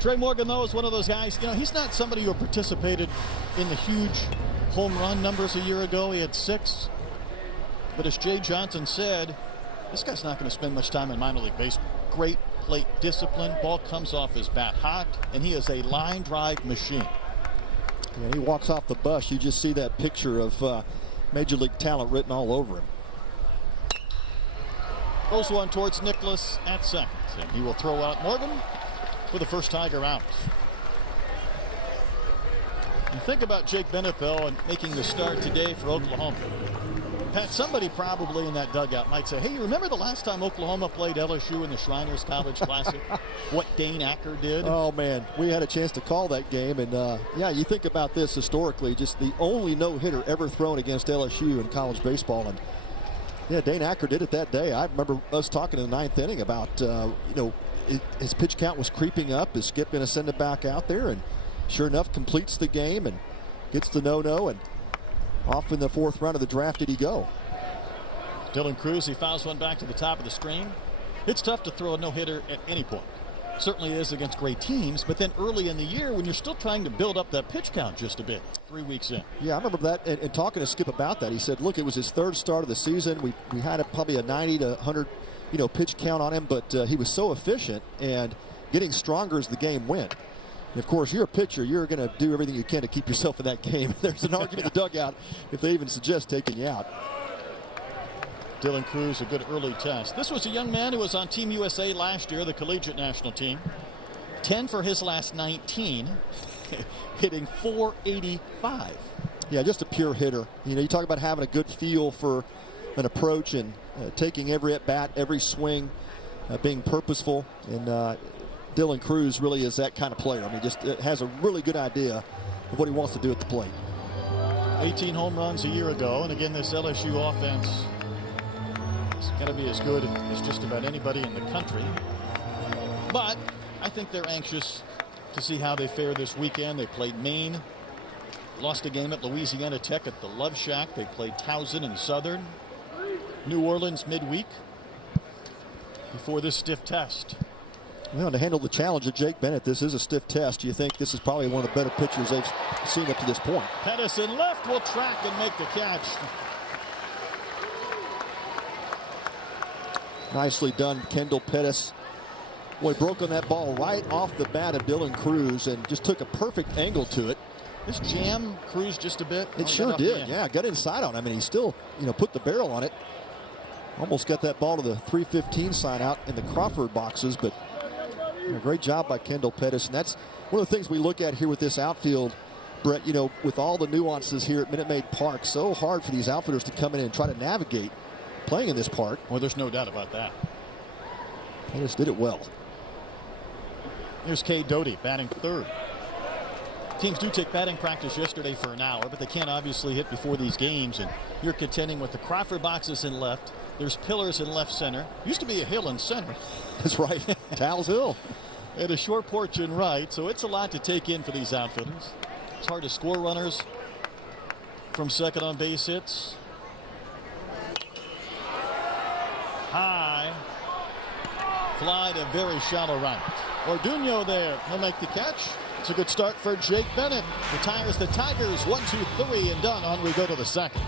Trey Morgan, though, is one of those guys, he's not somebody who participated in the huge home run numbers a year ago. He had 6. But as Jay Johnson said, this guy's not going to spend much time in minor league baseball. Great plate discipline. Ball comes off his bat hot, and he is a line drive machine. Yeah, he walks off the bus. You just see that picture of major league talent written all over him. Throws one towards Nicholas at second, and he will throw out Morgan for the first Tiger out. And think about Jake Bennett, though, and making the start today for Oklahoma. Pat, somebody probably in that dugout might say, hey, you remember the last time Oklahoma played LSU in the Shriners College Classic? What Dane Acker did? Oh, man, we had a chance to call that game. And, yeah, you think about this historically, just the only no-hitter ever thrown against LSU in college baseball. And, yeah, Dane Acker did it that day. I remember us talking in the 9th inning about, his pitch count was creeping up. Is Skip going to send it back out there? And sure enough, completes the game and gets the no-no. And off in the 4th round of the draft did he go. Dylan Cruz, he fouls one back to the top of the screen. It's tough to throw a no-hitter at any point. Certainly is against great teams, but then early in the year when you're still trying to build up that pitch count just a bit, 3 weeks in. Yeah, I remember that, and talking to Skip about that, he said, look, it was his 3rd start of the season. We had probably a 90 to 100 pitch count on him, but he was so efficient and getting stronger as the game went. And of course, you're a pitcher. You're going to do everything you can to keep yourself in that game. There's an argument in the dugout if they even suggest taking you out. Dylan Cruz, a good early test. This was a young man who was on Team USA last year, the collegiate national team. 10 for his last 19, hitting .485. Yeah, just a pure hitter. You talk about having a good feel for an approach and taking every at-bat, every swing, being purposeful. And Dylan Cruz really is that kind of player. I mean, just has a really good idea of what he wants to do at the plate. 18 home runs a year ago, and again, this LSU offense is going to be as good as just about anybody in the country. But I think they're anxious to see how they fare this weekend. They played Maine, lost a game at Louisiana Tech at the Love Shack. They played Towson and Southern, New Orleans midweek before this stiff test. Well, to handle the challenge of Jake Bennett, this is a stiff test. You think this is probably one of the better pitchers they've seen up to this point. Pettis in left will track and make the catch. Nicely done, Kendall Pettis. Boy, broke on that ball right off the bat of Dylan Cruz and just took a perfect angle to it. This jam Cruz just a bit. It sure did. Yeah, got inside on him, and he still, put the barrel on it. Almost got that ball to the 315 sign out in the Crawford boxes, but a great job by Kendall Pettis. And that's one of the things we look at here with this outfield, Brett, with all the nuances here at Minute Maid Park. So hard for these outfielders to come in and try to navigate playing in this park. Well, there's no doubt about that. Pettis did it well. Here's Kay Doty batting 3rd. Teams do take batting practice yesterday for an hour, but they can't obviously hit before these games. And you're contending with the Crawford boxes in left. There's pillars in left center. Used to be a hill in center. That's right. Towles Hill. And a short porch in right. So it's a lot to take in for these outfielders. It's hard to score runners from second on base hits. High. Fly to very shallow right. Orduno there. He'll make the catch. It's a good start for Jake Bennett. Retires the Tigers. 1, 2, 3, and done. On we go to the second.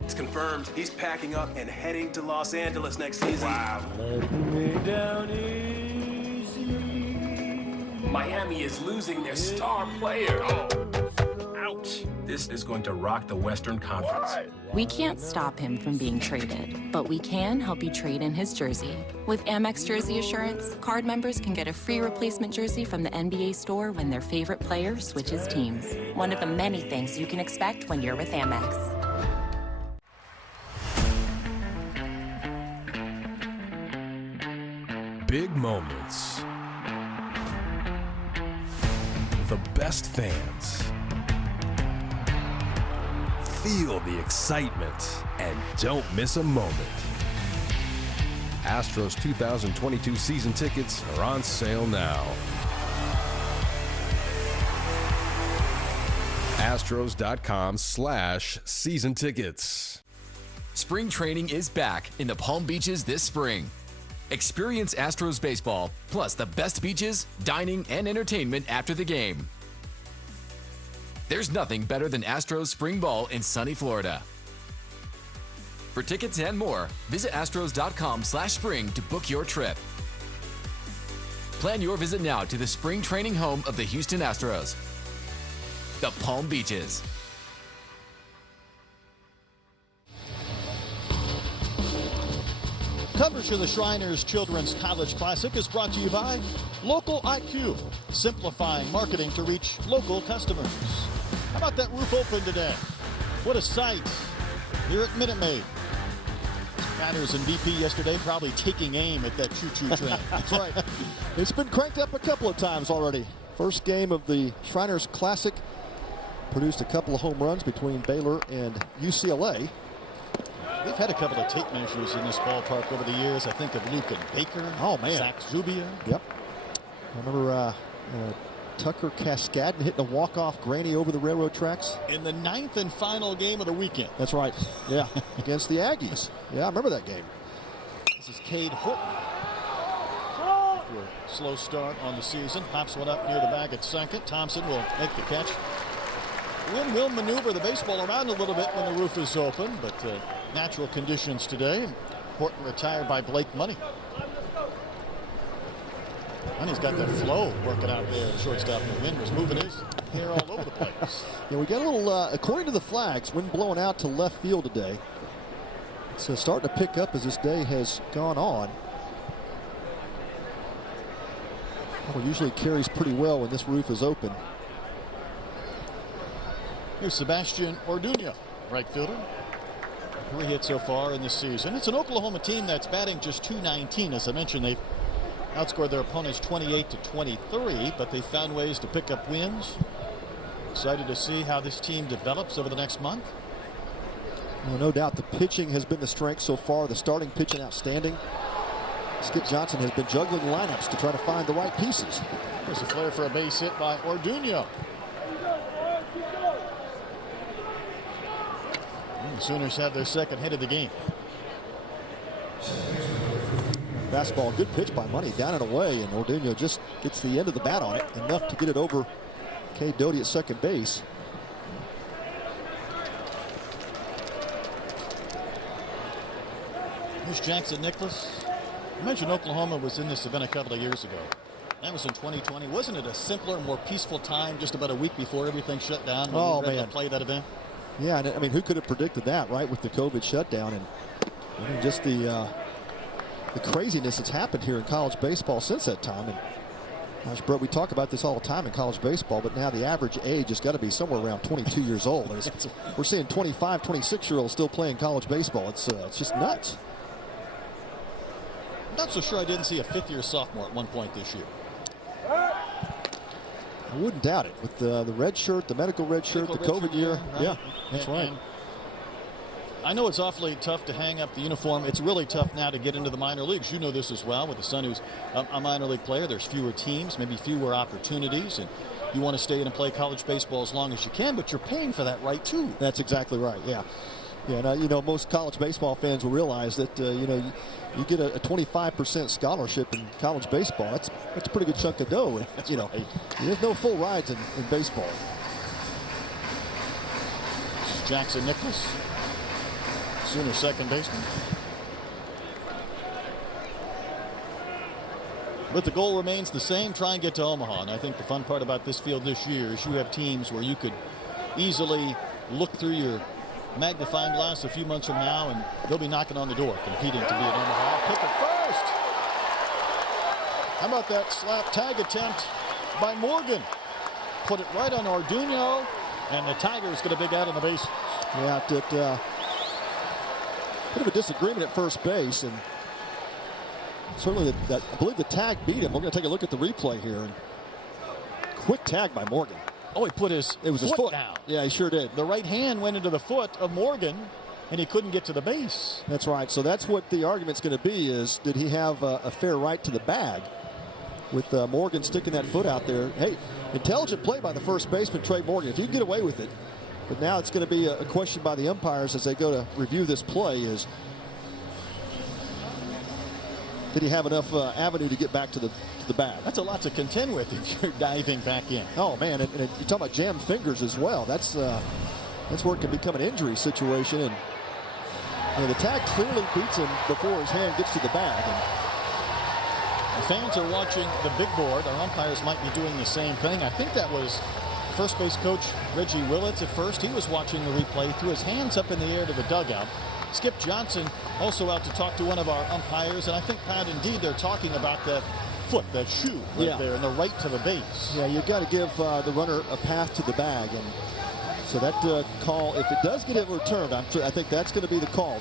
It's confirmed he's packing up and heading to Los Angeles next season. Wow. Let me down easy. Miami is losing their star player. Oh. Ouch. This is going to rock the Western Conference. We can't stop him from being traded, but we can help you trade in his jersey. With Amex Jersey Assurance, card members can get a free replacement jersey from the NBA store when their favorite player switches teams. One of the many things you can expect when you're with Amex. Big moments. The best fans. Feel the excitement and don't miss a moment. Astros 2022 season tickets are on sale now. Astros.com/season tickets. Spring training is back in the Palm Beaches this spring. Experience Astros baseball, plus the best beaches, dining, and entertainment after the game. There's nothing better than Astros spring ball in sunny Florida. For tickets and more, visit astros.com/spring to book your trip. Plan your visit now to the spring training home of the Houston Astros, the Palm Beaches. Coverage of the Shriners Children's College Classic is brought to you by Local IQ, simplifying marketing to reach local customers. How about that roof open today? What a sight here at Minute Maid. Shriners and VP yesterday probably taking aim at that choo-choo train. That's right. It's been cranked up a couple of times already. First game of the Shriners Classic produced a couple of home runs between Baylor and UCLA. They've had a couple of tape measures in this ballpark over the years. I think of Luke and Baker. Oh, man. Zach Zubia. Yep. I remember Tucker Cascadden hitting a walk-off granny over the railroad tracks. In the 9th and final game of the weekend. That's right. Yeah. Against the Aggies. Yeah, I remember that game. This is Cade Horton. After a slow start on the season. Pops one up near the bag at second. Thompson will make the catch. Wind will maneuver the baseball around a little bit when the roof is open, but natural conditions today. Horton retired by Blake Money. Money's got that flow working out there at shortstop. The wind was moving his hair all over the place. Yeah, we got a little, according to the flags, wind blowing out to left field today. It's starting to pick up as this day has gone on. Well, usually carries pretty well when this roof is open. Here's Sebastian Orduña, right fielder. 3 hits so far in this season. It's an Oklahoma team that's batting just .219. As I mentioned, they've outscored their opponents 28-23, but they've found ways to pick up wins. Excited to see how this team develops over the next month. Well, no doubt the pitching has been the strength so far. The starting pitching outstanding. Skip Johnson has been juggling lineups to try to find the right pieces. There's a flare for a base hit by Orduña. The Sooners have their second hit of the game. Fastball, good pitch by Money, down and away, and Orduña just gets the end of the bat on it, enough to get it over Cade Doty at second base. Here's Jackson Nicholas. I mentioned Oklahoma was in this event a couple of years ago. That was in 2020. Wasn't it a simpler, more peaceful time just about a week before everything shut down? Oh, man. man. To play that event? Yeah, and I mean, who could have predicted that, right, with the COVID shutdown and I mean, just the craziness that's happened here in college baseball since that time. And gosh, Brett, we talk about this all the time in college baseball, but now the average age has got to be somewhere around 22 years old. We're seeing 25, 26-year-olds still playing college baseball. It's just nuts. I'm not so sure I didn't see a fifth-year sophomore at one point this year. I wouldn't doubt it. With the red shirt, the medical red shirt, the COVID year. Right? Yeah, that's right. And I know it's awfully tough to hang up the uniform. It's really tough now to get into the minor leagues. You know this as well with the son who's a minor league player. There's fewer teams, maybe fewer opportunities, and you want to stay in and play college baseball as long as you can, but you're paying for that right too. That's exactly right, yeah. Yeah, now, you know, most college baseball fans will realize that, you know, you get a 25% scholarship in college baseball. That's a pretty good chunk of dough. And, you know, there's no full rides in baseball. This is Jackson Nicholas, Sooner second baseman. But the goal remains the same, try and get to Omaha. And I think the fun part about this field this year is you have teams where you could easily look through your magnifying glass a few months from now and they'll be knocking on the door competing to be at Omaha. Pick it first. How about that slap tag attempt by Morgan? Put it right on Orduña, and the Tigers get a big out on the base. Yeah, bit of a disagreement at first base, and certainly I believe the tag beat him. We're going to take a look at the replay here. And quick tag by Morgan. Oh, he put his foot down. Yeah, he sure did. The right hand went into the foot of Morgan, and he couldn't get to the base. That's right. So that's what the argument's going to be is, did he have a fair right to the bag? With Morgan sticking that foot out there. Hey, intelligent play by the first baseman, Trey Morgan. If you can get away with it. But now it's going to be a question by the umpires as they go to review this play is, did he have enough avenue to get back to the bag? That's a lot to contend with if you're diving back in. Oh man, and you're talking about jammed fingers as well. That's where it can become an injury situation. And the tag clearly beats him before his hand gets to the bag. And fans are watching the big board. Our umpires might be doing the same thing. I think that was first base coach Reggie Willits at first. He was watching the replay, threw his hands up in the air to the dugout. Skip Johnson also out to talk to one of our umpires, and I think, Pat, indeed they're talking about that foot, that shoe right there, and the right to the base. Yeah, you've got to give the runner a path to the bag, and so that call, if it does get overturned, I think that's going to be the call,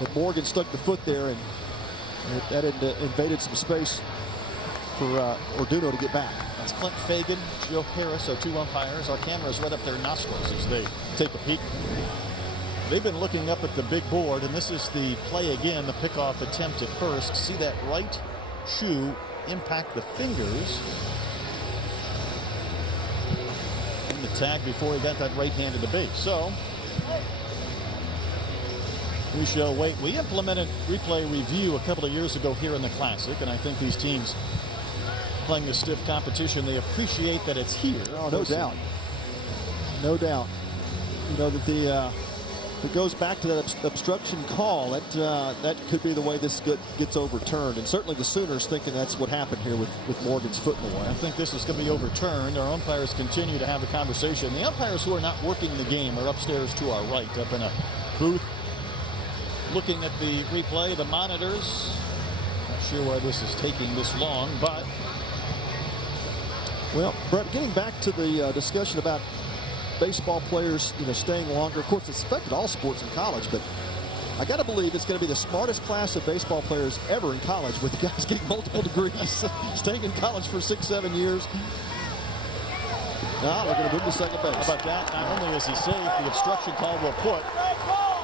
that Morgan stuck the foot there, and that invaded some space for Orduno to get back. That's Clint Fagan, Joe Harris, our two umpires. Our camera's right up their nostrils as they take a peek. They've been looking up at the big board, and this is the play again, the pickoff attempt at first. See that right shoe impact the fingers. And the tag before he got that right hand to the base. So we shall wait. We implemented replay review a couple of years ago here in the Classic, and I think these teams playing this stiff competition, they appreciate that it's here. Oh, no doubt. No doubt. You know that if it goes back to that obstruction call, that could be the way this gets overturned. And certainly the Sooners thinking that's what happened here with Morgan's foot in the way. I think this is going to be overturned. Our umpires continue to have a conversation. The umpires who are not working the game are upstairs to our right, up in a booth, looking at the replay, the monitors. Not sure why this is taking this long, but... Well, Brett, getting back to the discussion about baseball players, staying longer. Of course, it's affected all sports in college, but I got to believe it's going to be the smartest class of baseball players ever in college, with guys getting multiple degrees, staying in college for 6-7 years. Now they're going to move to second base. How about that? Not only is he safe, the obstruction call will put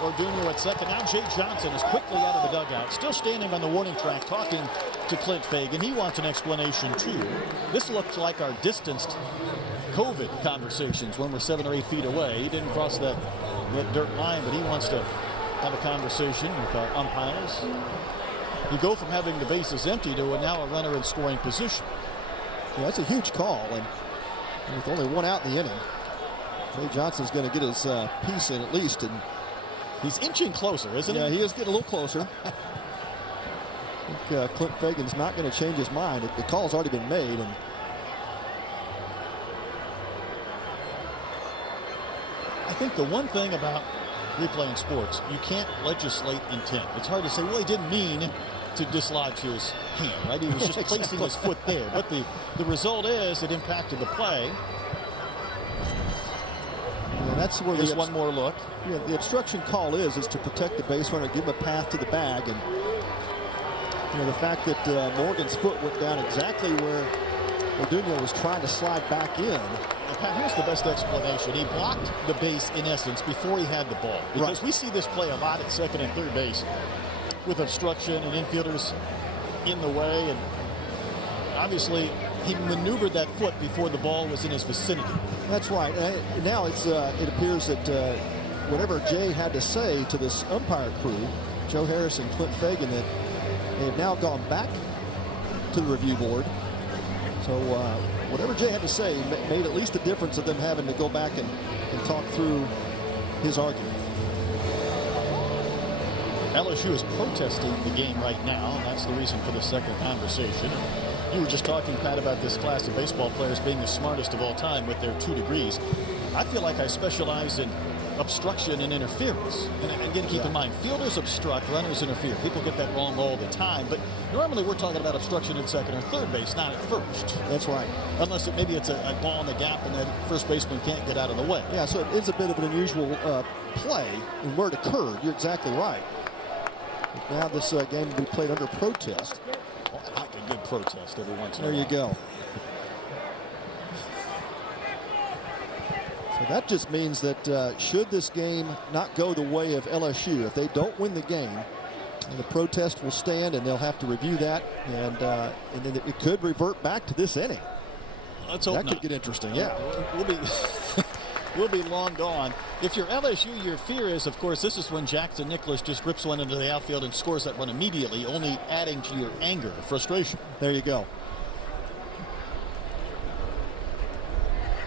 Orduno at second. Now Jay Johnson is quickly out of the dugout, still standing on the warning track, talking to Clint Fagan. He wants an explanation too. This looks like our distanced COVID conversations when we're 7 or 8 feet away. He didn't cross that dirt line, but he wants to have a conversation with our umpires. You go from having the bases empty to now a runner in scoring position. Yeah, that's a huge call, and with only one out in the inning, Jay Johnson's going to get his piece in at least, and he's inching closer, isn't he? Yeah, he is getting a little closer. I think Clint Fagan's not going to change his mind. The call's already been made, and I think the one thing about replaying sports, you can't legislate intent. It's hard to say, well, he didn't mean to dislodge his hand, right? He was just placing his foot there. But the result is it impacted the play. And that's where there's one more look. Yeah, the obstruction call is to protect the base runner, give him a path to the bag, and the fact that Morgan's foot went down exactly where Orduno was trying to slide back in. Pat, here's the best explanation. He blocked the base, in essence, before he had the ball. Because we see this play a lot at second and third base with obstruction and infielders in the way. And obviously, he maneuvered that foot before the ball was in his vicinity. That's right. Now it appears that whatever Jay had to say to this umpire crew, Joe Harris and Clint Fagan, that they have now gone back to the review board. So whatever Jay had to say made at least a difference of them having to go back and talk through his argument. LSU is protesting the game right now, and that's the reason for the second conversation. You were just talking, Pat, about this class of baseball players being the smartest of all time with their 2 degrees. I feel like I specialize in obstruction and interference. And again, keep in mind, fielders obstruct, runners interfere. People get that wrong all the time, but normally we're talking about obstruction at second or third base, not at first. That's right. Unless maybe it's a ball in the gap and that first baseman can't get out of the way. Yeah, so it is a bit of an unusual play in where it occurred. You're exactly right. But now this game will be played under protest. Well, I like a good protest every once in a while. There you go. So that just means that should this game not go the way of LSU, if they don't win the game, the protest will stand and they'll have to review that, and then it could revert back to this inning. Let's hope that not. Could get interesting. Yeah, we'll be will be long gone. If you're LSU, your fear is, of course, this is when Jackson Nicholas just rips one into the outfield and scores that one immediately, only adding to your anger, frustration. There you go.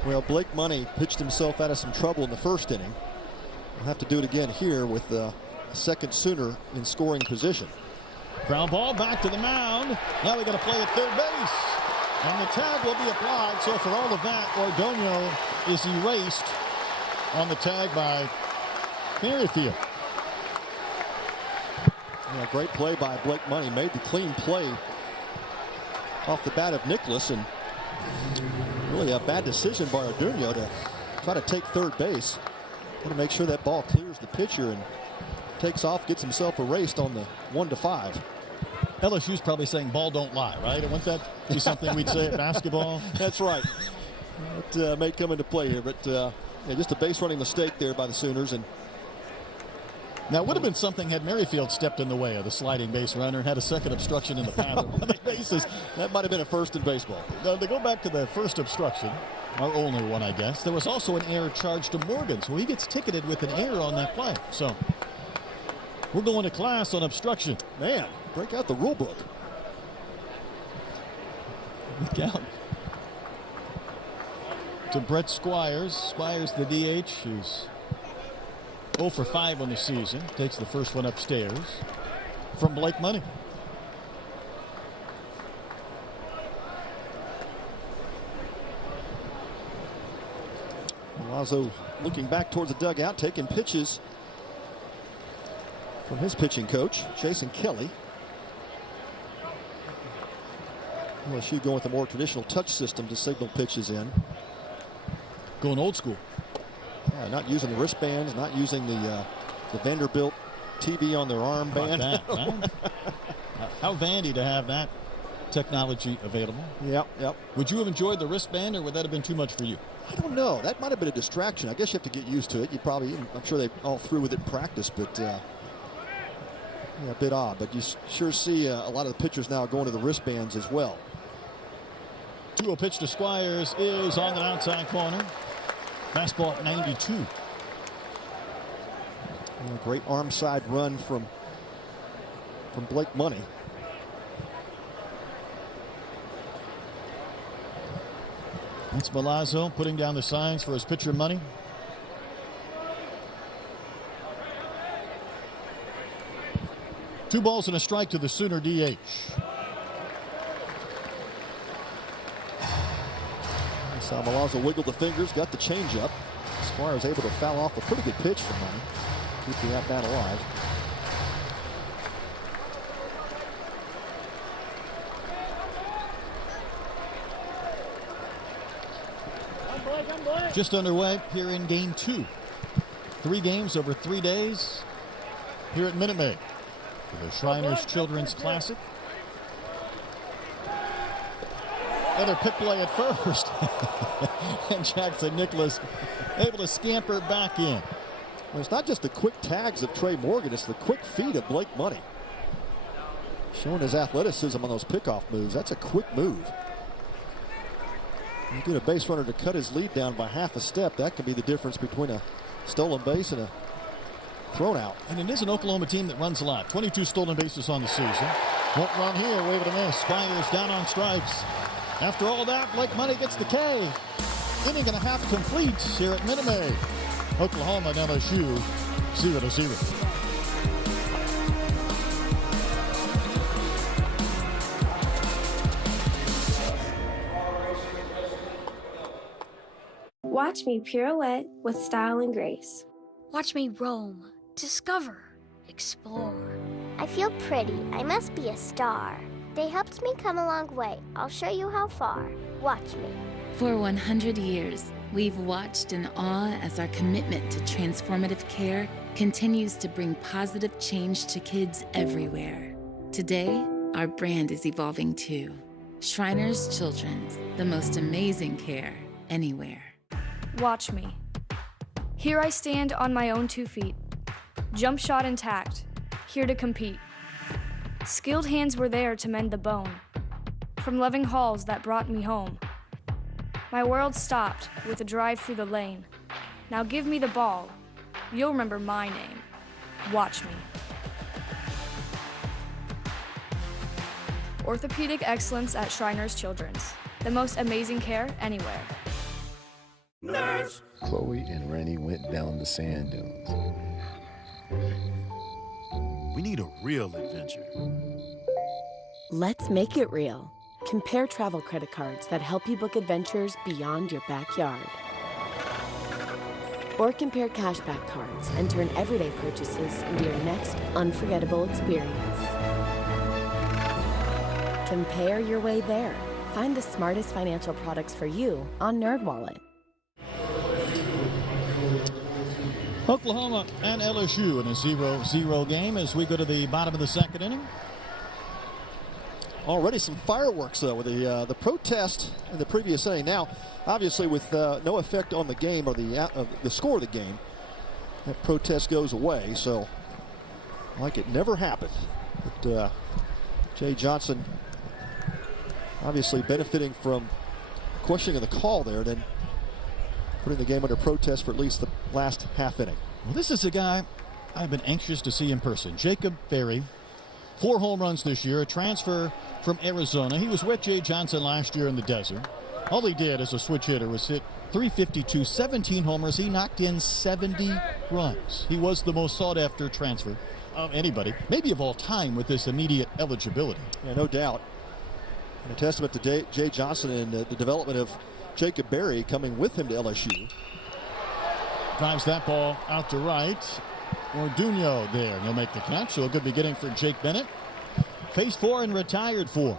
Well, Blake Money pitched himself out of some trouble in the first inning. We'll have to do it again here with a second Sooner in scoring position. Ground ball back to the mound. Now we got to play at third base. And the tag will be applied. So for all of that, Ordonio is erased on the tag by Maryfield. Yeah, great play by Blake Money. Made the clean play off the bat of Nicholas, and really a bad decision by Ordonio to try to take third base. Want to make sure that ball clears the pitcher and takes off, gets himself erased on the 1-5. LSU's probably saying ball don't lie, right? Wouldn't that be something we'd say at basketball? That's right. It may come into play here, but yeah, just a base running mistake there by the Sooners. And now, it would have been something had Maryfield stepped in the way of the sliding base runner and had a second obstruction in the path of one of the bases. That might have been a first in baseball. Now, to go back to the first obstruction, our only one, I guess, there was also an error charged to Morgan, so he gets ticketed with an error on that play. So we're going to class on obstruction. Man, break out the rule book. Look out. To Brett Squires. Squires, the DH, who's 0 for 5 on the season. Takes the first one upstairs from Blake Money. Lazo looking back towards the dugout, taking pitches from his pitching coach, Jason Kelly. LSU going with a more traditional touch system to signal pitches in. Going old school. Yeah, not using the wristbands, not using the Vanderbilt TV on their armband. How Vandy to have that technology available. Yep. Would you have enjoyed the wristband, or would that have been too much for you? I don't know. That might have been a distraction. I guess you have to get used to it. You probably, I'm sure they all threw with it in practice, but yeah, a bit odd. But you sure see a lot of the pitchers now going to the wristbands as well. 2-0 pitch to Squires is on the outside corner. Fastball at 92. Great arm side run from Blake Money. That's Milazzo putting down the signs for his pitcher Money. Two balls and a strike to the Sooner DH. So Milazzo wiggled the fingers, got the changeup. Squires able to foul off a pretty good pitch from Money. Keep the at-bat alive. Just underway here in game 2. 3 games over 3 days here at Minute Maid for the Shriners Children's Classic. Another pit play at first. And Jackson Nicholas able to scamper back in. Well, it's not just the quick tags of Trey Morgan, it's the quick feet of Blake Money. Showing his athleticism on those pickoff moves. That's a quick move. You get a base runner to cut his lead down by half a step. That can be the difference between a stolen base and a thrown out. And it is an Oklahoma team that runs a lot. 22 stolen bases on the season. Won't run here, wave to miss. Squires down on strikes. After all that, Blake Money gets the K. Inning and a half complete here at Minute Maid. Oklahoma and LSU 0-0. Watch me pirouette with style and grace. Watch me roam, discover, explore. I feel pretty. I must be a star. They helped me come a long way. I'll show you how far. Watch me. For 100 years, we've watched in awe as our commitment to transformative care continues to bring positive change to kids everywhere. Today, our brand is evolving too. Shriners Children's, the most amazing care anywhere. Watch me. Here I stand on my own 2 feet. Jump shot intact, here to compete. Skilled hands were there to mend the bone. From loving halls that brought me home. My world stopped with a drive through the lane. Now give me the ball. You'll remember my name. Watch me. Orthopedic excellence at Shriners Children's. The most amazing care anywhere. Nerds! Chloe and Rennie went down the sand dunes. We need a real adventure. Let's make it real. Compare travel credit cards that help you book adventures beyond your backyard. Or compare cashback cards and turn everyday purchases into your next unforgettable experience. Compare your way there. Find the smartest financial products for you on NerdWallet. Oklahoma and LSU in a 0-0 game as we go to the bottom of the second inning. Already some fireworks, though, with the protest in the previous inning. Now, obviously, with no effect on the game or the score of the game, that protest goes away. So, like it never happened. But Jay Johnson obviously benefiting from questioning of the call there, then putting the game under protest for at least the last half inning. Well, this is a guy I've been anxious to see in person. Jacob Ferry, 4 home runs this year, a transfer from Arizona. He was with Jay Johnson last year in the desert. All he did as a switch hitter was hit .352, 17 homers. He knocked in 70 runs. He was the most sought-after transfer of anybody, maybe of all time, with this immediate eligibility. Yeah, no doubt. And a testament to Jay Johnson and the development of Jacob Berry coming with him to LSU. Drives that ball out to right. Orduno there. He'll make the catch. So a good beginning for Jake Bennett. Faced 4 and retired 4.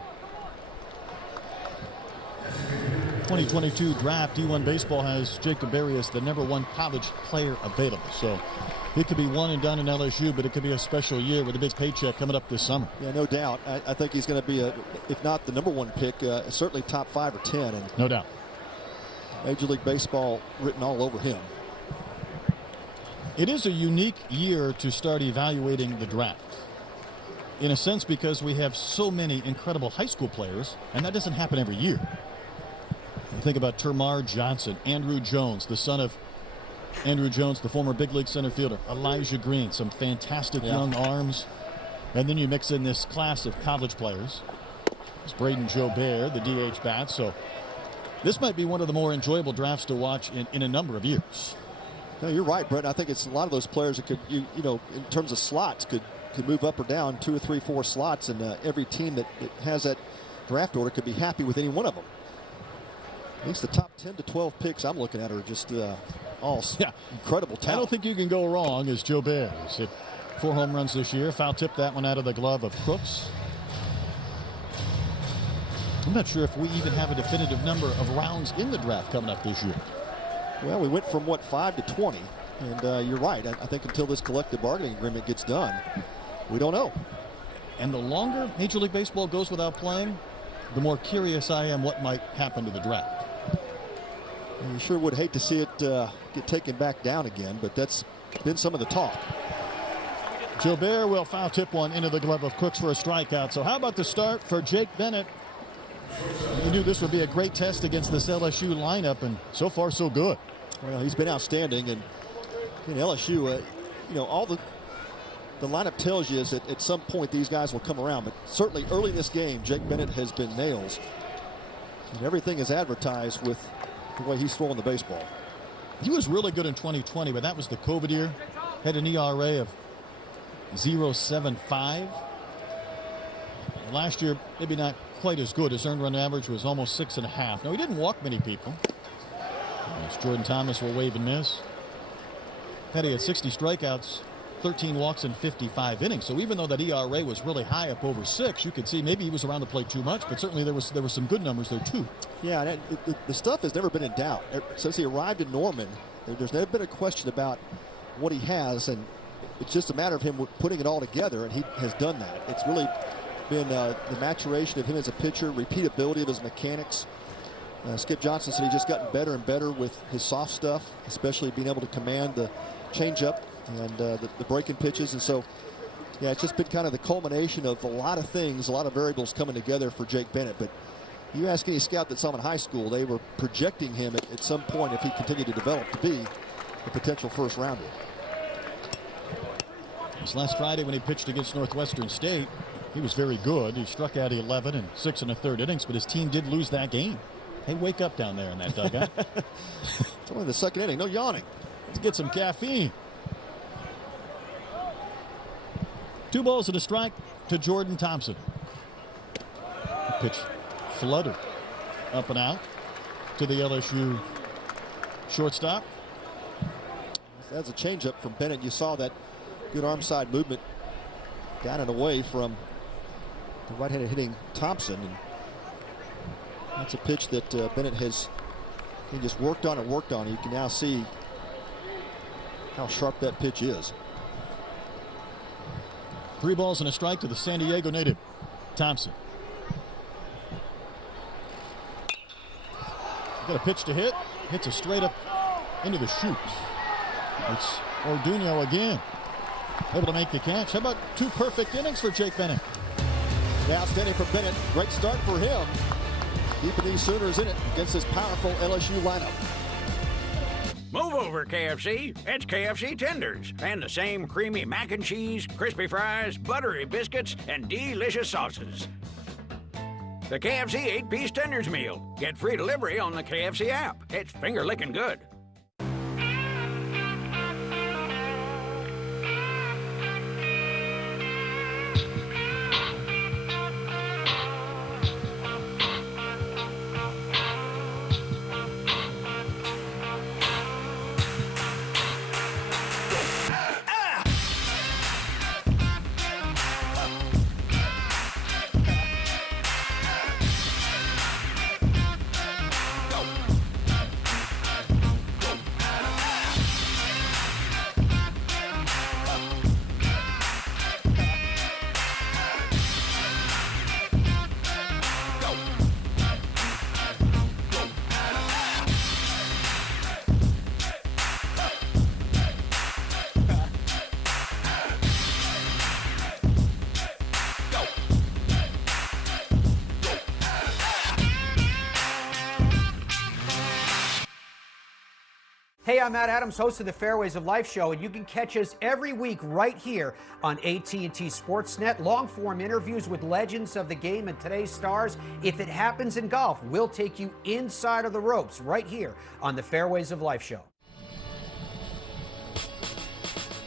2022 draft, D1 Baseball has Jacob Berry as the #1 college player available. So it could be one and done in LSU, but it could be a special year with a big paycheck coming up this summer. Yeah, no doubt. I think he's going to be, if not the #1 pick, certainly top 5 or 10. And no doubt. Major League Baseball written all over him. It is a unique year to start evaluating the draft. In a sense, because we have so many incredible high school players, and that doesn't happen every year. You think about Termar Johnson, Andrew Jones, the son of Andrew Jones, the former big league center fielder, Elijah Green, some fantastic young arms. And then you mix in this class of college players. It's Braden Jobert, the DH bat. So this might be one of the more enjoyable drafts to watch in a number of years. No, you're right, Brett. I think it's a lot of those players that could, you know, in terms of slots, could move up or down 2 or 3, 4 slots, and every team that has that draft order could be happy with any one of them. At least the top 10 to 12 picks I'm looking at are just all incredible talent. I don't think you can go wrong as Jobert. He's hit 4 home runs this year. Foul tipped that one out of the glove of Cruz. I'm not sure if we even have a definitive number of rounds in the draft coming up this year. Well, we went from, 5 to 20. And you're right. I think until this collective bargaining agreement gets done, we don't know. And the longer Major League Baseball goes without playing, the more curious I am what might happen to the draft. And you sure would hate to see it get taken back down again, but that's been some of the talk. Jobert will foul tip one into the glove of Crooks for a strikeout. So how about the start for Jake Bennett? We knew this would be a great test against this LSU lineup, and so far so good. Well, he's been outstanding, and in LSU, all the lineup tells you is that at some point these guys will come around, but certainly early in this game, Jake Bennett has been nails. And everything is advertised with the way he's throwing the baseball. He was really good in 2020, but that was the COVID year. Had an ERA of 0.75. Last year, maybe not quite as good. His earned run average was almost 6.5. Now, he didn't walk many people. As Jordan Thomas will wave and miss. Petty had 60 strikeouts, 13 walks in 55 innings. So even though that ERA was really high up over 6, you could see maybe he was around the plate too much, but certainly there was some good numbers there too. Yeah, and the stuff has never been in doubt. Since he arrived in Norman, there's never been a question about what he has, and it's just a matter of him putting it all together, and he has done that. It's really been the maturation of him as a pitcher, repeatability of his mechanics. Skip Johnson said he just gotten better and better with his soft stuff, especially being able to command the changeup and the breaking pitches. And so, yeah, it's just been kind of the culmination of a lot of things, a lot of variables coming together for Jake Bennett. But you ask any scout that saw him in high school, they were projecting him at some point, if he continued to develop, to be a potential first rounder. This last Friday when he pitched against Northwestern State, he was very good. He struck out 11 in 6 1/3 innings, but his team did lose that game. Hey, wake up down there in that dugout. It's only the second inning. No yawning. Let's get some caffeine. 2 balls and a strike to Jordan Thompson. The pitch fluttered up and out to the LSU shortstop. That's a changeup from Bennett. You saw that good arm side movement down and away from the right-handed hitting Thompson. And that's a pitch that Bennett has just worked on and worked on. You can now see how sharp that pitch is. 3 balls and a strike to the San Diego native, Thompson. Got a pitch to hit. Hits a straight up into the chutes. It's Orduno again. Able to make the catch. How about 2 perfect innings for Jake Bennett? Outstanding for Bennett. Great start for him. Keeping these Sooners in it against this powerful LSU lineup. Move over, KFC. It's KFC tenders. And the same creamy mac and cheese, crispy fries, buttery biscuits, and delicious sauces. The KFC 8-piece tenders meal. Get free delivery on the KFC app. It's finger-licking good. Hey, I'm Matt Adams, host of the Fairways of Life show, and you can catch us every week right here on AT&T Sportsnet. Long-form interviews with legends of the game and today's stars. If it happens in golf, we'll take you inside of the ropes right here on the Fairways of Life show.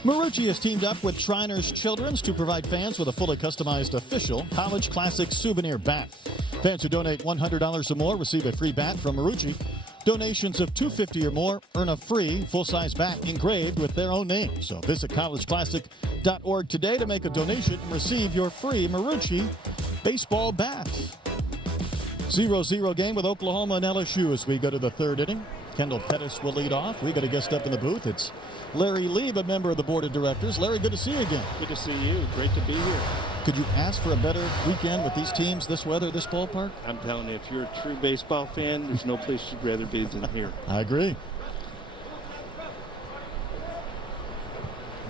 Marucci has teamed up with Shriners Children's to provide fans with a fully customized official College Classic souvenir bat. Fans who donate $100 or more receive a free bat from Marucci. Donations of $250 or more earn a free full-size bat engraved with their own name. So visit collegeclassic.org today to make a donation and receive your free Marucci baseball bat. 0-0 game with Oklahoma and LSU as we go to the 3rd inning. Kendall Pettis will lead off. We got a guest up in the booth. It's Larry Lieb, a member of the board of directors. Larry, good to see you again. Good to see you. Great to be here. Could you ask for a better weekend with these teams, this weather, this ballpark? I'm telling you, if you're a true baseball fan, there's no place you'd rather be than here. I agree.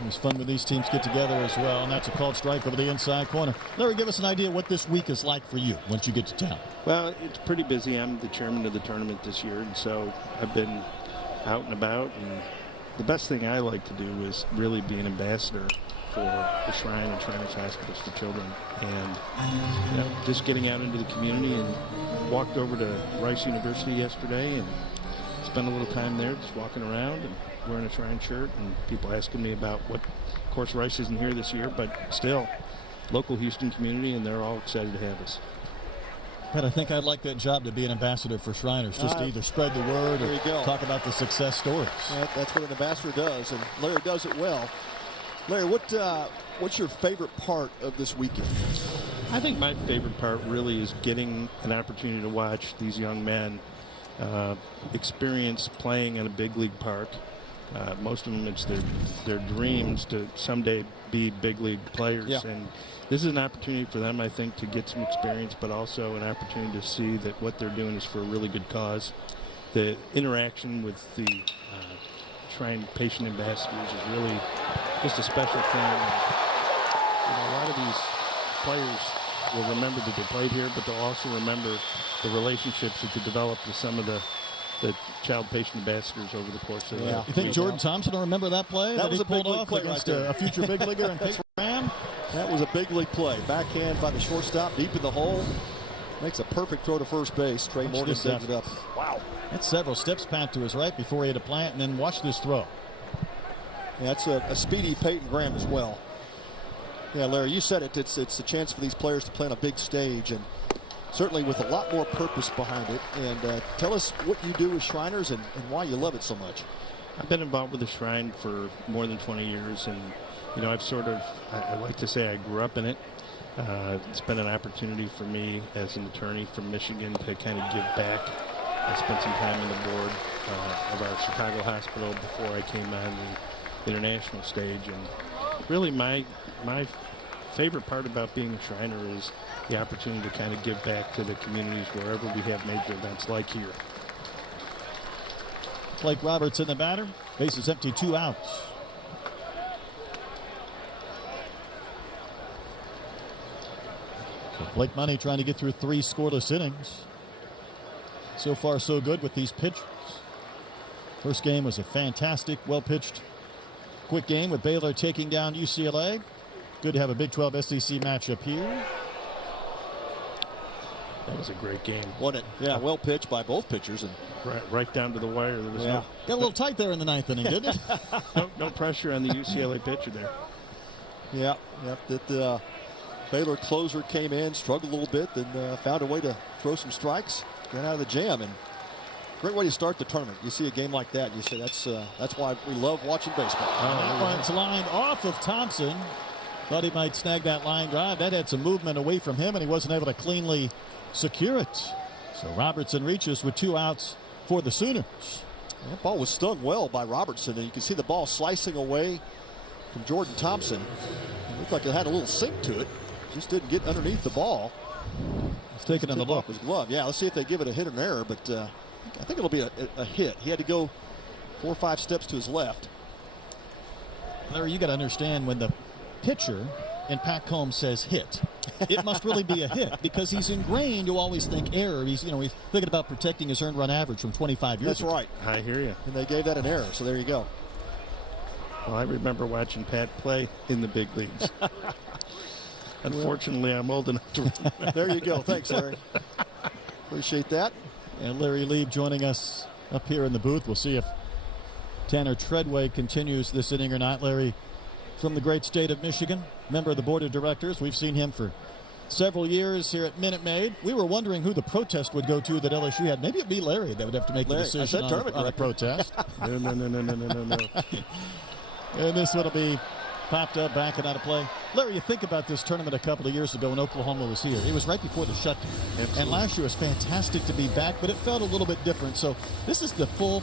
It's fun when these teams get together as well, and that's a called strike over the inside corner. Larry, give us an idea what this week is like for you once you get to town. Well, it's pretty busy. I'm the chairman of the tournament this year, and so I've been out and about. And the best thing I like to do is really be an ambassador for the Shrine and Shriners Hospitals for Children. And just getting out into the community, and walked over to Rice University yesterday and spent a little time there just walking around and wearing a Shrine shirt, and people asking me about what, of course, Rice isn't here this year, but still local Houston community, and they're all excited to have us. But I think I'd like that job to be an ambassador for Shriners, just to either spread the word or talk about the success stories. That's what an ambassador does, and Larry does it well. Larry, what's your favorite part of this weekend? I think my favorite part really is getting an opportunity to watch these young men experience playing in a big league park. Most of them, it's their dreams to someday be big league players. Yeah. And this is an opportunity for them, I think, to get some experience, but also an opportunity to see that what they're doing is for a really good cause. The interaction with the Shrine patient ambassadors is really just a special thing. A lot of these players will remember that they played here, but they'll also remember the relationships that they developed with some of the the child patient ambassadors over the course of the You think Jordan Thompson will remember that play? That was he a big pulled league off play against right there. a future big leaguer in Peyton Graham? That was a big league play. Backhand by the shortstop, deep in the hole. Makes a perfect throw to first base. Trey Morgan digs it up. Wow. That's several steps pat to his right before he hit a plant, and then watch this throw. Yeah, that's a speedy Peyton Graham as well. Yeah, Larry, you said it. It's a chance for these players to play on a big stage, and certainly with a lot more purpose behind it. And tell us what you do with Shriners and why you love it so much. I've been involved with the Shrine for more than 20 years, and I've I like to say I grew up in it. It's been an opportunity for me as an attorney from Michigan to kind of give back. I spent some time on the board of our Chicago hospital before I came on the international stage, and really my favorite part about being a Shriner is the opportunity to kind of give back to the communities wherever we have major events like here. Blake Roberts in the batter. Base is empty, 2 outs. So Blake Money trying to get through 3 scoreless innings. So far, so good with these pitchers. First game was a fantastic, well-pitched, quick game with Baylor taking down UCLA. Good to have a Big 12 SEC matchup here. That was a great game. Wasn't it? Yeah, well pitched by both pitchers. And right down to the wire. There was got a little tight there in the 9th inning, didn't it? no pressure on the UCLA pitcher there. Yeah, that Baylor closer came in, struggled a little bit, then found a way to throw some strikes, got out of the jam, and great way to start the tournament. You see a game like that, and you say that's why we love watching baseball. That one's lined off of Thompson. Thought he might snag that line drive. That had some movement away from him, and he wasn't able to cleanly secure it. So Robertson reaches with 2 outs for the Sooners. That ball was stung well by Robertson, and you can see the ball slicing away from Jordan Thompson. It looked like it had a little sink to it. Just didn't get underneath the ball. It's taken in the look. His glove. Yeah, let's see if they give it a hit or an error, but I think it'll be a hit. He had to go 4 or 5 steps to his left. Larry, you got to understand when the pitcher and Pat Combs says hit, it must really be a hit because he's ingrained. You always think error. He's thinking about protecting his earned run average from 25 years ago. That's right. I hear you. And they gave that an error, so there you go. Well, I remember watching Pat play in the big leagues. Unfortunately, I'm old enough to remember. There you go. Thanks, Larry. Appreciate that. And Larry Lieb joining us up here in the booth. We'll see if Tanner Treadway continues this inning or not. Larry, from the great state of Michigan, member of the board of directors. We've seen him for several years here at Minute Maid. We were wondering who the protest would go to that LSU had. Maybe it'd be Larry that would have to make the decision on the protest. No. And this one will be popped up, backing out of play. Larry, you think about this tournament a couple of years ago when Oklahoma was here. It was right before the shutdown. Absolutely. And last year was fantastic to be back, but it felt a little bit different. So this is the full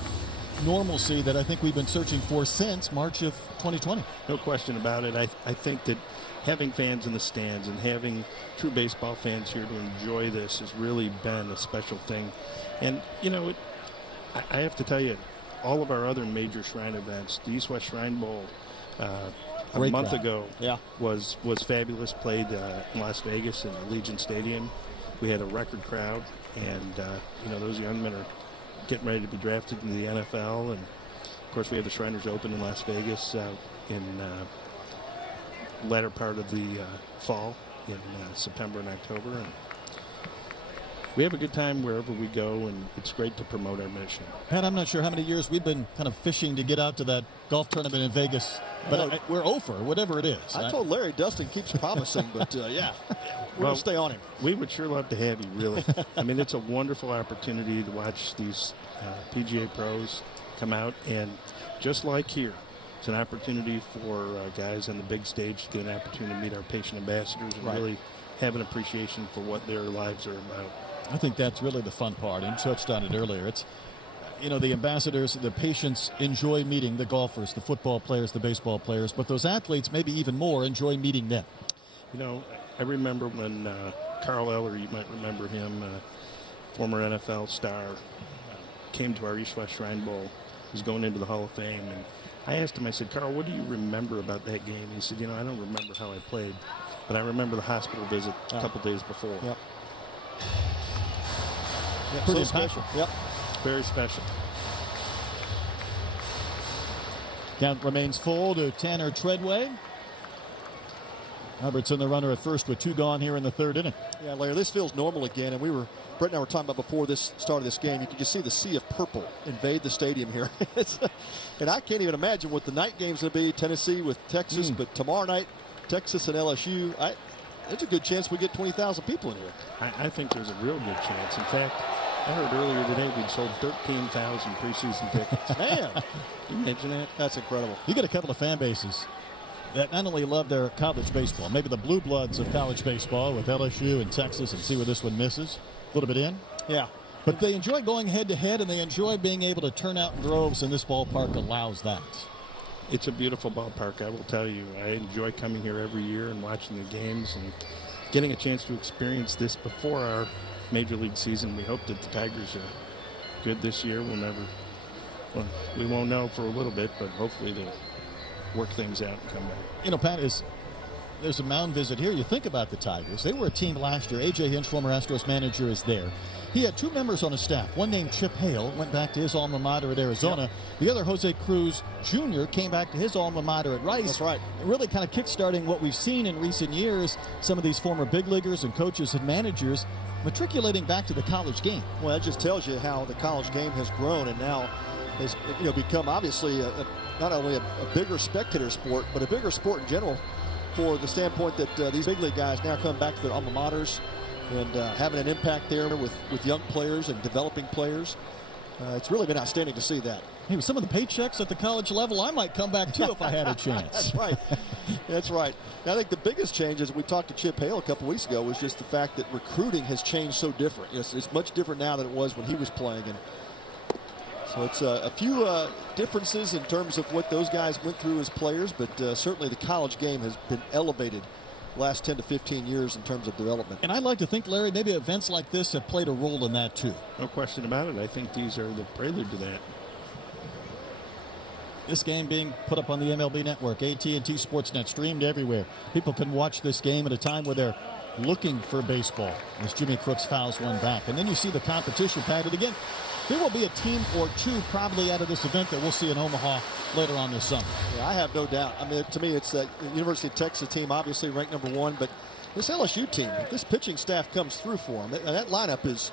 normalcy that I think we've been searching for since March of 2020. No question about it. I think that having fans in the stands and having true baseball fans here to enjoy this has really been a special thing. And, I have to tell you, all of our other major Shrine events, the East West Shrine Bowl a month ago was fabulous, played in Las Vegas in Allegiant Stadium. We had a record crowd, and, those young men are getting ready to be drafted into the NFL. And, of course, we have the Shriners Open in Las Vegas in latter part of the fall in September and October. And we have a good time wherever we go, and it's great to promote our mission. Pat, I'm not sure how many years we've been kind of fishing to get out to that golf tournament in Vegas, but we're over, whatever it is. I told Larry Dustin keeps promising, but we're going to stay on him. We would sure love to have you, really. I mean, it's a wonderful opportunity to watch these PGA pros come out, and just like here, it's an opportunity for guys on the big stage to get an opportunity to meet our patient ambassadors and really have an appreciation for what their lives are about. I think that's really the fun part, and touched on it earlier. It's, the ambassadors, the patients enjoy meeting the golfers, the football players, the baseball players, but those athletes maybe even more enjoy meeting them. I remember when Carl Eller, you might remember him, former NFL star, came to our East West Shrine Bowl, was going into the Hall of Fame, and I asked him, I said, Carl, what do you remember about that game? He said, I don't remember how I played, but I remember the hospital visit a couple days before. Yep. Pretty special. Yep. Very special. Count remains full to Tanner Treadway. Robertson the runner at first with 2 gone here in the 3rd inning. Yeah, Larry, this feels normal again, and Brett and I were talking about before this start of this game. You can just see the sea of purple invade the stadium here. And I can't even imagine what the night game's going to be. Tennessee with Texas, but tomorrow night, Texas and LSU. There's a good chance we get 20,000 people in here. I think there's a real good chance. In fact, I heard earlier today we'd sold 13,000 preseason tickets. Man, can you imagine that? That's incredible. You get a couple of fan bases that not only love their college baseball, maybe the blue bloods of college baseball with LSU and Texas, and see where this one misses. A little bit in. Yeah. But they enjoy going head-to-head, and they enjoy being able to turn out in droves, and this ballpark allows that. It's a beautiful ballpark, I will tell you. I enjoy coming here every year and watching the games and getting a chance to experience this before our Major League season. We hope that the Tigers are good this year. We won't know for a little bit, but hopefully they'll work things out and come back. You know, Pat, there's a mound visit here. You think about the Tigers. They were a team last year. A.J. Hinch, former Astros manager, is there. He had 2 members on his staff. One named Chip Hale, went back to his alma mater at Arizona. Yep. The other, Jose Cruz Jr., came back to his alma mater at Rice. That's right. Really kind of kickstarting what we've seen in recent years. Some of these former big leaguers and coaches and managers matriculating back to the college game. Well, that just tells you how the college game has grown and now has become obviously not only a bigger spectator sport, but a bigger sport in general, for the standpoint that these big league guys now come back to their alma maters and having an impact there with young players and developing players. It's really been outstanding to see that. Hey, with some of the paychecks at the college level, I might come back too if I had a chance. That's right. That's right. Now, I think the biggest change, as we talked to Chip Hale a couple weeks ago, was just the fact that recruiting has changed so different. It's much different now than it was when he was playing. And so it's a few differences in terms of what those guys went through as players, but certainly the college game has been elevated the last 10 to 15 years in terms of development. And I'd like to think, Larry, maybe events like this have played a role in that too. No question about it. I think these are the prelude to that. This game being put up on the MLB Network, AT&T Sportsnet, streamed everywhere. People can watch this game at a time where they're looking for baseball as Jimmy Crooks fouls one back. And then you see the competition padded again. There will be a team or 2 probably out of this event that we'll see in Omaha later on this summer. Yeah, I have no doubt. I mean, to me, it's the University of Texas team, obviously ranked number 1, but this LSU team, if this pitching staff comes through for them, that lineup is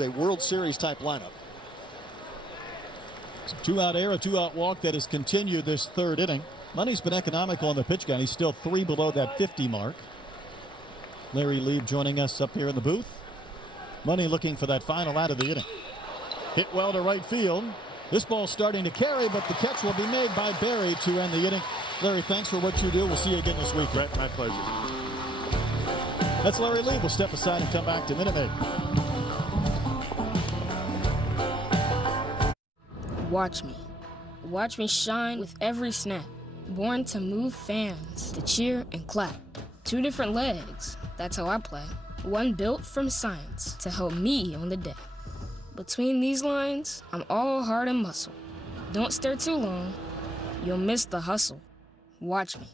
a World Series type lineup. So 2-out error, 2-out walk that has continued this 3rd inning. Money's been economical on the pitch count. He's still 3 below that 50 mark. Larry Lieb joining us up here in the booth. Money looking for that final out of the inning. Hit well to right field. This ball's starting to carry, but the catch will be made by Barry to end the inning. Larry, thanks for what you do. We'll see you again this week. Brett, my pleasure. That's Larry Lieb. We'll step aside and come back to Minute Maid. Watch me. Watch me shine with every snap. Born to move fans, to cheer and clap. 2 different legs, that's how I play. One built from science to help me on the day. Between these lines, I'm all heart and muscle. Don't stare too long, you'll miss the hustle. Watch me.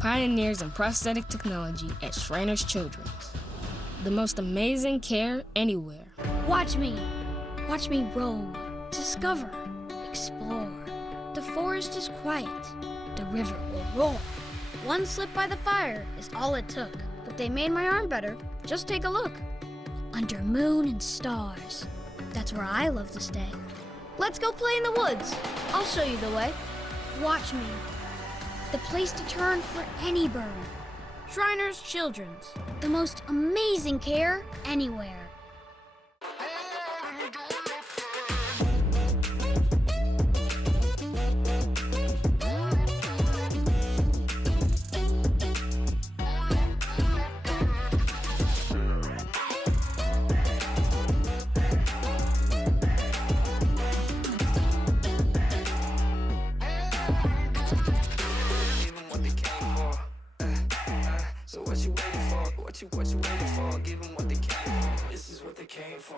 Pioneers in prosthetic technology at Shriners Children's. The most amazing care anywhere. Watch me. Watch me roam, discover, explore. The forest is quiet. The river will roar. One slip by the fire is all it took. But they made my arm better. Just take a look. Under moon and stars. That's where I love to stay. Let's go play in the woods. I'll show you the way. Watch me. The place to turn for any bird. Shriners Children's. The most amazing care anywhere. What you waiting for? Give them what they came for. This is what they came for.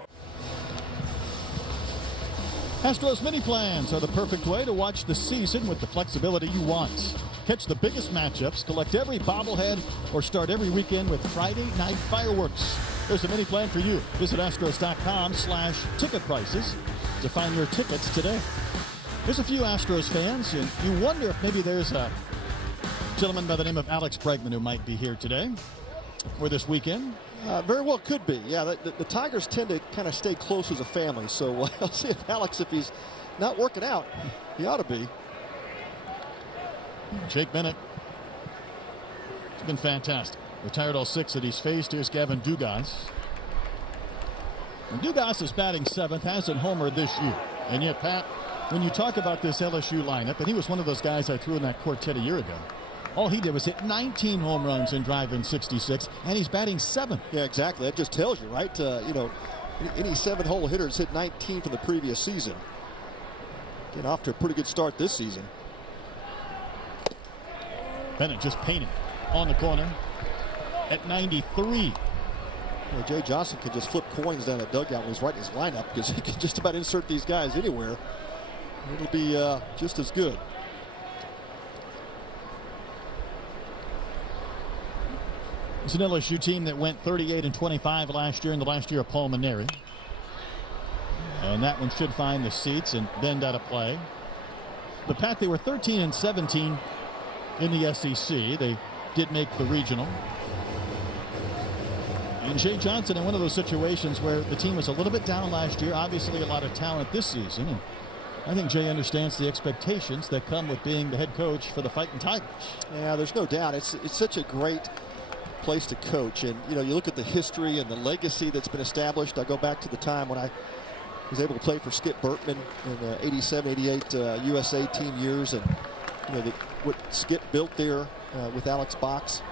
Astros mini plans are the perfect way to watch the season with the flexibility you want. Catch the biggest matchups, collect every bobblehead, or start every weekend with Friday night fireworks. There's a mini plan for you. Visit Astros.com/ticket prices to find your tickets today. There's a few Astros fans, and you wonder if maybe there's a gentleman by the name of Alex Bregman who might be here today or this weekend. Very well could be. Yeah, the Tigers tend to kind of stay close as a family, so I'll see if Alex, if he's not working out, he ought to be. Jake Bennett. It's been fantastic. Retired all 6 that he's faced. Here's Gavin Dugas. And Dugas is batting 7th, hasn't homered this year. And yet, Pat, when you talk about this LSU lineup, and he was one of those guys I threw in that quartet a year ago, all he did was hit 19 home runs and drive in 66, and he's batting 7th. Yeah, exactly. That just tells you, right? You know, any 7-hole hitters hit 19 from the previous season. Getting off to a pretty good start this season. Bennett just painted on the corner at 93. Well, Jay Johnson can just flip coins down the dugout when he's writing his lineup, because he can just about insert these guys anywhere. It'll be just as good. It's an LSU team that went 38-25 last year, in the last year of Paul Maneri. And that one should find the seats and bend out of play. But Pat, they were 13-17 in the SEC. They did make the regional. And Jay Johnson in one of those situations where the team was a little bit down last year. Obviously a lot of talent this season. And I think Jay understands the expectations that come with being the head coach for the Fighting Tigers. Yeah, there's no doubt. It's such a great place to coach. And, you know, you look at the history and the legacy that's been established. I go back to the time when I was able to play for Skip Bertman in 87, 88 USA team years. And, you know, what Skip built there with Alex Box.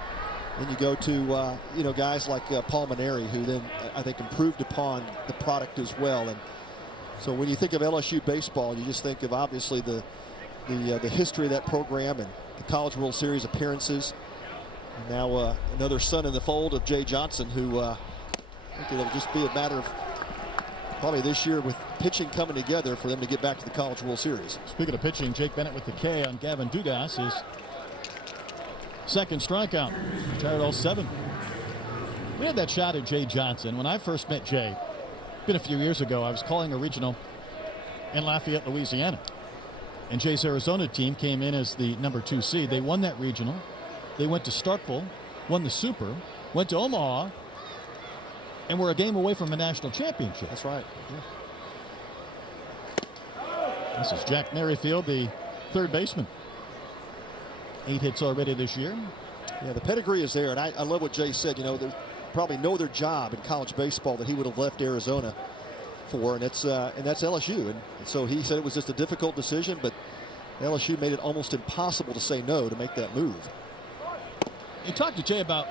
Then you go to, you know, guys like Paul Maneri, who then I think improved upon the product as well. And so when you think of LSU baseball, you just think of obviously the history of that program and the College World Series appearances. And now another son in the fold of Jay Johnson, who I think it'll just be a matter of probably this year with pitching coming together for them to get back to the College World Series. Speaking of pitching, Jake Bennett with the K on Gavin Dugas, his second strikeout. Retired all 7. We had that shot at Jay Johnson. When I first met Jay, been a few years ago, I was calling a regional in Lafayette, Louisiana. And Jay's Arizona team came in as the number 2 seed. They won that regional. They went to Starkville, won the Super, went to Omaha, and were a game away from a national championship. That's right. Yeah. This is Jack Maryfield, the third baseman. 8 hits already this year. Yeah, the pedigree is there, and I love what Jay said. You know, they probably know their job in college baseball that he would have left Arizona for, and that's LSU. And so he said it was just a difficult decision, but LSU made it almost impossible to say no to make that move. You talked to Jay about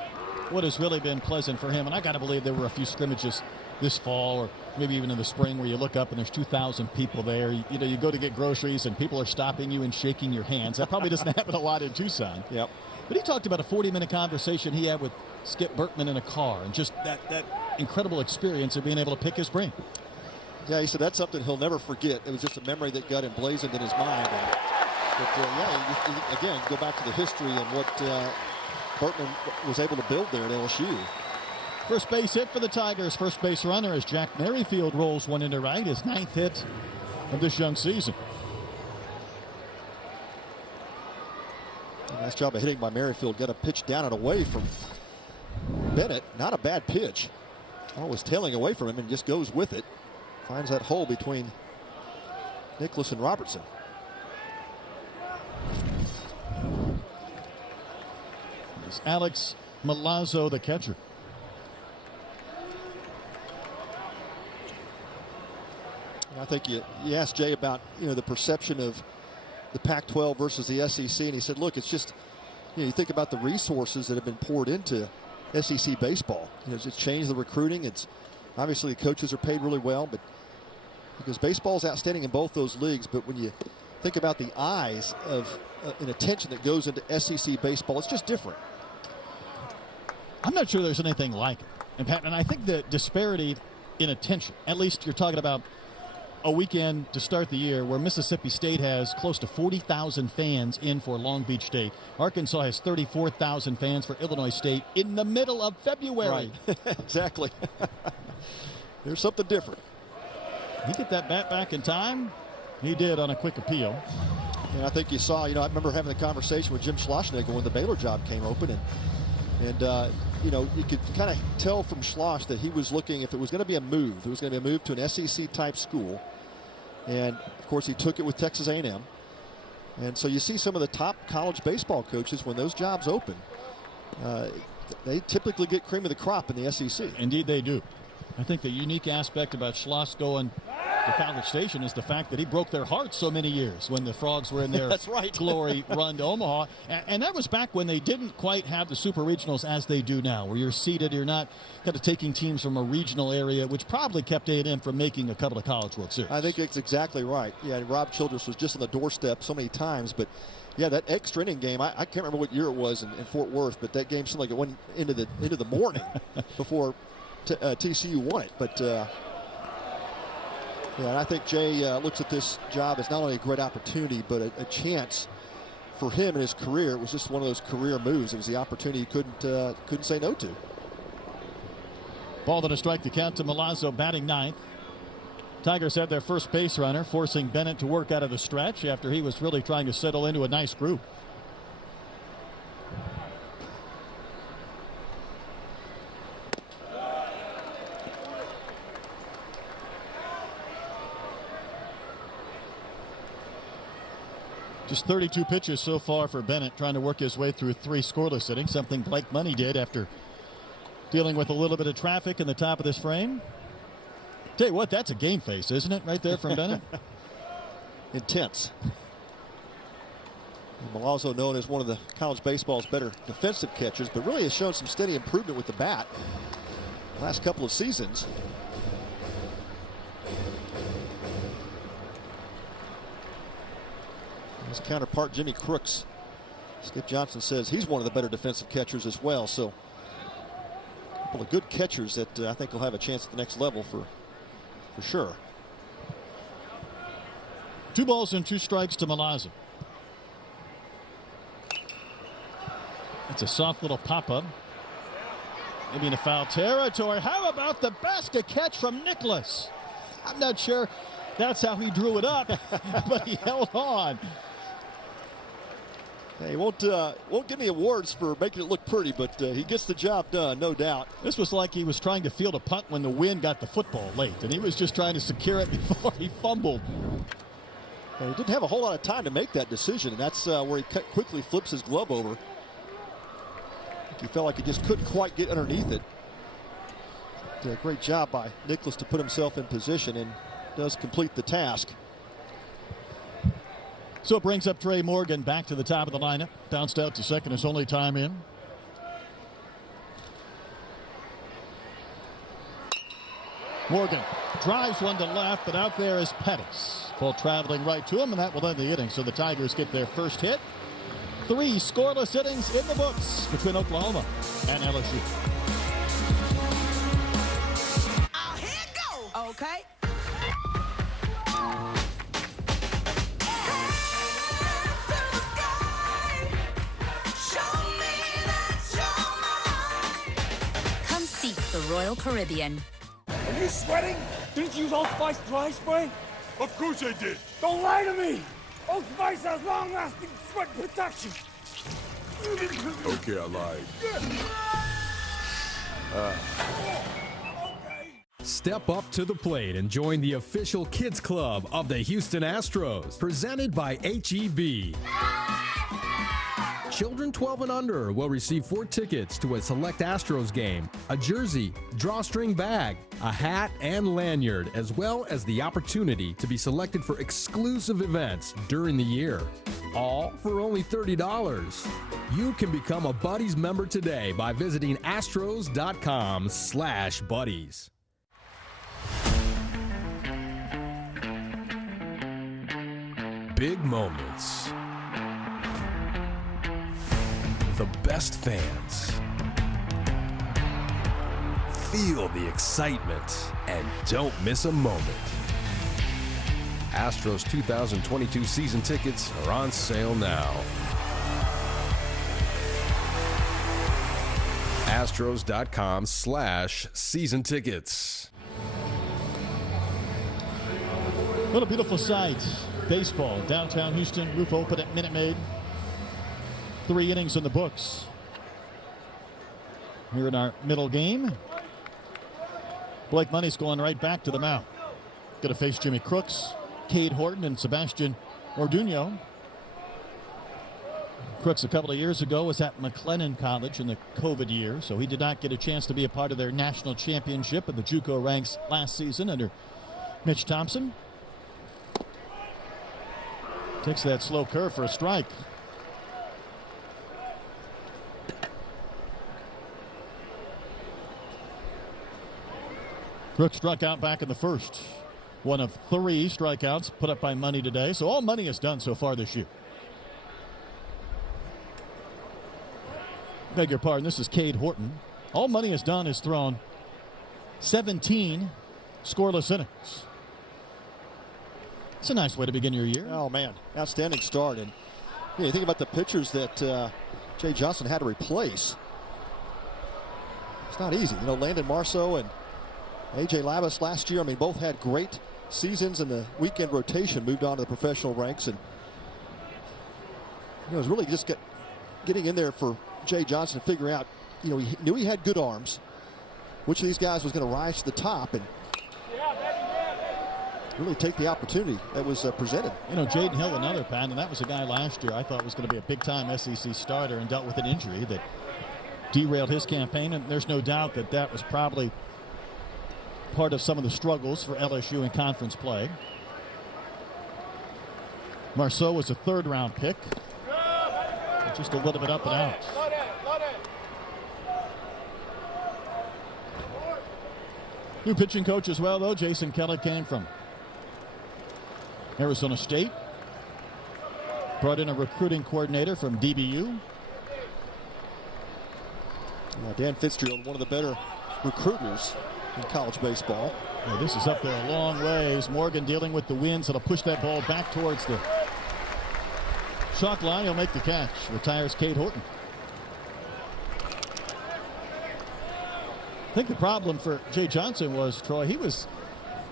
what has really been pleasant for him, and I got to believe there were a few scrimmages this fall or maybe even in the spring where you look up and there's 2,000 people there. You know, you go to get groceries and people are stopping you and shaking your hands. That probably doesn't happen a lot in Tucson. Yep. But he talked about a 40-minute conversation he had with Skip Bertman in a car and just that incredible experience of being able to pick his brain. Yeah, he said that's something he'll never forget. It was just a memory that got emblazoned in his mind. But yeah, again, go back to the history and what Bertman was able to build there at LSU. First base hit for the Tigers. First base runner as Jack Maryfield rolls one into right. His 9th hit of this young season. Nice job of hitting by Maryfield. Got a pitch down and away from Bennett. Not a bad pitch. Always tailing away from him and just goes with it. Finds that hole between Nicholas and Robertson. It's Alex Milazzo, the catcher. I think you asked Jay about, you know, the perception of the Pac-12 versus the SEC, and he said, look, it's just, you know, you think about the resources that have been poured into SEC baseball. You know, it's changed the recruiting. It's obviously the coaches are paid really well, but because baseball is outstanding in both those leagues, but when you think about the eyes of and attention that goes into SEC baseball, it's just different. I'm not sure there's anything like it. And I think the disparity in attention, at least you're talking about a weekend to start the year where Mississippi State has close to 40,000 fans in for Long Beach State. Arkansas has 34,000 fans for Illinois State in the middle of February. Right. Exactly. There's something different. He get that bat back in time? He did on a quick appeal. And I think you saw, I remember having a conversation with Jim Schlossnagle when the Baylor job came open. And you could kind of tell from Schloss that he was looking, if it was going to be a move, it was going to be a move to an SEC-type school. And, of course, he took it with Texas A&M. And so you see some of the top college baseball coaches, when those jobs open, they typically get cream of the crop in the SEC. Indeed they do. I think the unique aspect about Schloss going to College Station is the fact that he broke their hearts so many years when the Frogs were in their That's right. glory run to Omaha. And that was back when they didn't quite have the super regionals as they do now, where you're seated, you're not kind of taking teams from a regional area, which probably kept A&M from making a couple of College World Series. I think it's exactly right. Yeah, Rob Childress was just on the doorstep so many times, but yeah, that extra inning game, I can't remember what year it was in Fort Worth, but that game seemed like it went into the morning before TCU won it. But yeah, and I think Jay looks at this job as not only a great opportunity, but a chance for him in his career. It was just one of those career moves. It was the opportunity he couldn't say no to. Ball to strike the count to Milazzo, batting ninth. Tigers had their first base runner, forcing Bennett to work out of the stretch after he was really trying to settle into a nice group. Just 32 pitches so far for Bennett, trying to work his way through 3 scoreless innings, something Blake Money did after dealing with a little bit of traffic in the top of this frame. Tell you what, that's a game face, isn't it, right there from Bennett? Intense. Milazzo, known as one of the college baseball's better defensive catchers, but really has shown some steady improvement with the bat last couple of seasons. His counterpart, Jimmy Crooks. Skip Johnson says he's one of the better defensive catchers as well. So a couple of good catchers that I think will have a chance at the next level for sure. 2 balls and 2 strikes to Milazzo. It's a soft little pop-up. Maybe into foul territory. How about the basket catch from Nicholas? I'm not sure that's how he drew it up, but he held on. He won't give me awards for making it look pretty, but he gets the job done, no doubt. This was like he was trying to field a punt when the wind got the football late, and he was just trying to secure it before he fumbled. And he didn't have a whole lot of time to make that decision, and that's where he quickly flips his glove over. He felt like he just couldn't quite get underneath it. Did a great job by Nicholas to put himself in position, and does complete the task. So it brings up Trey Morgan back to the top of the lineup. Bounced out to second his only time in. Morgan drives one to left, but out there is Pettis. Ball traveling right to him, and that will end the inning. So the Tigers get their first hit. 3 scoreless innings in the books between Oklahoma and LSU. Oh, here it go. Okay. The Royal Caribbean. Are you sweating? Didn't you use Old Spice dry spray? Of course I did. Don't lie to me. Old Spice has long-lasting sweat protection. Okay, I lied. Step up to the plate and join the official kids club of the Houston Astros, presented by HEB. Children 12 and under will receive 4 tickets to a select Astros game, a jersey, drawstring bag, a hat, and lanyard, as well as the opportunity to be selected for exclusive events during the year. All for only $30. You can become a Buddies member today by visiting astros.com/buddies. Big moments. The best fans. Feel the excitement and don't miss a moment. Astros 2022 season tickets are on sale now. Astros.com/season tickets. What a beautiful sight. Baseball, downtown Houston, roof open at Minute Maid. 3 innings in the books. Here in our middle game. Blake Money's going right back to the mound. Going to face Jimmy Crooks, Cade Horton, and Sebastian Orduño. Crooks a couple of years ago was at McLennan College in the COVID year, so he did not get a chance to be a part of their national championship in the JUCO ranks last season under Mitch Thompson. Takes that slow curve for a strike. Crooks struck out back in the first. One of 3 strikeouts put up by Money today. So all Money has done so far this year. Beg your pardon, this is Cade Horton. All Money has done is thrown 17 scoreless innings. It's a nice way to begin your year. Oh, man. Outstanding start. And you think about the pitchers that Jay Johnson had to replace. It's not easy. You know, Landon Marceau and A.J. Lavis last year, I mean, both had great seasons in the weekend rotation, moved on to the professional ranks. And it was really just getting in there for Jay Johnson to figure out, you know, he knew he had good arms. Which of these guys was going to rise to the top and really take the opportunity that was presented. You know, Jaden Hill, another Pat, and that was a guy last year I thought was going to be a big-time SEC starter and dealt with an injury that derailed his campaign. And there's no doubt that that was probably part of some of the struggles for LSU in conference play. Marceau was a 3rd-round pick. Just a little bit up and out. New pitching coach as well, though. Jason Kellett came from Arizona State. Brought in a recruiting coordinator from DBU. Dan Fitzgerald, one of the better recruiters in college baseball. Yeah, this is up there a long ways. Morgan dealing with the winds. It'll push that ball back towards the chalk line. He'll make the catch. Retires Cade Horton. I think the problem for Jay Johnson was, Troy, he was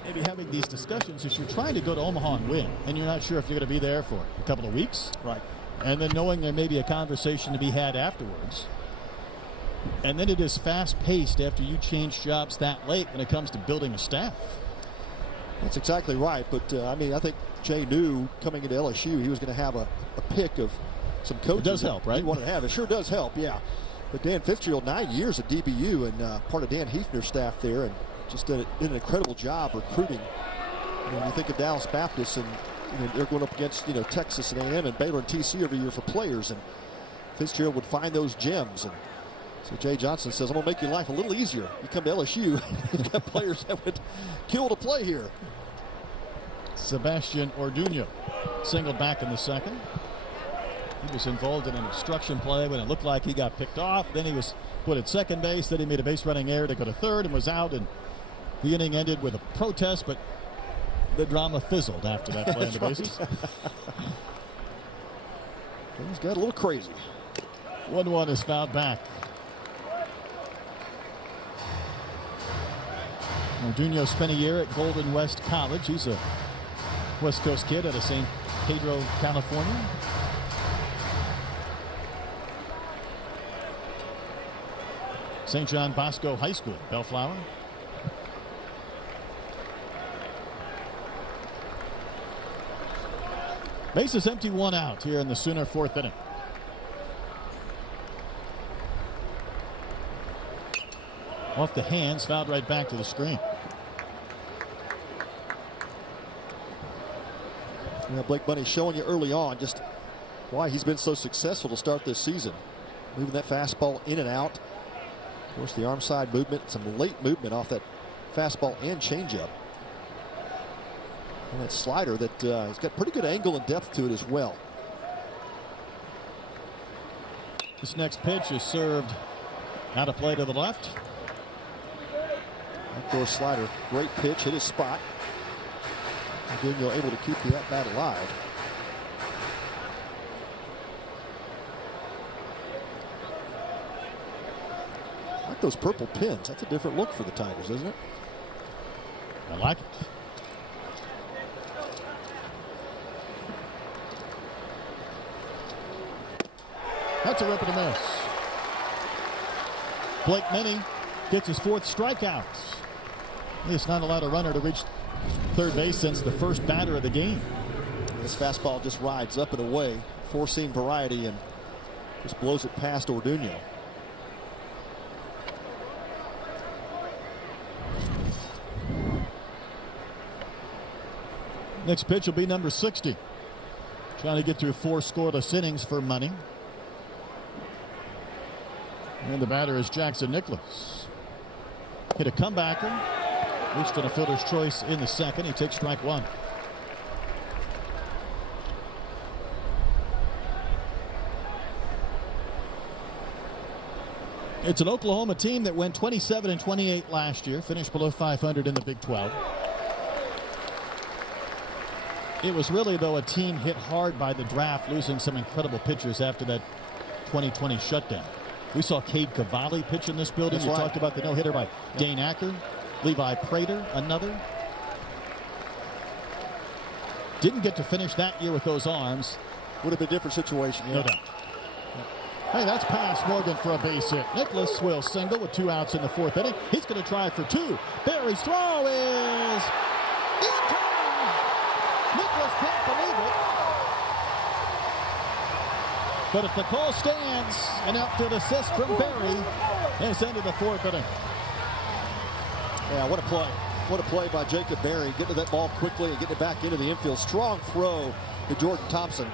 maybe having these discussions as you're trying to go to Omaha and win, and you're not sure if you're going to be there for a couple of weeks. Right. And then knowing there may be a conversation to be had afterwards. And then it is fast-paced after you change jobs that late when it comes to building a staff. That's exactly right. But, I mean, I think Jay knew coming into LSU he was going to have a pick of some coaches. It does help, right? He wanted to have. It sure does help, yeah. But Dan Fitzgerald, 9 years at DBU and part of Dan Hefner's staff there, and just did an incredible job recruiting. When you think of Dallas Baptist, and they're going up against Texas and A&M and Baylor and TCU every year for players, and Fitzgerald would find those gems. And so Jay Johnson says, I'm going to make your life a little easier. You come to LSU, you've got players that would kill to play here. Sebastian Orduño singled back in the second. He was involved in an obstruction play when it looked like he got picked off. Then he was put at second base. Then he made a base running error to go to third and was out. And the inning ended with a protest, but the drama fizzled after that play on the bases. Things got a little crazy. 1-1 is fouled back. Orduño spent a year at Golden West College. He's a West Coast kid out of San Pedro, California. St. John Bosco High School, Bellflower. Bases empty, 1 out here in the Sooner 4th inning. Off the hands, fouled right back to the screen. Blake Money showing you early on just why he's been so successful to start this season. Moving that fastball in and out. Of course, the arm side movement, some late movement off that fastball and changeup. And that slider that has got pretty good angle and depth to it as well. This next pitch is served out of play to the left. Backdoor slider, great pitch, hit his spot. Again, you're able to keep the at-bat alive. I like those purple pins. That's a different look for the Tigers, isn't it? I like it. That's a rip and a miss. Blake Minnie gets his 4th strikeout. He's not allowed a runner to reach third base since the first batter of the game. This fastball just rides up and away, 4-seam variety, and just blows it past Orduño. Next pitch will be number 60. Trying to get through 4 scoreless innings for money. And the batter is Jackson Nicholas. Hit a comebacker. Reached on a fielder's choice in the second. He takes strike 1. It's an Oklahoma team that went 27-28 last year. Finished below 500 in the Big 12. It was really, though, a team hit hard by the draft, losing some incredible pitchers after that 2020 shutdown. We saw Cade Cavalli pitch in this building. That's you right. talked about the no-hitter by Dane Acker. Levi Prater, another. Didn't get to finish that year with those arms. Would have been a different situation. Yeah. No doubt. Hey, that's past Morgan for a base hit. Nicholas will single with 2 outs in the 4th inning. He's going to try for 2. Barry's throw is in time. Nicholas can't believe it. But if the call stands, an outfield assist from Barry has ended the 4th inning. Yeah, what a play. What a play by Jacob Barry. Getting to that ball quickly and getting it back into the infield. Strong throw to Jordan Thompson.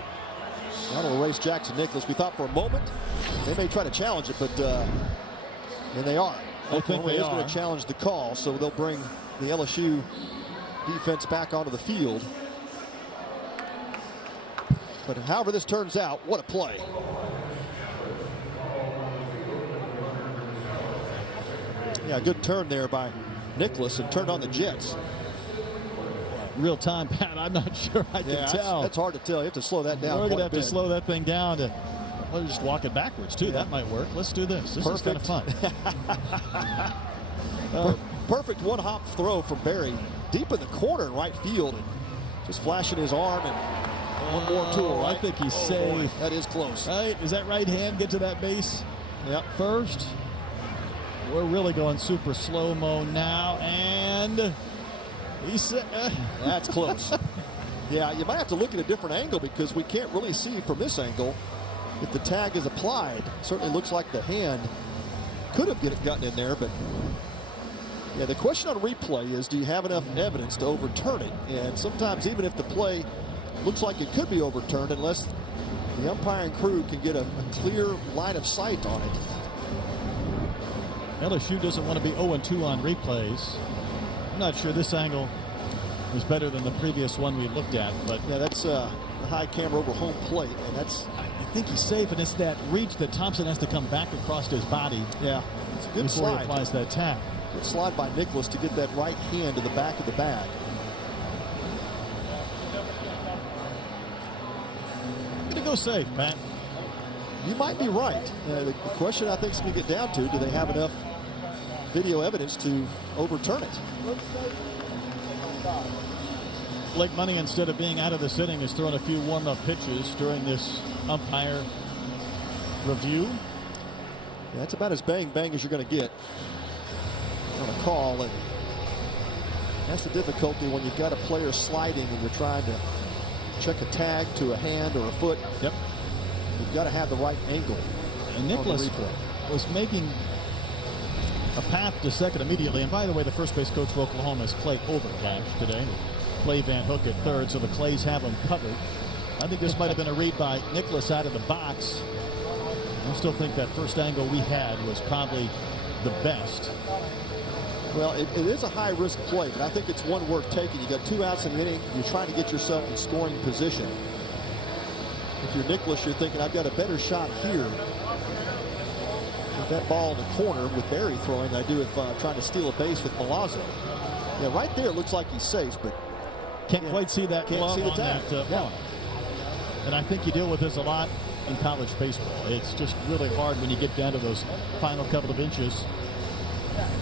That'll erase Jackson Nicholas. We thought for a moment they may try to challenge it, but and they are. Oklahoma is going to challenge the call, so they'll bring the LSU defense back onto the field. But however this turns out, what a play. Yeah, good turn there by Nicholas and turned on the Jets. Real time, Pat. I'm not sure I can tell. That's hard to tell. You have to slow that down. We're going to have to slow that thing down. Well, just walk it backwards, too. Yeah. That might work. Let's do this. This is kind of fun. Perfect one-hop throw from Barry. Deep in the corner in right field. And just flashing his arm and one more tool. Right? I think he's safe. Boy, that is close. Right? Is that right hand get to that base? Yep. First. We're really going super slow-mo now. And he's... That's close. Yeah, you might have to look at a different angle because we can't really see from this angle if the tag is applied. Certainly looks like the hand could have gotten in there, but yeah, the question on replay is, do you have enough evidence to overturn it? And sometimes even if the play looks like it could be overturned, unless the umpiring crew can get a clear line of sight on it. LSU doesn't want to be 0-2 on replays. I'm not sure this angle was better than the previous one we looked at, but yeah, that's the high camera over home plate, and that's... I think he's safe, and it's that reach that Thompson has to come back across his body. Yeah, it's a good before slide. He applies that tag. Good slide by Nicholas to get that right hand to the back of the bag. Gonna go safe, Pat. You might be right. The question I think is going to get down to, do they have enough video evidence to overturn it? Blake Money, instead of being out of this inning, has thrown a few warm-up pitches during this umpire review. Yeah, that's about as bang-bang as you're going to get on a call, and that's the difficulty when you've got a player sliding and you're trying to check a tag to a hand or a foot. Yep. You've got to have the right angle. And Nicholas was making a path to second immediately. And by the way, the first base coach for Oklahoma is Clay Overcash today. Clay Van Hook at third, so the Clays have him covered. I think this might have been a read by Nicholas out of the box. I still think that first angle we had was probably the best. Well, it is a high-risk play, but I think it's one worth taking. You got 2 outs in the inning. You're trying to get yourself in scoring position. If you're Nicholas, you're thinking, I've got a better shot here with that ball in the corner with Barry throwing than I do if trying to steal a base with Milazzo. Yeah, right there it looks like he's safe, but Can't quite see that Can't glove see the on tag. that ball. And I think you deal with this a lot in college baseball. It's just really hard when you get down to those final couple of inches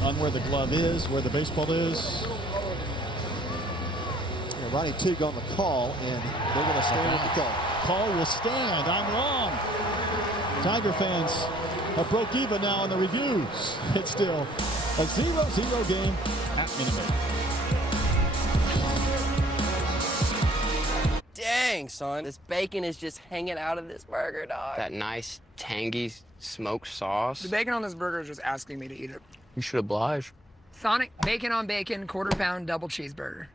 on where the glove is, where the baseball is. Yeah, Ronnie Teague on the call, and they're going to stand with the call. Call will stand. I'm wrong. Tiger fans have broke even now in the reviews. It's still a 0-0 game at Minute Maid. Dang, son. This bacon is just hanging out of this burger, dog. That nice, tangy smoked sauce. The bacon on this burger is just asking me to eat it. You should oblige. Sonic bacon on bacon, quarter-pound double cheeseburger.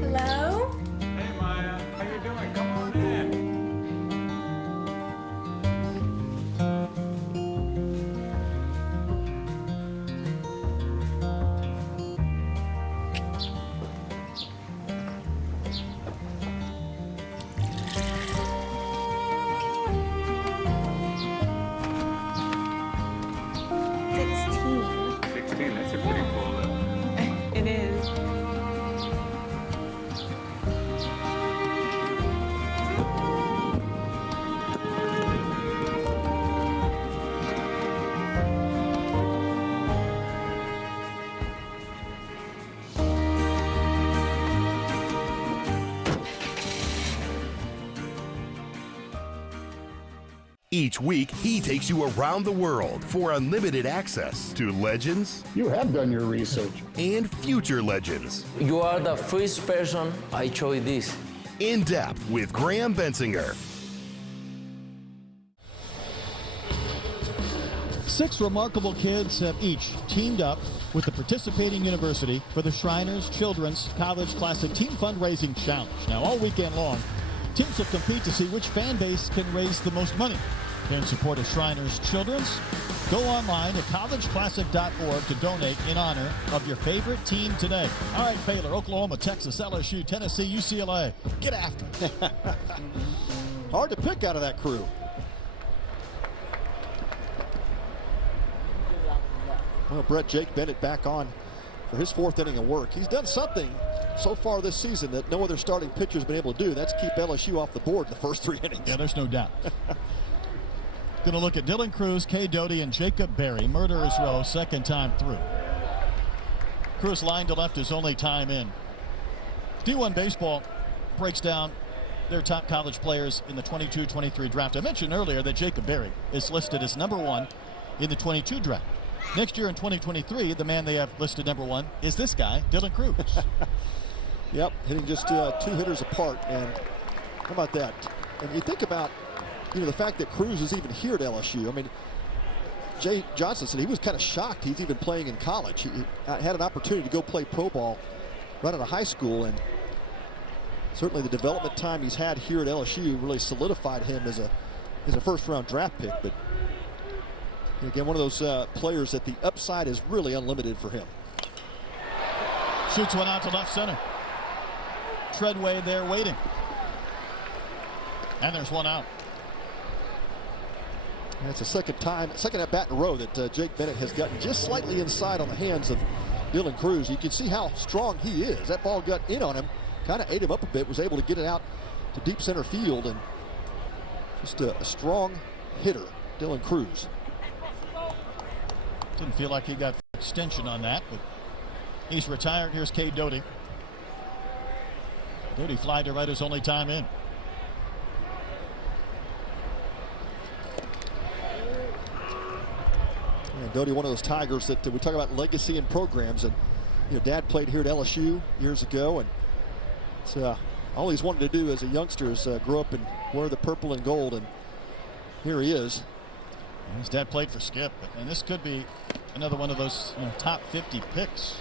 Hello? Hey, Maya. How you doing? Come on in. That's a pretty full lip. It is. Each week, he takes you around the world for unlimited access to legends. You have done your research. And future legends. You are the first person I show this. In depth with Graham Bensinger. 6 remarkable kids have each teamed up with the participating university for the Shriners Children's College Classic Team Fundraising Challenge. Now, all weekend long, teams will compete to see which fan base can raise the most money. In support of Shriners Children's, go online at collegeclassic.org to donate in honor of your favorite team today. All right, Baylor, Oklahoma, Texas, LSU, Tennessee, UCLA. Get after it. Hard to pick out of that crew. Well, Brett Jake Bennett back on for his 4th inning of work. He's done something so far this season that no other starting pitcher has been able to do. That's keep LSU off the board in the first 3 innings. Yeah, there's no doubt. Going to look at Dylan Cruz, Kay Doty, and Jacob Berry. Murderer's row, second time through. Cruz line to left his only time in. D1 Baseball breaks down their top college players in the 22-23 draft. I mentioned earlier that Jacob Berry is listed as #1 in the 22 draft. Next year in 2023, the man they have listed #1 is this guy, Dylan Cruz. Yep, hitting just 2 hitters apart. And how about that? And you think about, the fact that Cruz is even here at LSU. I mean, Jay Johnson said he was kind of shocked he's even playing in college. He had an opportunity to go play pro ball right out of high school, and certainly the development time he's had here at LSU really solidified him as a first-round draft pick. But again, one of those players that the upside is really unlimited for him. Shoots one out to left center. Treadway there waiting. And there's one out. That's the second at bat in a row that Jake Bennett has gotten just slightly inside on the hands of Dylan Cruz. You can see how strong he is. That ball got in on him, kind of ate him up a bit, was able to get it out to deep center field, and just a strong hitter, Dylan Cruz. Didn't feel like he got extension on that, but he's retired. Here's Kay Doty. Doty fly to right his only time in. And Doty, one of those Tigers that we talk about legacy and programs, and Dad played here at LSU years ago, and it's all he's wanted to do as a youngster is grow up and wear the purple and gold, and here he is. And his dad played for Skip, and this could be another one of those top 50 picks.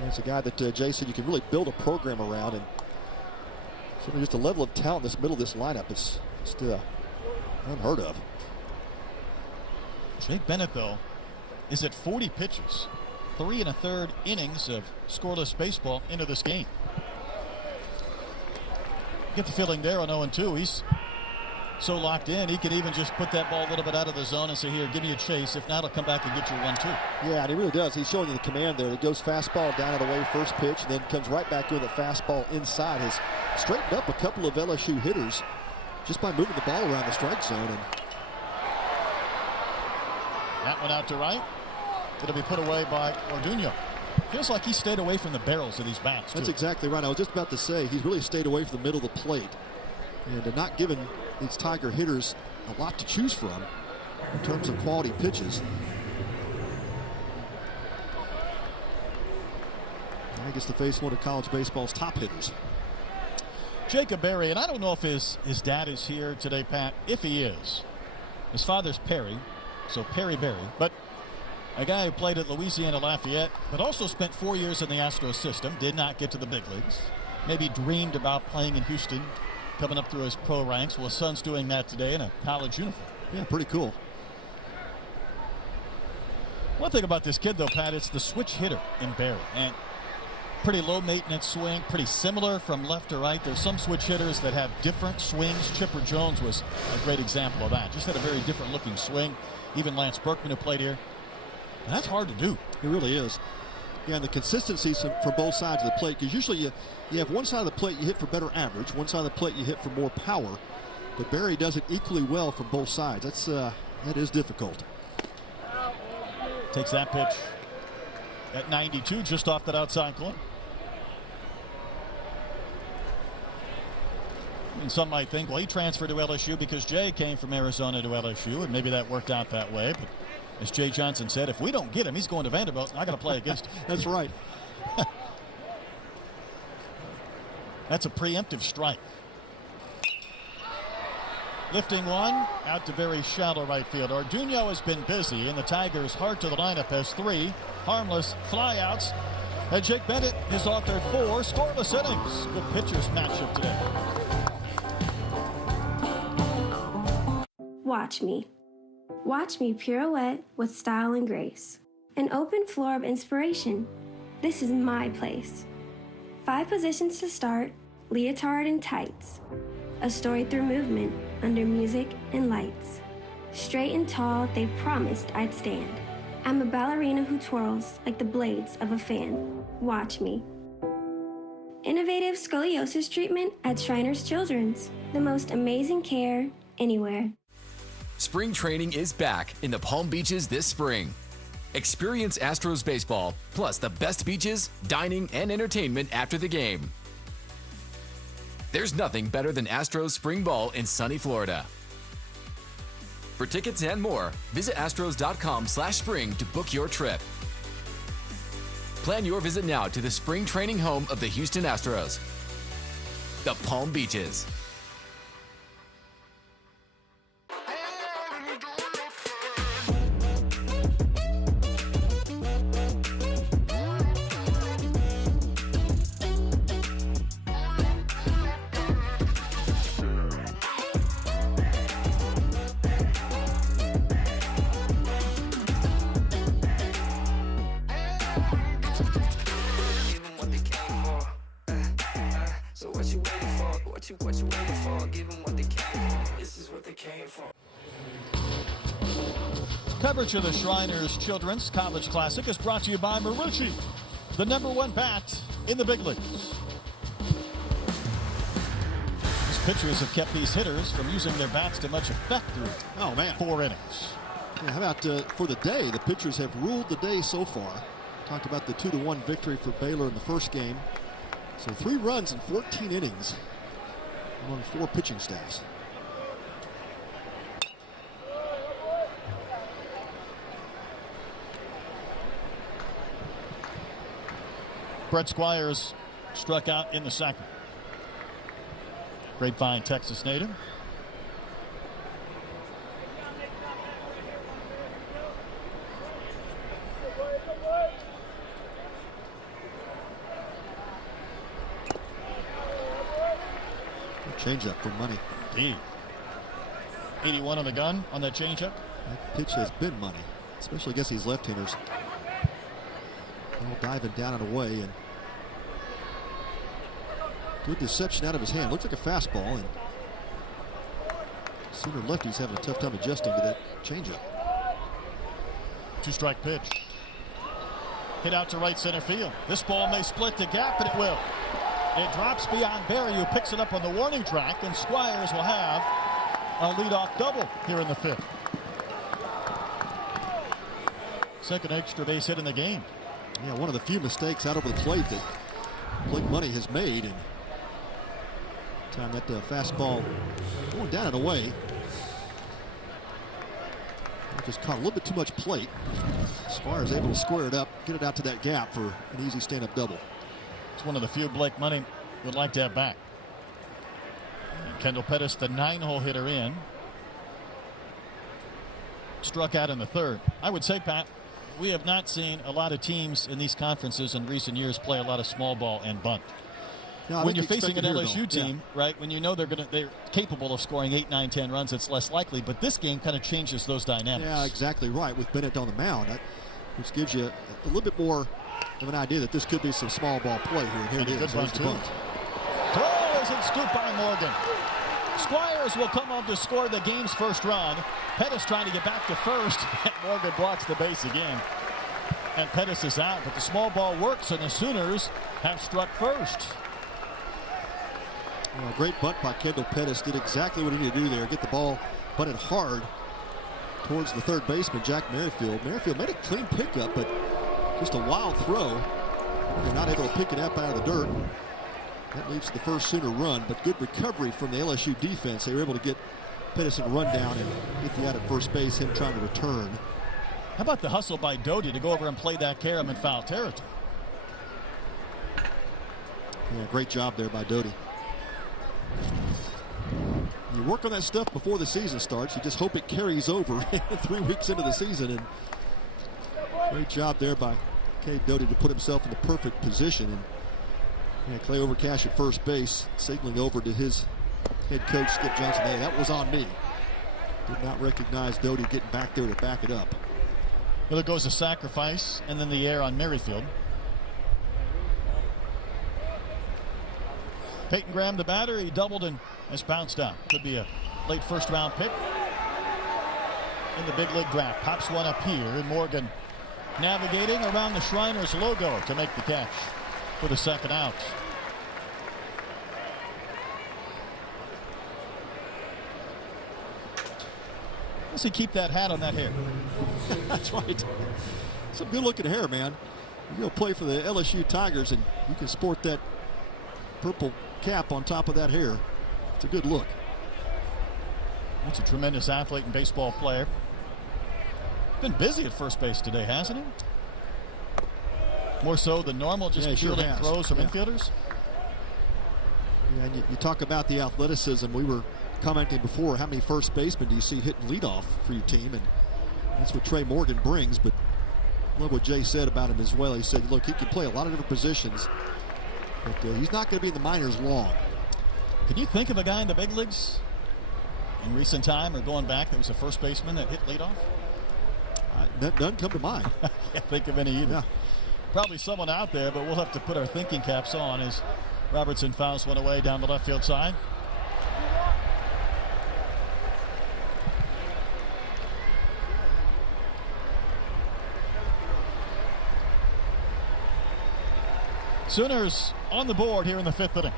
And it's a guy that Jay said you can really build a program around, and certainly just the level of talent in this middle of this lineup is just unheard of. Jake Bennett, though, is at 40 pitches, 3 1/3 innings of scoreless baseball into this game. get the feeling there on 0-2. He's so locked in, he could even just put that ball a little bit out of the zone and say, here, give me a chase. If not, I'll come back and get you 1-2. Yeah, and he really does. He's showing you the command there. He goes fastball down out of the way, first pitch, and then comes right back with a fastball inside. Has straightened up a couple of LSU hitters just by moving the ball around the strike zone. And that one out to right. It'll be put away by Orduño. Feels like he stayed away from the barrels of these bats, too. That's exactly right. I was just about to say, he's really stayed away from the middle of the plate. And not given these Tiger hitters a lot to choose from in terms of quality pitches. I guess to face one of college baseball's top hitters. Jacob Berry, and I don't know if his dad is here today, Pat. If he is, his father's Perry, so Perry Berry, but a guy who played at Louisiana Lafayette, but also spent 4 years in the Astros system, did not get to the big leagues. Maybe dreamed about playing in Houston, coming up through his pro ranks. Well, his son's doing that today in a college uniform. Yeah, pretty cool. One thing about this kid, though, Pat, it's the switch hitter in Berry. And pretty low maintenance swing, pretty similar from left to right. There's some switch hitters that have different swings. Chipper Jones was a great example of that. Just had a very different looking swing. Even Lance Berkman, who played here. And that's hard to do. It really is. Yeah, and the consistency from both sides of the plate, because usually you have one side of the plate you hit for better average, one side of the plate you hit for more power, but Berry does it equally well from both sides. That is difficult. Takes that pitch at 92, just off that outside corner. And some might think, well, he transferred to LSU because Jay came from Arizona to LSU, and maybe that worked out that way. But as Jay Johnson said, if we don't get him, he's going to Vanderbilt, and I got to play against him. That's right. That's a preemptive strike. Lifting one out to very shallow right field. Orduño has been busy, and the Tigers hard to the lineup has 3 harmless flyouts. And Jake Bennett has authored 4 scoreless innings. Good pitchers matchup today. Watch me. Watch me pirouette with style and grace. An open floor of inspiration. This is my place. 5 positions to start, leotard and tights. A story through movement, under music and lights. Straight and tall, they promised I'd stand. I'm a ballerina who twirls like the blades of a fan. Watch me. Innovative scoliosis treatment at Shriners Children's. The most amazing care anywhere. Spring training is back in the Palm Beaches this spring. Experience Astros baseball, plus the best beaches, dining, and entertainment after the game. There's nothing better than Astros spring ball in sunny Florida. For tickets and more, visit astros.com/spring to book your trip. Plan your visit now to the spring training home of the Houston Astros, the Palm Beaches. Coverage of the Shriners Children's College Classic is brought to you by Marucci, the #1 bat in the big leagues. These pitchers have kept these hitters from using their bats to much effect through 4 innings. Yeah, how about for the day? The pitchers have ruled the day so far. Talked about the 2-1 victory for Baylor in the first game. So 3 runs in 14 innings among 4 pitching staffs. Brett Squires struck out in the second. Grapevine, Texas native. Changeup for money. Indeed. 81 on the gun on that changeup. That pitch has been money, especially against these left-handers. All diving down and away, and Good deception out of his hand. Looks like a fastball. And Sooner lefties having a tough time adjusting to that changeup. 2-strike pitch. Hit out to right center field. This ball may split the gap, and it will. It drops beyond Ferry, who picks it up on the warning track, and Squires will have a leadoff double here in the 5th. Second extra base hit in the game. Yeah, one of the few mistakes out over the plate that Blake Money has made. And time that fastball going down and away. Just caught a little bit too much plate. Squires able to square it up, get it out to that gap for an easy stand-up double. It's one of the few Blake Money would like to have back. And Kendall Pettis, the 9-hole hitter in. Struck out in the 3rd. I would say, Pat, we have not seen a lot of teams in these conferences in recent years play a lot of small ball and bunt. No, when you're facing an LSU team, right, when you know they're capable of scoring 8, 9, 10 runs, it's less likely. But this game kind of changes those dynamics. Yeah, exactly right, with Bennett on the mound, which gives you a little bit more of an idea that this could be some small ball play here. And here it is. Good bunt, too. Throw isn't scooped by Morgan. Squires will come up to score the game's first run. Pettis trying to get back to first. Morgan blocks the base again. And Pettis is out, but the small ball works, and the Sooners have struck first. Well, great bunt by Kendall Pettis. Did exactly what he needed to do there. Get the ball bunted hard towards the third baseman, Jack Maryfield. Maryfield made a clean pickup, but just a wild throw. They're not able to pick it up out of the dirt. That leads to the first Sooner run, but good recovery from the LSU defense. They were able to get Pettis in a run down and get the out at first base, him trying to return. How about the hustle by Doty to go over and play that carom in foul territory? Yeah, great job there by Doty. You work on that stuff before the season starts. You just hope it carries over 3 weeks into the season. And great job there by Cade Doty to put himself in the perfect position. And Clay Overcash at first base, signaling over to his head coach, Skip Johnson. Hey, that was on me. Did not recognize Doty getting back there to back it up. Well, it goes a sacrifice, and then the air on Maryfield. Peyton Graham, the batter, he doubled and has bounced out. Could be a late first-round pick in the big league draft. Pops one up here, and Morgan navigating around the Shriners logo to make the catch for the second out. Does he keep that hat on that hair? That's right. Some good-looking hair, man. You're going to play for the LSU Tigers, and you can sport that purple cap on top of that hair. It's a good look. That's a tremendous athlete and baseball player. Been busy at first base today, hasn't he? More so than normal, just fielding throws from infielders. Yeah, and you talk about the athleticism. We were commenting before, how many first basemen do you see hitting leadoff for your team? And that's what Trey Morgan brings. But I love what Jay said about him as well. He said, look, he can play a lot of different positions, but he's not going to be in the minors long. Can you think of a guy in the big leagues in recent time or going back that was a first baseman that hit leadoff? None come to mind. I can't think of any either. Yeah. Probably someone out there, but we'll have to put our thinking caps on as Robertson fouls one away down the left field side. Sooners on the board here in the fifth inning.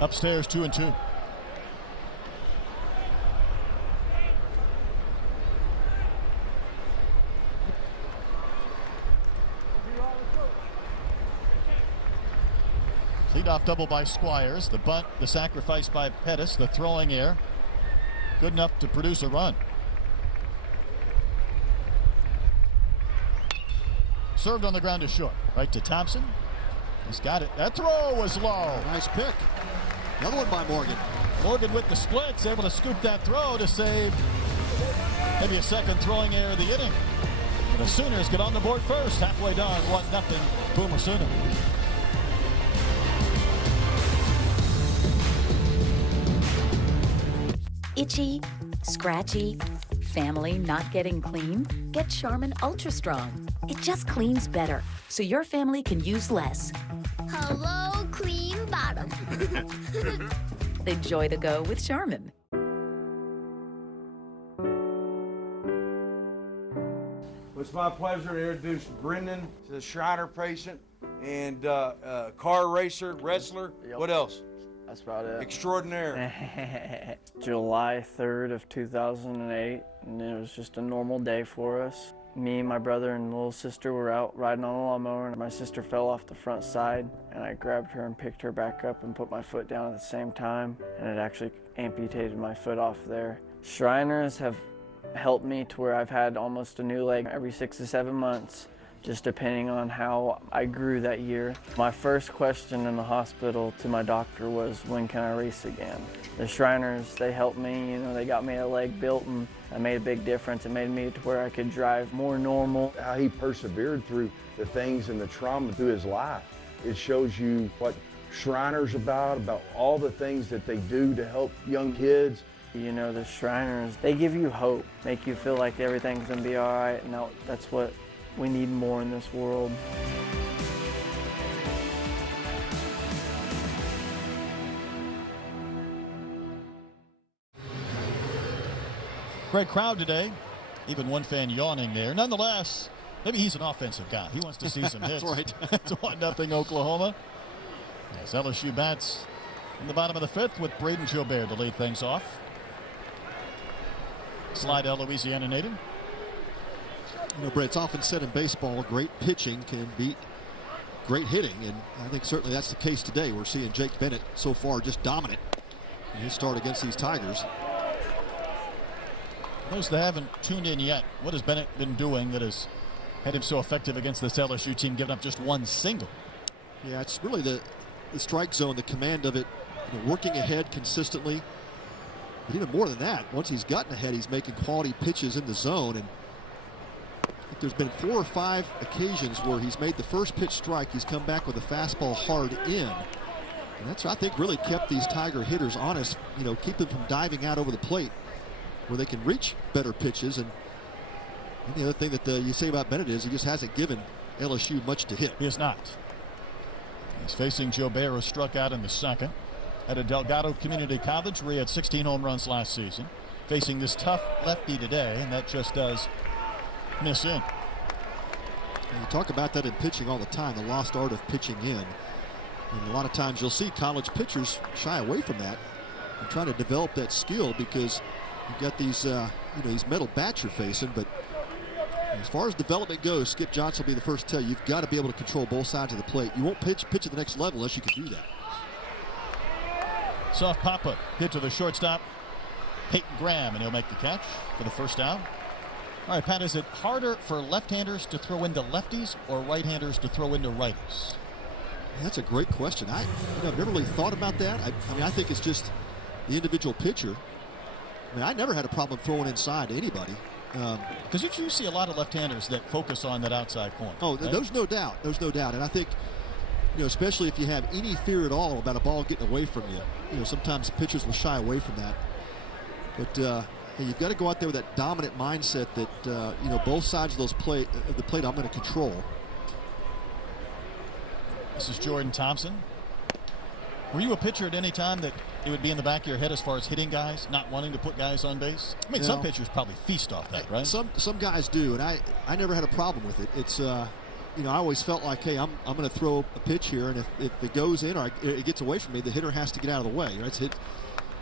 Upstairs 2-2. Leadoff double by Squires. The bunt, the sacrifice by Pettis, the throwing air. Good enough to produce a run. Served on the ground to short. Right to Thompson. He's got it. That throw was low. Nice pick. Another one by Morgan. Morgan with the splits, able to scoop that throw to save maybe a second throwing error of the inning. And the Sooners get on the board first. Halfway done, 1-0. Boomer Sooner. Itchy, scratchy, Family not getting clean? Get Charmin Ultra Strong. It just cleans better, so your family can use less. Hello, clean bottom. Enjoy the go with Charmin. It's my pleasure to introduce Brendan, the Shriner patient, and car racer, wrestler. Yep. What else? That's about it. Extraordinaire. July 3rd of 2008, and it was just a normal day for us. Me, my brother, and little sister were out riding on a lawnmower, and my sister fell off the front side, and I grabbed her and picked her back up and put my foot down at the same time, and it actually amputated my foot off there. Shriners have helped me to where I've had almost a new leg every 6 to 7 months, just depending on how I grew that year. My first question in the hospital to my doctor was, when can I race again? The Shriners, they helped me, you know, they got me a leg built, and that made a big difference. It made me to where I could drive more normal. How he persevered through the things and the trauma through his life. It shows you what Shriner's about all the things that they do to help young kids. You know, the Shriners, they give you hope, make you feel like everything's gonna be all right, and that's what we need more in this world. Great crowd today. Even one fan yawning there. Nonetheless, maybe he's an offensive guy. He wants to see some hits. That's right. It's 1-0 Oklahoma. As LSU bats in the bottom of the 5th with Braden Jobert to lead things off. Slidell, Louisiana native. You know, Brett, it's often said in baseball, great pitching can beat great hitting, and I think certainly that's the case today. We're seeing Jake Bennett so far just dominant in his start against these Tigers. Those that haven't tuned in yet, what has Bennett been doing that has had him so effective against this LSU team, giving up just one single? Yeah, it's really the strike zone, the command of it, you know, working ahead consistently. But even more than that, once he's gotten ahead, he's making quality pitches in the zone. And I think there's been 4 or 5 occasions where he's made the first pitch strike, he's come back with a fastball hard in. And that's, I think, really kept these Tiger hitters honest, you know, keep them from diving out over the plate where they can reach better pitches. And the other thing that you say about Bennett is he just hasn't given LSU much to hit. He has not. He's facing Jobert, who struck out in the 2nd. At a Delgado Community College where he had 16 home runs last season. Facing this tough lefty today, and that just does miss in. And you talk about that in pitching all the time, the lost art of pitching in. And a lot of times you'll see college pitchers shy away from that and trying to develop that skill because you've got these, these metal bats you're facing. But as far as development goes, Skip Johnson will be the first to tell you, you've got to be able to control both sides of the plate. You won't pitch at the next level unless you can do that. Soft pop-up hit to the shortstop, Peyton Graham, and he'll make the catch for the first out. All right, Pat, is it harder for left-handers to throw into lefties or right-handers to throw into righties? That's a great question. I've never really thought about that. I mean, I think it's just the individual pitcher. I mean, I never had a problem throwing inside to anybody. Because you see a lot of left-handers that focus on that outside corner. Oh, right? There's no doubt. There's no doubt. And I think, you know, especially if you have any fear at all about a ball getting away from you, you know, sometimes pitchers will shy away from that. But you've got to go out there with that dominant mindset that, you know, both sides of the plate I'm going to control. This is Jordan Thompson. Were you a pitcher at any time that it would be in the back of your head as far as hitting guys, not wanting to put guys on base? I mean, some pitchers probably feast off that, right? Some guys do, and I never had a problem with it. It's you know, I always felt like, hey, I'm going to throw a pitch here, and if it goes in or it gets away from me, the hitter has to get out of the way. Right? It's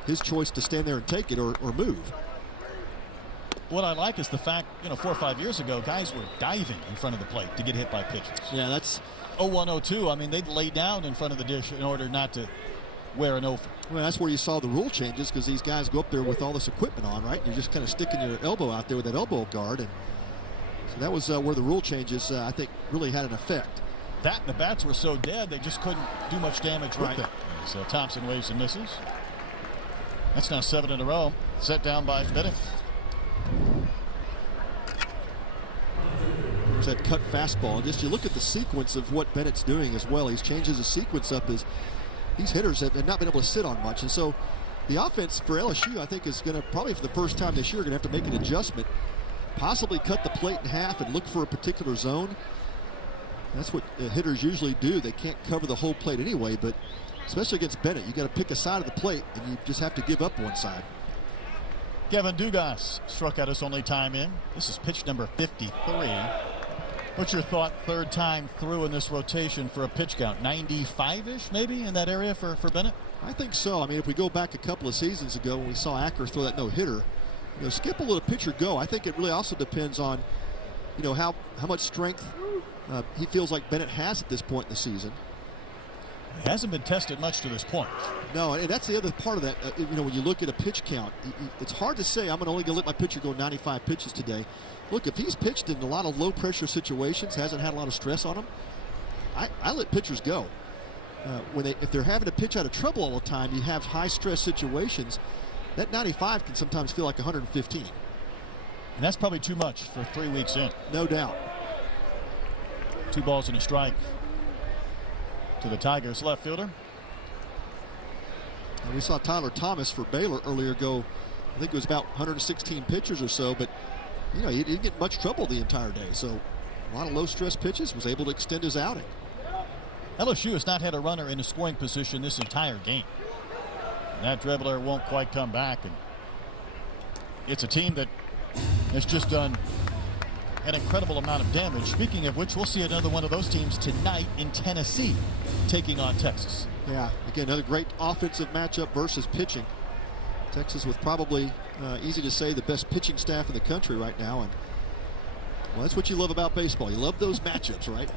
his choice to stand there and take it or move. What I like is the fact, you know, 4 or 5 years ago, guys were diving in front of the plate to get hit by pitchers. Yeah, that's 0-1-0-2. I mean, they'd lay down in front of the dish in order not to wear an over. Well, that's where you saw the rule changes because these guys go up there with all this equipment on, right? You're just kind of sticking your elbow out there with that elbow guard, and so that was where the rule changes, I think, really had an effect. That and the bats were so dead they just couldn't do much damage with them. So Thompson waves and misses. That's now 7 in a row. Set down by Bennett. There's that cut fastball. And just you look at the sequence of what Bennett's doing as well. He's changes his sequence up as these hitters have not been able to sit on much. And so the offense for LSU, I think, is going to probably for the first time this year going to have to make an adjustment, possibly cut the plate in half and look for a particular zone. That's what hitters usually do. They can't cover the whole plate anyway, but especially against Bennett, you got to pick a side of the plate, and you just have to give up one side. Kevin Dugas struck out his only time in. This is pitch number 53. What's your thought third time through in this rotation for a pitch count? 95-ish maybe in that area for Bennett? I think so. I mean, if we go back a couple of seasons ago when we saw Acker throw that no-hitter, Skip will let a pitcher go. I think it really also depends on, how much strength he feels like Bennett has at this point in the season. He hasn't been tested much to this point. No, and that's the other part of that. When you look at a pitch count, it's hard to say I'm only going to let my pitcher go 95 pitches today. Look, if he's pitched in a lot of low-pressure situations, hasn't had a lot of stress on him, I let pitchers go. If they're having to pitch out of trouble all the time, you have high-stress situations, that 95 can sometimes feel like 115. And that's probably too much for 3 weeks in. No doubt. 2 balls and a strike to the Tigers left fielder. And we saw Tyler Thomas for Baylor earlier go, I think it was about 116 pitches or so, but he didn't get much trouble the entire day. So a lot of low-stress pitches, was able to extend his outing. LSU has not had a runner in a scoring position this entire game. And that dribbler won't quite come back. And it's a team that has just done an incredible amount of damage. Speaking of which, we'll see another one of those teams tonight in Tennessee taking on Texas. Yeah, again, another great offensive matchup versus pitching. Texas with probably, easy to say, the best pitching staff in the country right now. And well, that's what you love about baseball. You love those matchups, right?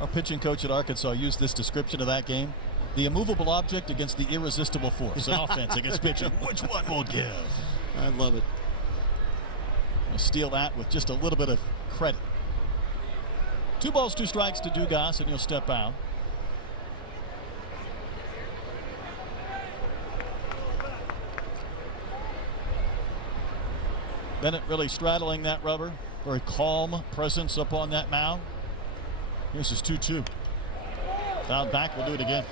Our pitching coach at Arkansas used this description of that game: the immovable object against the irresistible force. An offense against pitching. Which one will give? I love it. I'll steal that with just a little bit of credit. 2 balls, 2 strikes to Dugas, and he'll step out. Bennett really straddling that rubber. Very calm presence up on that mound. Here's his 2-2. Fouled back, we'll do it again.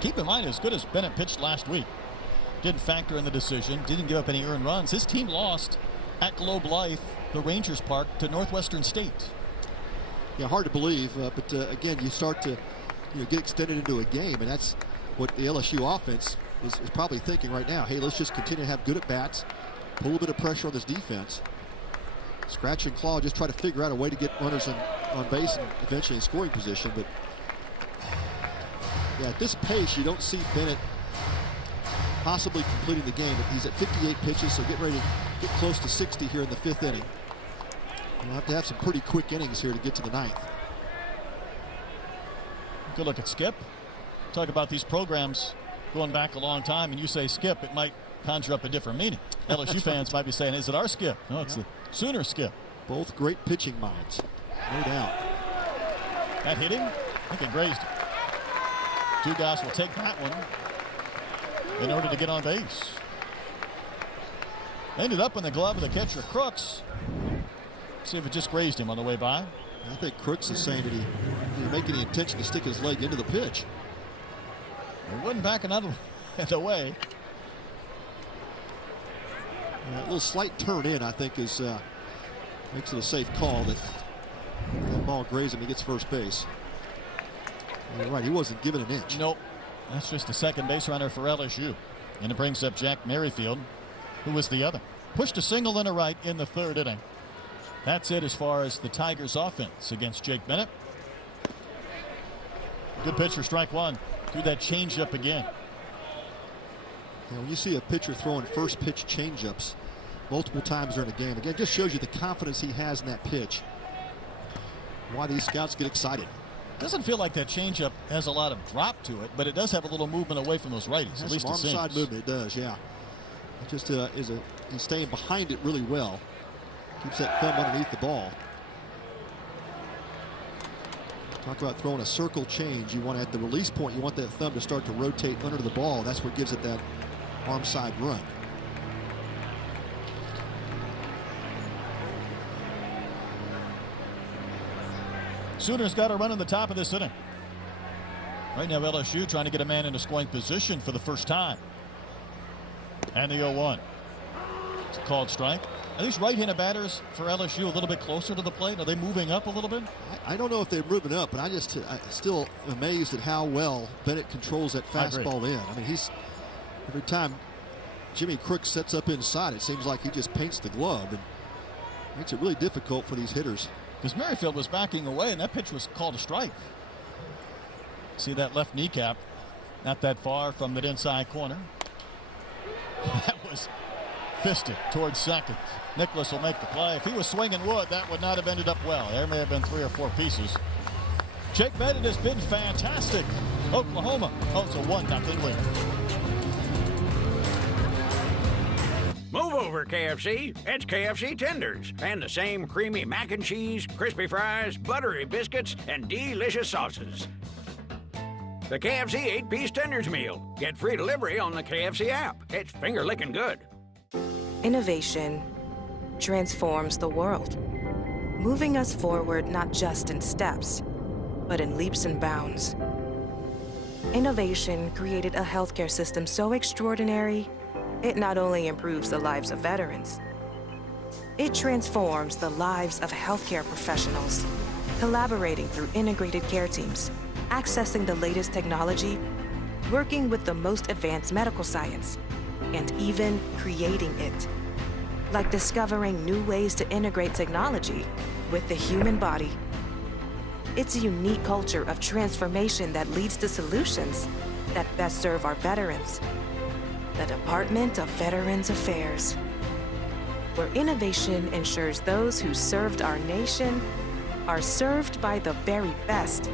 Keep in mind, as good as Bennett pitched last week, didn't factor in the decision, didn't give up any earned runs. His team lost at Globe Life, the Rangers Park, to Northwestern State. Yeah, hard to believe, but again, you start to get extended into a game, and that's what the LSU offense is probably thinking right now. Hey, let's just continue to have good at-bats, put a little bit of pressure on this defense, scratch and claw, just try to figure out a way to get runners on base and eventually in scoring position. But yeah, at this pace, you don't see Bennett possibly completing the game. But he's at 58 pitches, so getting ready to get close to 60 here in the 5th inning. We'll have to have some pretty quick innings here to get to the 9th. Good look at Skip. Talk about these programs going back a long time, and you say Skip, it might conjure up a different meaning. LSU fans might be saying, is it our Skip? No, it's the Sooner Skip. Both great pitching minds, no doubt. That hit him? I think it grazed him. Dugas will take that one in order to get on base. Ended up in the glove of the catcher, Crooks. See if it just grazed him on the way by. I think Crooks is saying that he didn't make any intention to stick his leg into the pitch. He wasn't backing out of the way. A little slight turn in, I think, is makes it a safe call that ball grazed him, he gets first base. You're right, he wasn't given an inch. Nope. That's just the second base runner for LSU. And it brings up Jack Maryfield, who was the other. Pushed a single and a right in the 3rd inning. That's it as far as the Tigers offense against Jake Bennett. Good pitcher, strike one. Do that changeup again. When you see a pitcher throwing first pitch changeups multiple times during a game, again, just shows you the confidence he has in that pitch. Why these scouts get excited. Doesn't feel like that changeup has a lot of drop to it, but it does have a little movement away from those righties. At least it seems. Arm side movement, it does, yeah. It just he's staying behind it really well. Keeps that thumb underneath the ball. Talk about throwing a circle change. You want at the release point, you want that thumb to start to rotate under the ball. That's what gives it that arm side run. Sooners got a run in the top of this inning. Right now LSU trying to get a man into scoring position for the first time. And the 0-1. It's a called strike. Are these right-handed batters for LSU a little bit closer to the plate? Are they moving up a little bit? I don't know if they're moving up, but I'm still amazed at how well Bennett controls that fastball in. I mean, every time Jimmy Crooks sets up inside, it seems like he just paints the glove and makes it really difficult for these hitters. Because Maryfield was backing away, and that pitch was called a strike. See that left kneecap, not that far from that inside corner. That was fisted towards second. Nicholas will make the play. If he was swinging wood, that would not have ended up well. There may have been 3 or 4 pieces. Jake Bennett has been fantastic. Oklahoma holds a 1-0 lead. Move over, KFC. It's KFC Tenders. And the same creamy mac and cheese, crispy fries, buttery biscuits, and delicious sauces. The KFC 8-piece Tenders meal. Get free delivery on the KFC app. It's finger-licking good. Innovation transforms the world, moving us forward not just in steps, but in leaps and bounds. Innovation created a healthcare system so extraordinary, it not only improves the lives of veterans, it transforms the lives of healthcare professionals, collaborating through integrated care teams, accessing the latest technology, working with the most advanced medical science, and even creating it. Like discovering new ways to integrate technology with the human body. It's a unique culture of transformation that leads to solutions that best serve our veterans. The Department of Veterans Affairs, where innovation ensures those who served our nation are served by the very best.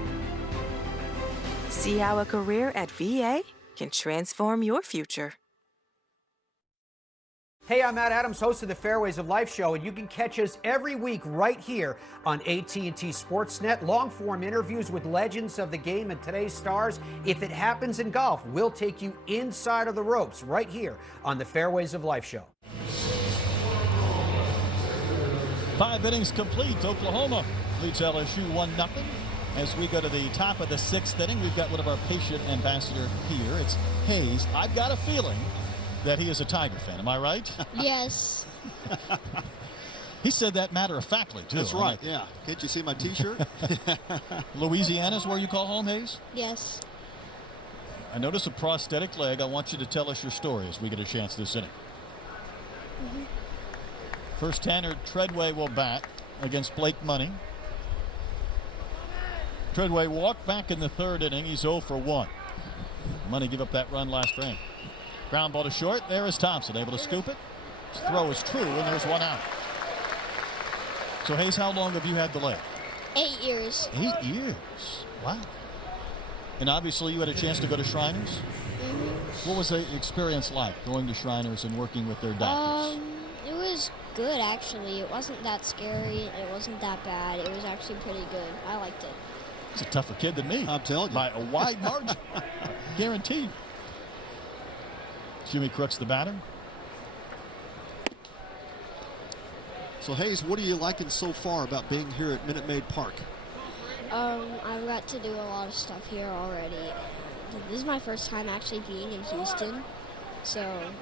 See how a career at VA can transform your future. Hey, I'm Matt Adams, host of the Fairways of Life show, and you can catch us every week right here on AT&T Sportsnet. Long-form interviews with legends of the game and today's stars. If it happens in golf, we'll take you inside of the ropes right here on the Fairways of Life show. 5 innings complete. Oklahoma leads LSU 1-0. As we go to the top of the 6th inning, we've got one of our patient ambassador here. It's Hayes. I've got a feeling that he is a Tiger fan. Am I right? Yes. He said that matter-of-factly, too. That's right, yeah. Can't you see my T-shirt? Louisiana's where you call home, Hayes? Yes. I notice a prosthetic leg. I want you to tell us your story as we get a chance this inning. First, Tanner Treadway will bat against Blake Money. Treadway walked back in the 3rd inning. He's 0 for 1. Money give up that run last frame. Ground ball to short. There is Thompson able to scoop it. His throw is true, and there's 1 out. So, Hayes, how long have you had the leg? 8 years. 8 years. Wow. And obviously you had a chance to go to Shriners. What was the experience like going to Shriners and working with their doctors? It was good, actually. It wasn't that scary. It wasn't that bad. It was actually pretty good. I liked it. He's a tougher kid than me. I'm telling you. By a wide margin. Guaranteed. Jimmy Crooks, the batter. So, Hayes, what are you liking so far about being here at Minute Maid Park? I've got to do a lot of stuff here already. This is my first time actually being in Houston, so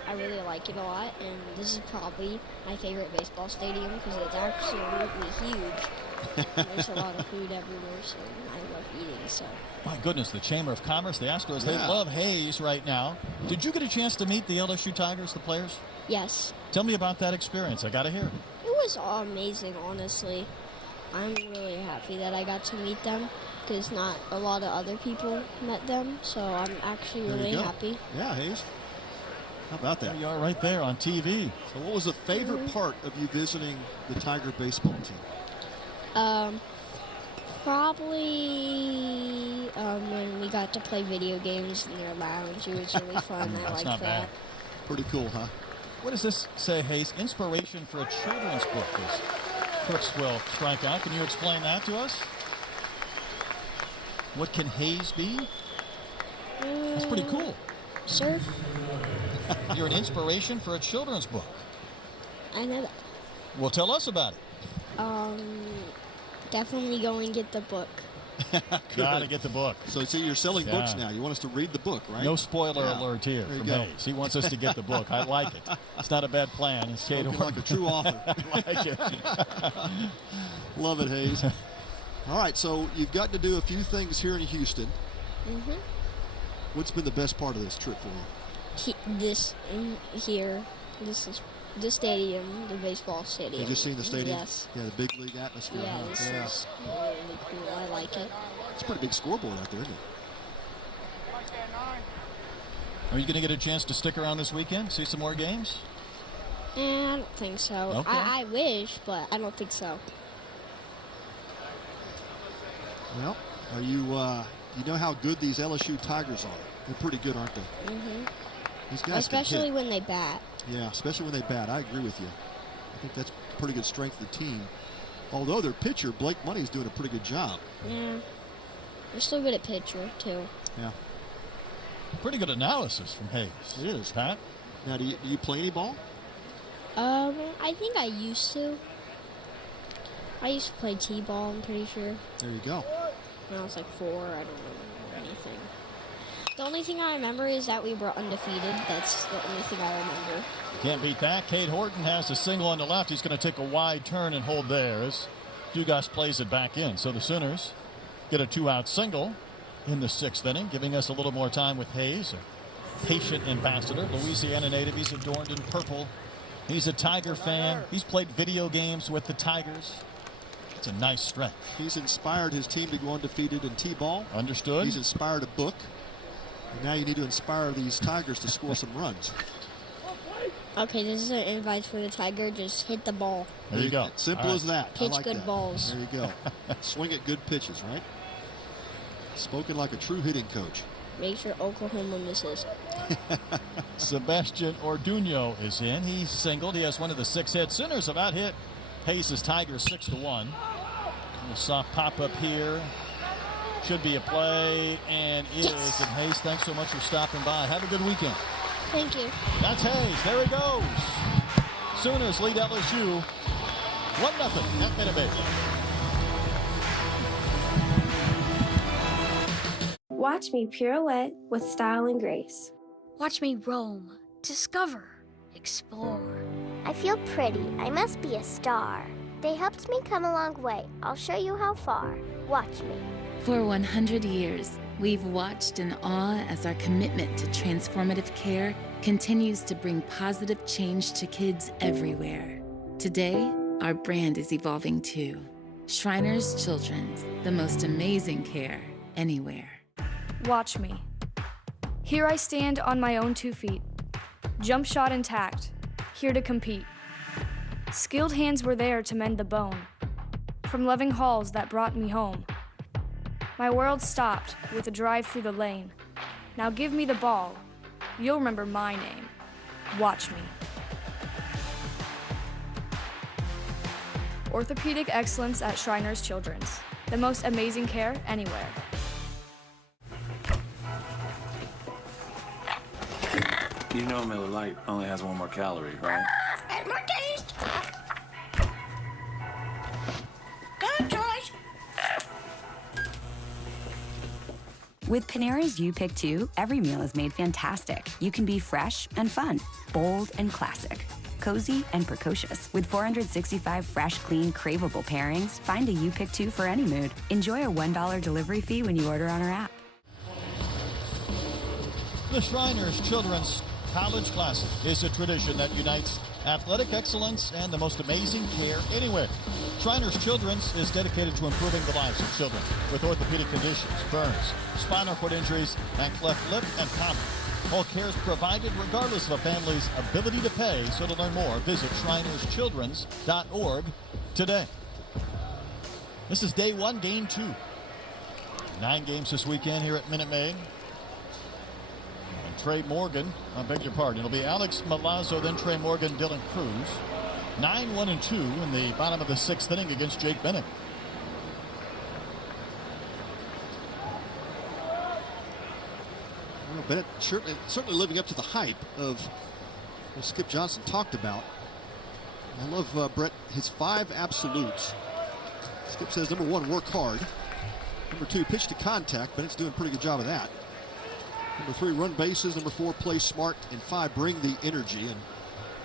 I really like it a lot. And this is probably my favorite baseball stadium because it's absolutely huge. There's a lot of food everywhere, so I love eating. So. My goodness, the Chamber of Commerce, the Astros, they love Hayes right now. Did you get a chance to meet the LSU Tigers, the players? Yes. Tell me about that experience. I got to hear. It was amazing, honestly. I'm really happy that I got to meet them because not a lot of other people met them, so I'm actually really happy. Yeah, Hayes. How about that? There you are right there on TV. So what was the favorite part of you visiting the Tiger baseball team? Probably when we got to play video games in their lounge. It was really fun. I liked that. Bad. Pretty cool, huh? What does this say, Hayes? Inspiration for a children's book. Crooks will strike out. Can you explain that to us? What can Hayes be? That's pretty cool. Sure. You're an inspiration for a children's book. I know that. Well, tell us about it. Definitely go and get the book. Gotta get the book. So see, you're selling books now. You want us to read the book, right? No spoiler alert here from Hayes. He wants us to get the book. I like it. It's not a bad plan. It's like a true author. I like it. Love it, Hayes. All right, so you've got to do a few things here in Houston. Mm-hmm. What's been the best part of this trip for you? This is the stadium, the baseball stadium. You just seen the stadium? Yes. Yeah, the big league atmosphere. Yeah, this is really cool. I like it. It's a pretty big scoreboard out there, isn't it? Are you going to get a chance to stick around this weekend, see some more games? I don't think so. Okay. I wish, but I don't think so. Well, are you know how good these LSU Tigers are? They're pretty good, aren't they? Mm-hmm. These guys especially when they bat. Yeah, especially when they bat. I agree with you. I think that's pretty good strength of the team. Although their pitcher, Blake Money's doing a pretty good job. Yeah. They're still good at pitcher, too. Yeah. Pretty good analysis from Hayes. It is. Pat? Now, do you play any ball? I think I used to. I used to play T-ball, I'm pretty sure. There you go. When I was like 4, I don't remember anything. The only thing I remember is that we were undefeated. That's the only thing I remember. Can't beat that. Cade Horton has a single on the left. He's going to take a wide turn and hold there as Dugas plays it back in. So the Sooners get a 2-out single in the 6th inning, giving us a little more time with Hayes, a patient ambassador. Louisiana native. He's adorned in purple. He's a Tiger fan. He's played video games with the Tigers. It's a nice stretch. He's inspired his team to go undefeated in T-ball. Understood. He's inspired a book. And now you need to inspire these Tigers to score some runs. Okay, this is an invite for the Tiger. Just hit the ball. There you go. Simple as that. Pitch I like good that. balls. There you go. Swing at good pitches, right? Spoken like a true hitting coach. Make sure Oklahoma misses. Sebastian Orduño is in. He's singled. He has one of the 6 hits. Sooners have out-hit Hayes' Tigers 6-1. A soft pop-up here. Should be a play, and is. Yes. And Hayes, thanks so much for stopping by. Have a good weekend. Thank you. That's Hayes. There he goes. Sooners lead LSU 1-0 at Minute Watch me pirouette with style and grace. Watch me roam, discover, explore. I feel pretty. I must be a star. They helped me come a long way. I'll show you how far. Watch me. For 100 years, we've watched in awe as our commitment to transformative care continues to bring positive change to kids everywhere. Today, our brand is evolving too. Shriners Children's, the most amazing care anywhere. Watch me. Here I stand on my own 2 feet. Jump shot intact, here to compete. Skilled hands were there to mend the bone. From loving halls that brought me home. My world stopped with a drive through the lane. Now give me the ball. You'll remember my name. Watch me. Orthopedic excellence at Shriners Children's. The most amazing care anywhere. You know Miller Lite only has 1 more calorie, right? Good choice. With Panera's You Pick 2, every meal is made fantastic. You can be fresh and fun, bold and classic, cozy and precocious. With 465 fresh, clean, craveable pairings, find a You Pick 2 for any mood. Enjoy a $1 delivery fee when you order on our app. The Shriners Children's College Classic is a tradition that unites athletic excellence and the most amazing care anywhere. Shriners Children's is dedicated to improving the lives of children with orthopedic conditions, burns, spinal cord injuries, and cleft lip and palate. All care is provided regardless of a family's ability to pay. So to learn more, visit shrinerschildrens.org today. This is day 1, game 2. 9 games this weekend here at Minute Maid. Trey Morgan, I beg your pardon. It'll be Alex Milazzo, then Trey Morgan, Dylan Cruz. 9-1-2 in the bottom of the 6th inning against Jake Bennett. Well, Bennett certainly living up to the hype of what Skip Johnson talked about. I love Brett, his 5 absolutes. Skip says, number 1, work hard. Number 2, pitch to contact. Bennett's doing a pretty good job of that. Number 3, run bases. Number 4, play smart. And 5, bring the energy. And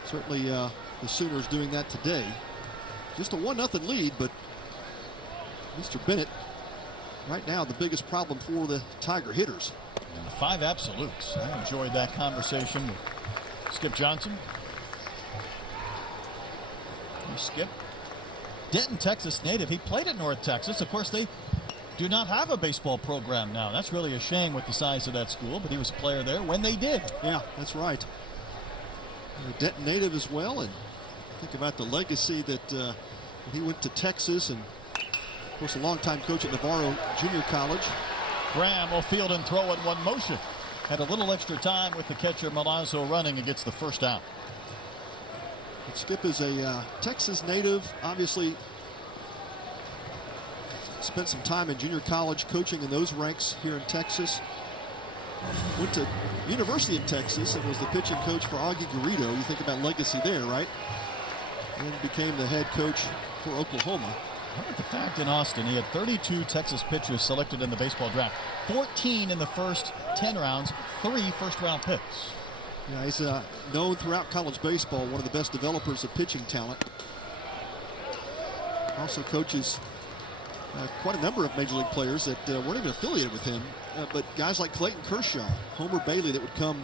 certainly the Sooners doing that today. Just a 1-0 lead, but Mr. Bennett, right now, the biggest problem for the Tiger hitters. And 5 absolutes. I enjoyed that conversation with Skip Johnson. Here's Skip. Denton, Texas native. He played at North Texas. Of course, they do not have a baseball program now. That's really a shame with the size of that school, but he was a player there when they did. Yeah, that's right. Denton native as well, and think about the legacy that when he went to Texas, and of course a longtime coach at Navarro Junior College. Graham will field and throw in one motion. Had a little extra time with the catcher Milazzo running and gets the first out. But Skip is a Texas native, obviously spent some time in junior college coaching in those ranks here in Texas. Went to University of Texas and was the pitching coach for Augie Garrido. You think about legacy there, right? And became the head coach for Oklahoma. How about the fact in Austin, he had 32 Texas pitchers selected in the baseball draft. 14 in the first 10 rounds, 3 first-round picks. Yeah, he's known throughout college baseball, one of the best developers of pitching talent. Also coaches quite a number of major league players that weren't even affiliated with him, but guys like Clayton Kershaw, Homer Bailey, that would come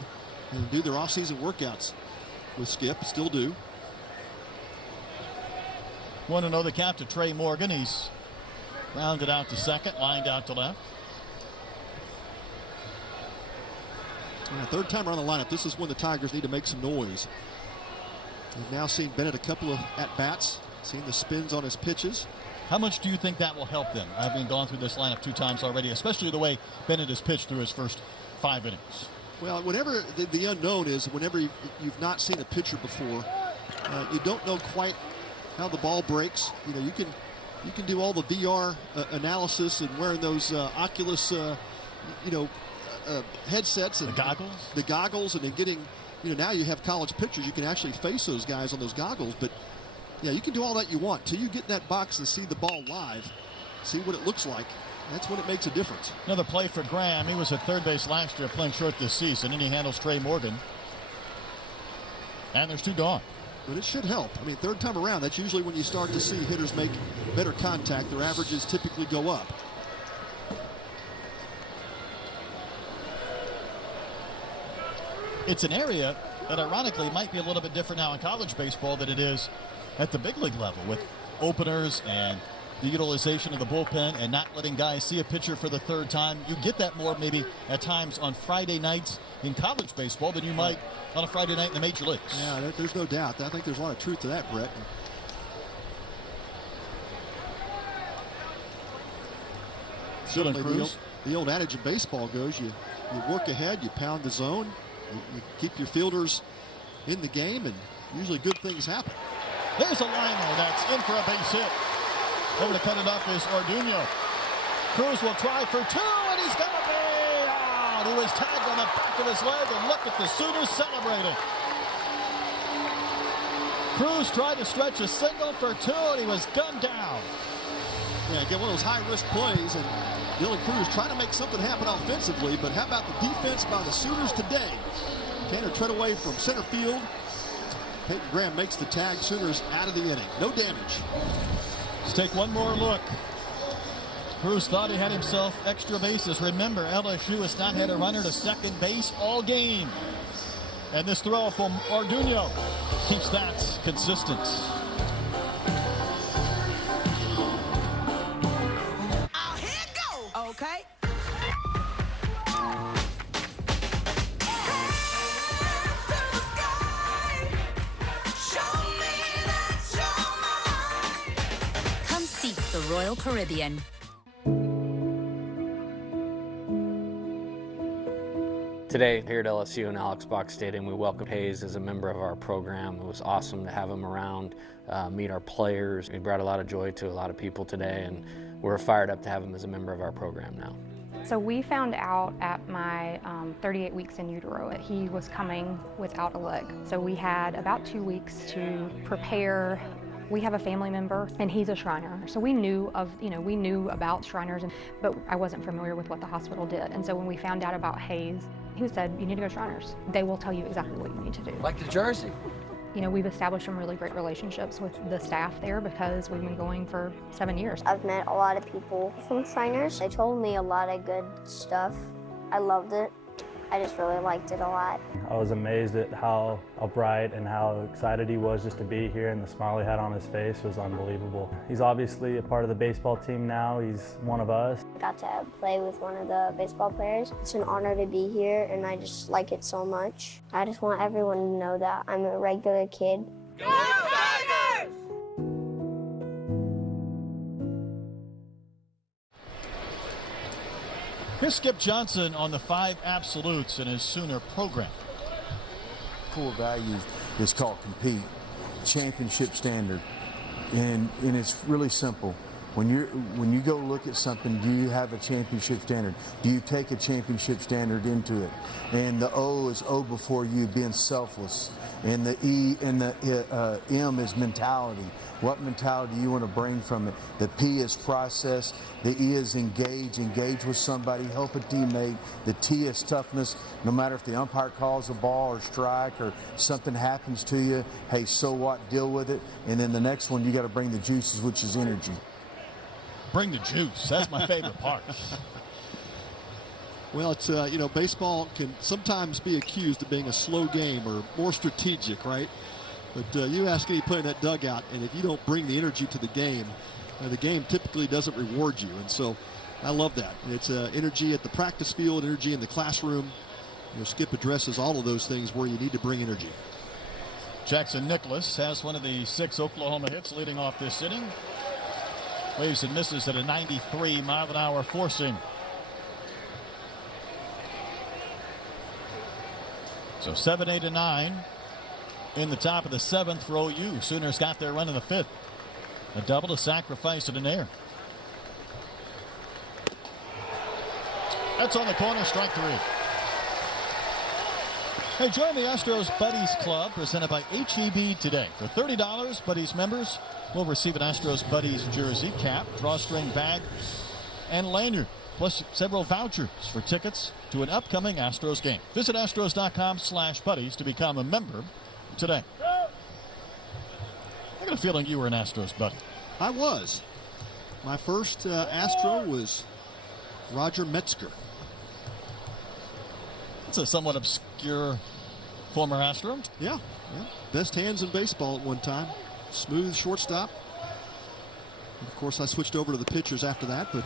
and do their off-season workouts with Skip, still do. 1-0 the count to Trey Morgan. He's rounded out to second, lined out to left. Yeah, third time around the lineup, this is when the Tigers need to make some noise. We've now seen Bennett a couple of at-bats, seen the spins on his pitches. How much do you think that will help them, having gone through this lineup 2 times already, especially the way Bennett has pitched through his first 5 innings? Well, whenever the unknown is, whenever you've not seen a pitcher before, you don't know quite how the ball breaks. You know, you can do all the VR analysis and wearing those Oculus, headsets and the goggles, and then getting, now you have college pitchers. You can actually face those guys on those goggles, but yeah, you can do all that you want till you get in that box and see the ball live, see what it looks like. That's when it makes a difference. Another play for Graham. He was at third base last year, playing short this season, and he handles Trey Morgan. And there's 2 gone. But it should help. I mean, third time around, that's usually when you start to see hitters make better contact. Their averages typically go up. It's an area that ironically might be a little bit different now in college baseball than it is at the big league level, with openers and the utilization of the bullpen and not letting guys see a pitcher for the 3rd time. You get that more maybe at times on Friday nights in college baseball than you might on a Friday night in the major leagues. Yeah, there's no doubt. I think there's a lot of truth to that, Brett. Certainly Cruz. The old adage of baseball goes, you work ahead, you pound the zone, you keep your fielders in the game, and usually good things happen. There's a liner that's in for a base hit. Over to cut it off is Orduño. Cruz will try for 2, and he's going to be out. He was tagged on the back of his leg, and look at the Sooners celebrating. Cruz tried to stretch a single for 2, and he was gunned down. Yeah, get one of those high-risk plays, and Dylan Cruz trying to make something happen offensively, but how about the defense by the Sooners today? Tanner Treadaway from center field. Peyton Graham makes the tag. Sooners out of the inning. No damage. Let's take one more look. Cruz thought he had himself extra bases. Remember, LSU has not had a runner to second base all game. And this throw from Orduño keeps that consistent. Okay. Come seek the Royal Caribbean. Today, here at LSU and Alex Box Stadium, we welcomed Hayes as a member of our program. It was awesome to have him around, meet our players. He brought a lot of joy to a lot of people today, and we're fired up to have him as a member of our program now. So we found out at my 38 weeks in utero that he was coming without a leg. So we had about 2 weeks to prepare We have a family member, and he's a Shriner. So we knew about Shriners, but I wasn't familiar with what the hospital did. And so when we found out about Hayes, he said, you need to go to Shriners. They will tell you exactly what you need to do. Like the jersey. We've established some really great relationships with the staff there because we've been going for 7 years. I've met a lot of people from Shriners. They told me a lot of good stuff. I loved it. I just really liked it a lot. I was amazed at how bright and how excited he was just to be here, and the smile he had on his face was unbelievable. He's obviously a part of the baseball team now. He's one of us. I got to play with one of the baseball players. It's an honor to be here, and I just like it so much. I just want everyone to know that I'm a regular kid. Go Tigers! Here's Skip Johnson on the 5 absolutes in his Sooner program. Core values is called compete, championship standard, and it's really simple. When you go look at something, do you have a championship standard? Do you take a championship standard into it? And the O is O before you, being selfless, and the E and the M is mentality. What mentality do you want to bring from it? The P is process. The E is engage with somebody, help a teammate. The T is toughness. No matter if the umpire calls a ball or strike or something happens to you, hey, so what? Deal with it. And then the next one, you got to bring the juices, which is energy. Bring the juice. That's my favorite part. Well, it's baseball can sometimes be accused of being a slow game or more strategic, right? But you ask any player in that dugout, and if you don't bring the energy to the game typically doesn't reward you. And so I love that. It's energy at the practice field, energy in the classroom. Skip addresses all of those things where you need to bring energy. Jackson Nicholas has one of the 6 Oklahoma hits leading off this inning. Waves and misses at a 93-mile-an-hour four-seam. So 7, 8, and 9 in the top of the 7th for OU. Sooners got their run in the 5th. A double, a sacrifice, and an error. That's on the corner, strike 3. Hey, join the Astros Buddies Club presented by HEB today. For $30, Buddies members will receive an Astros Buddies jersey, cap, drawstring bag, and lanyard, plus several vouchers for tickets to an upcoming Astros game. Visit astros.com/buddies to become a member today. I got a feeling you were an Astros buddy. I was. My first Astro was Roger Metzger. It's a somewhat obscure former Astro. Yeah. Best hands in baseball at one time. Smooth shortstop. And of course, I switched over to the pitchers after that, but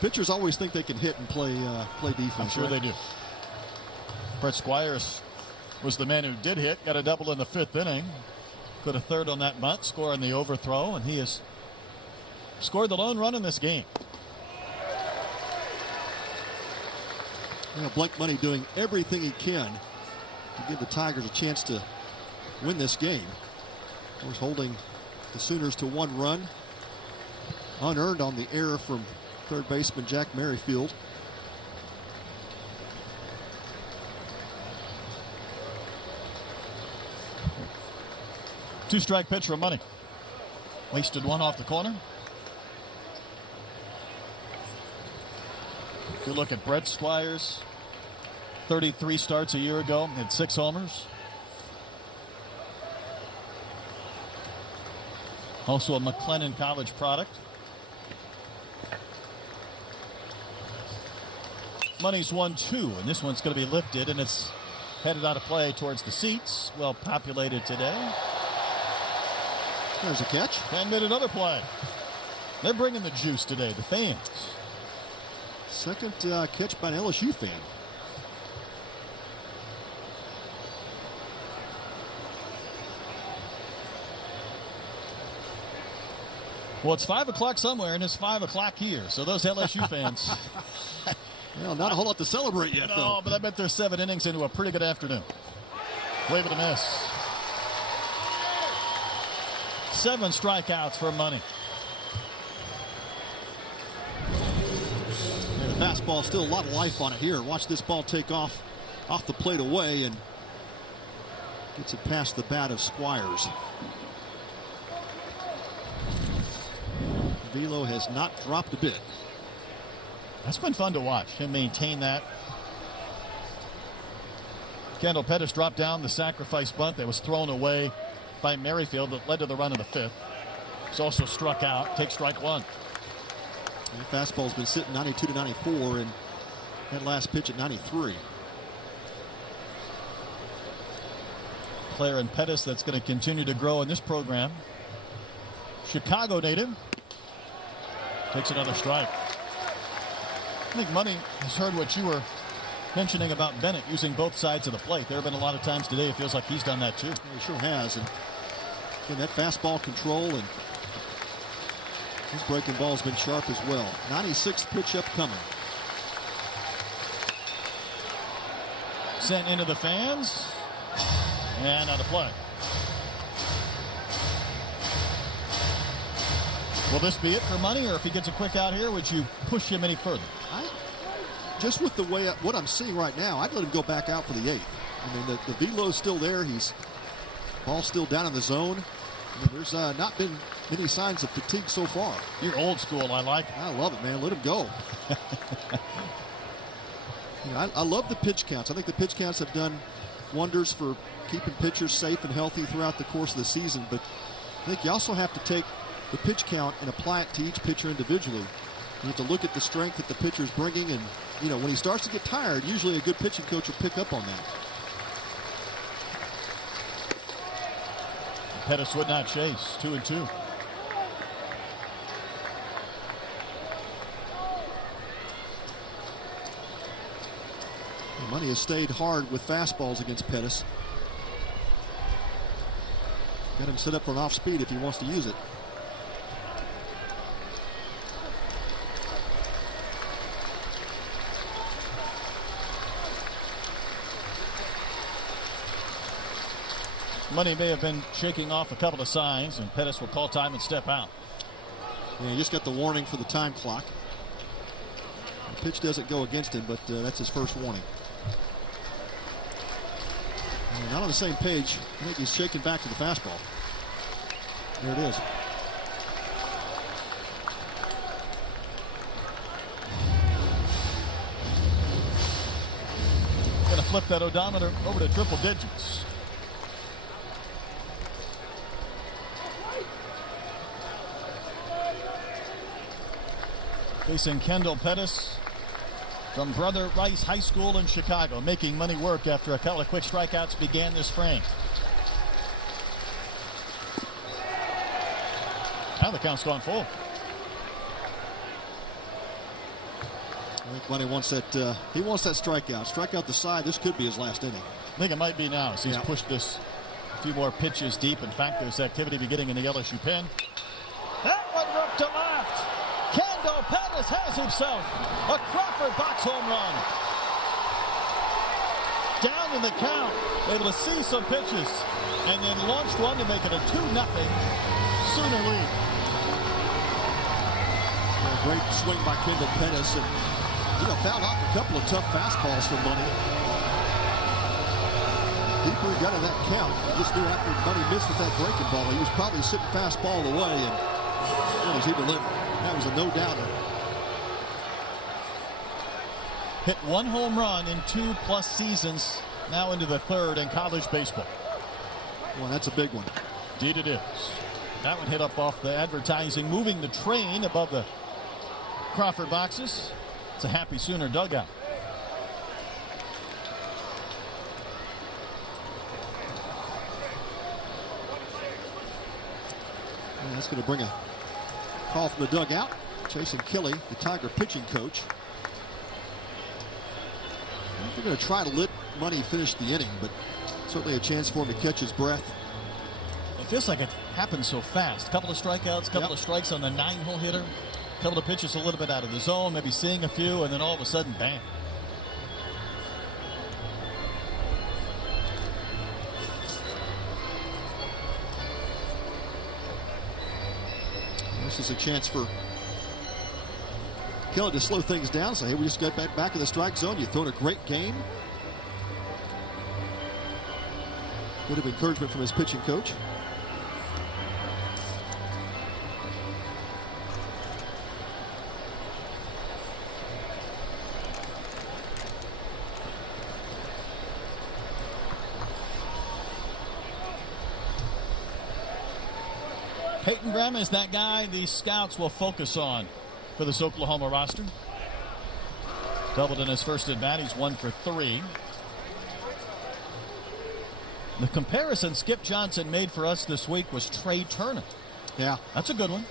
pitchers always think they can hit and play defense. I'm sure they do. Brett Squires was the man who did hit, got a double in the 5th inning. Put a third on that bunt, scoring the overthrow, and he has scored the lone run in this game. Blake Money doing everything he can to give the Tigers a chance to win this game. Of course, holding the Sooners to 1 run. Unearned on the error from third baseman Jack Maryfield. Two-strike pitch for Money. Wasted one off the corner. Good look at Brett Squires. 33 starts a year ago, had 6 homers. Also a McLennan College product. Money's 1-2, and this one's going to be lifted, and it's headed out of play towards the seats. Well populated today. There's a catch. And made another play. They're bringing the juice today, the fans. Second catch by an LSU fan. Well, it's 5 o'clock somewhere, and it's 5 o'clock here. So those LSU fans. Well, not a whole lot to celebrate yet, though. No, but I bet they're 7 innings into a pretty good afternoon. Wave and a miss. 7 strikeouts for Money. And the fastball, still a lot of life on it here. Watch this ball take off the plate away, and Gets it past the bat of Squires. Velo has not dropped a bit. That's been fun to watch him maintain that. Kendall Pettis dropped down the sacrifice bunt that was thrown away by Maryfield that led to the run in the 5th. He's also struck out. Take strike one. The fastball's been sitting 92 to 94, and that last pitch at 93. Player in Pettis that's going to continue to grow in this program. Chicago native. Takes another strike. I think Money has heard what you were mentioning about Bennett using both sides of the plate. There have been a lot of times today it feels like he's done that too. Yeah, he sure has. And again, that fastball control and his breaking ball has been sharp as well. 96th pitch upcoming. Sent into the fans and out of play. Will this be it for Money, or if he gets a quick out here, would you push him any further? Just with the way what I'm seeing right now, I'd let him go back out for the 8th. I mean, the velo's still there. Ball's still down in the zone. I mean, there's not been many signs of fatigue so far. You're old school. I like it. I love it, man. Let him go. I love the pitch counts. I think the pitch counts have done wonders for keeping pitchers safe and healthy throughout the course of the season. But I think you also have to take the pitch count and apply it to each pitcher individually. You have to look at the strength that the pitcher's bringing, and when he starts to get tired, usually a good pitching coach will pick up on that. Pettis would not chase. 2-2. Money has stayed hard with fastballs against Pettis. Got him set up for an off speed if he wants to use it. Money may have been shaking off a couple of signs, and Pettis will call time and step out. Yeah, he just got the warning for the time clock. The pitch doesn't go against him, but that's his first warning. Not on the same page. I think he's shaking back to the fastball. There it is. Going to flip that odometer over to triple digits. Facing Kendall Pettis from Brother Rice High School in Chicago, making Money work after a couple of quick strikeouts began this frame. Now the count's gone full. I think Money wants that. He wants that strikeout. Strike out the side. This could be his last inning. I think it might be now as he's pushed this a few more pitches deep. In fact, there's activity beginning in the LSU pen. That one ripped to left. Kendall Pettis has himself a Crawford box home run. Down in the count, able to see some pitches, and then launched one to make it a 2-0 Sooner lead. A great swing by Kendall Pettis, and fouled off a couple of tough fastballs for Money. Deeper he got in that count. I just knew after Money missed with that breaking ball, he was probably sitting fastball away, and what was he delivering? That was a no-doubter. Hit one home run in 2+ seasons, now into the 3rd in college baseball. Well, that's a big one. Indeed it is. That one hit up off the advertising, moving the train above the Crawford boxes. It's a happy Sooner dugout. And that's going to bring a call from the dugout. Jason Kelly, the Tiger pitching coach. I think they're going to try to let Money finish the inning, but certainly a chance for him to catch his breath. It feels like it happened so fast. Couple of strikeouts, couple of strikes on the 9-hole hitter. Couple of pitches a little bit out of the zone, maybe seeing a few, and then all of a sudden, bam. This is a chance for Kelly to slow things down. Say, hey, we just got back in the strike zone. You've thrown a great game. Word of encouragement from his pitching coach. Peyton Graham is that guy the scouts will focus on for this Oklahoma roster. Doubled in his first at bat. He's 1 for 3. The comparison Skip Johnson made for us this week was Trey Turner. Yeah. That's a good one.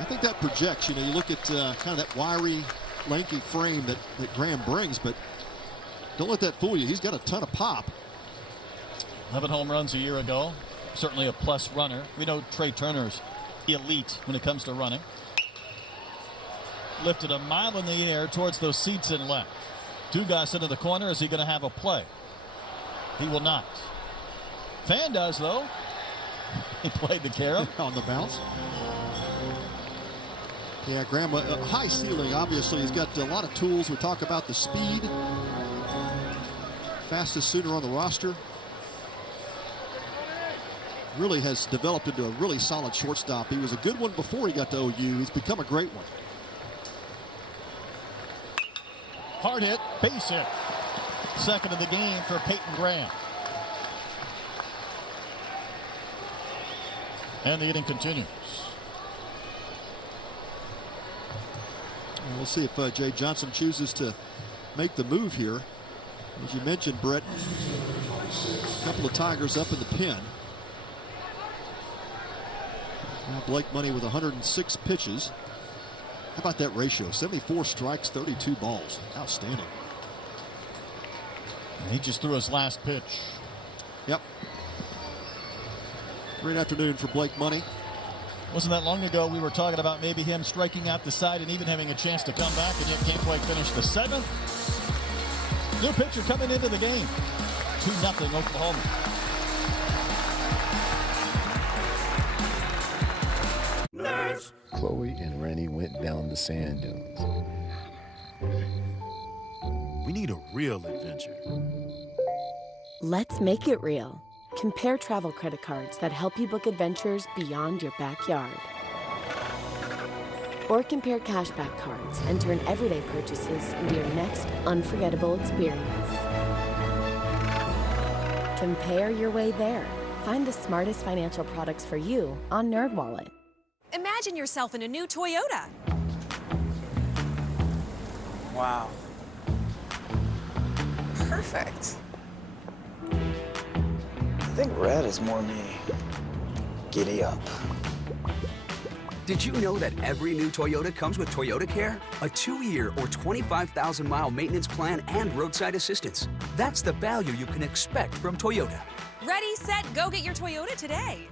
I think that projects. You know, you look at kind of that wiry, lanky frame that Graham brings, but don't let that fool you. He's got a ton of pop. 11 home runs a year ago. Certainly a plus runner. We know Trey Turner's elite when it comes to running. Lifted a mile in the air towards those seats in left. Dugas into the corner. Is he going to have a play? He will not. Fan does, though. He played the carom on the bounce. Yeah, Graham, a high ceiling, obviously. He's got a lot of tools. We talk about the speed. Fastest Sooner on the roster. Really has developed into a really solid shortstop. He was a good one before he got to OU. He's become a great one. Hard hit, base hit. Second of the game for Peyton Graham. And the inning continues. We'll see if Jay Johnson chooses to make the move here. As you mentioned, Brett, a couple of Tigers up in the pen. Now Blake Money with 106 pitches. How about that ratio? 74 strikes, 32 balls. Outstanding. And he just threw his last pitch. Yep. Great afternoon for Blake Money. Wasn't that long ago we were talking about maybe him striking out the side and even having a chance to come back, and yet can't quite finish the 7th. New pitcher coming into the game. 2-0 Oklahoma. Nerds. Chloe and Rennie went down the sand dunes. We need a real adventure. Let's make it real. Compare travel credit cards that help you book adventures beyond your backyard. Or compare cashback cards and turn everyday purchases into your next unforgettable experience. Compare your way there. Find the smartest financial products for you on NerdWallet. Imagine yourself in a new Toyota. Wow. Perfect. I think red is more me. Giddy up. Did you know that every new Toyota comes with Toyota Care? A 2-year or 25,000-mile maintenance plan and roadside assistance. That's the value you can expect from Toyota. Ready, set, go get your Toyota today.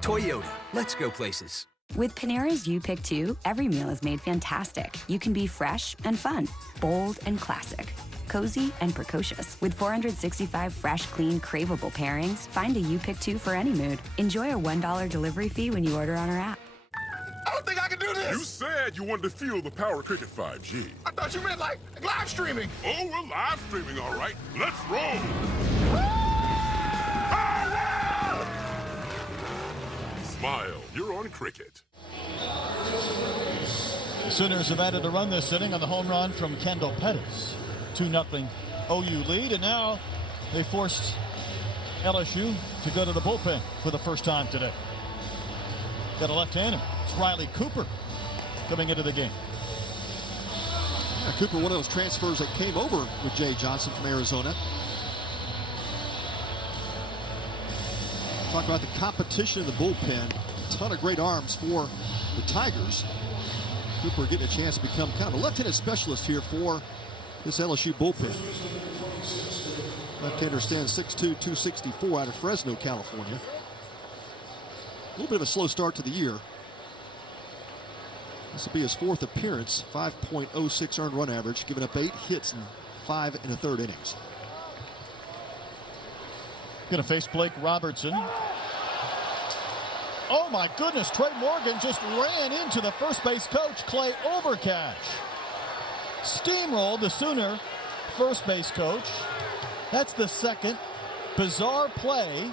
Toyota, let's go places. With Panera's You Pick 2, every meal is made fantastic. You can be fresh and fun, bold and classic, cozy and precocious. With 465 fresh, clean, craveable pairings, find a You Pick 2 for any mood. Enjoy a $1 delivery fee when you order on our app. I don't think I can do this. You said you wanted to feel the power of Cricket 5G. I thought you meant like live streaming. Oh, we're live streaming, all right. Let's roll. Smile, you're on Cricket. The Sooners have added a run this inning on the home run from Kendall Pettis. 2-0 OU lead, and now they forced LSU to go to the bullpen for the first time today. Got a left-hander. It's Riley Cooper coming into the game. Yeah, Cooper, one of those transfers that came over with Jay Johnson from Arizona. Talk about the competition in the bullpen. A ton of great arms for the Tigers. Cooper getting a chance to become kind of a left-handed specialist here for this LSU bullpen. Left-hander stands 6'2", 264 out of Fresno, California. A little bit of a slow start to the year. This will be his 4th appearance, 5.06 earned run average, giving up 8 hits in 5 1/3 innings. Going to face Blake Robertson. Oh my goodness, Trey Morgan just ran into the first base coach, Clay Overcash. Steamrolled the Sooner first base coach. That's the second bizarre play.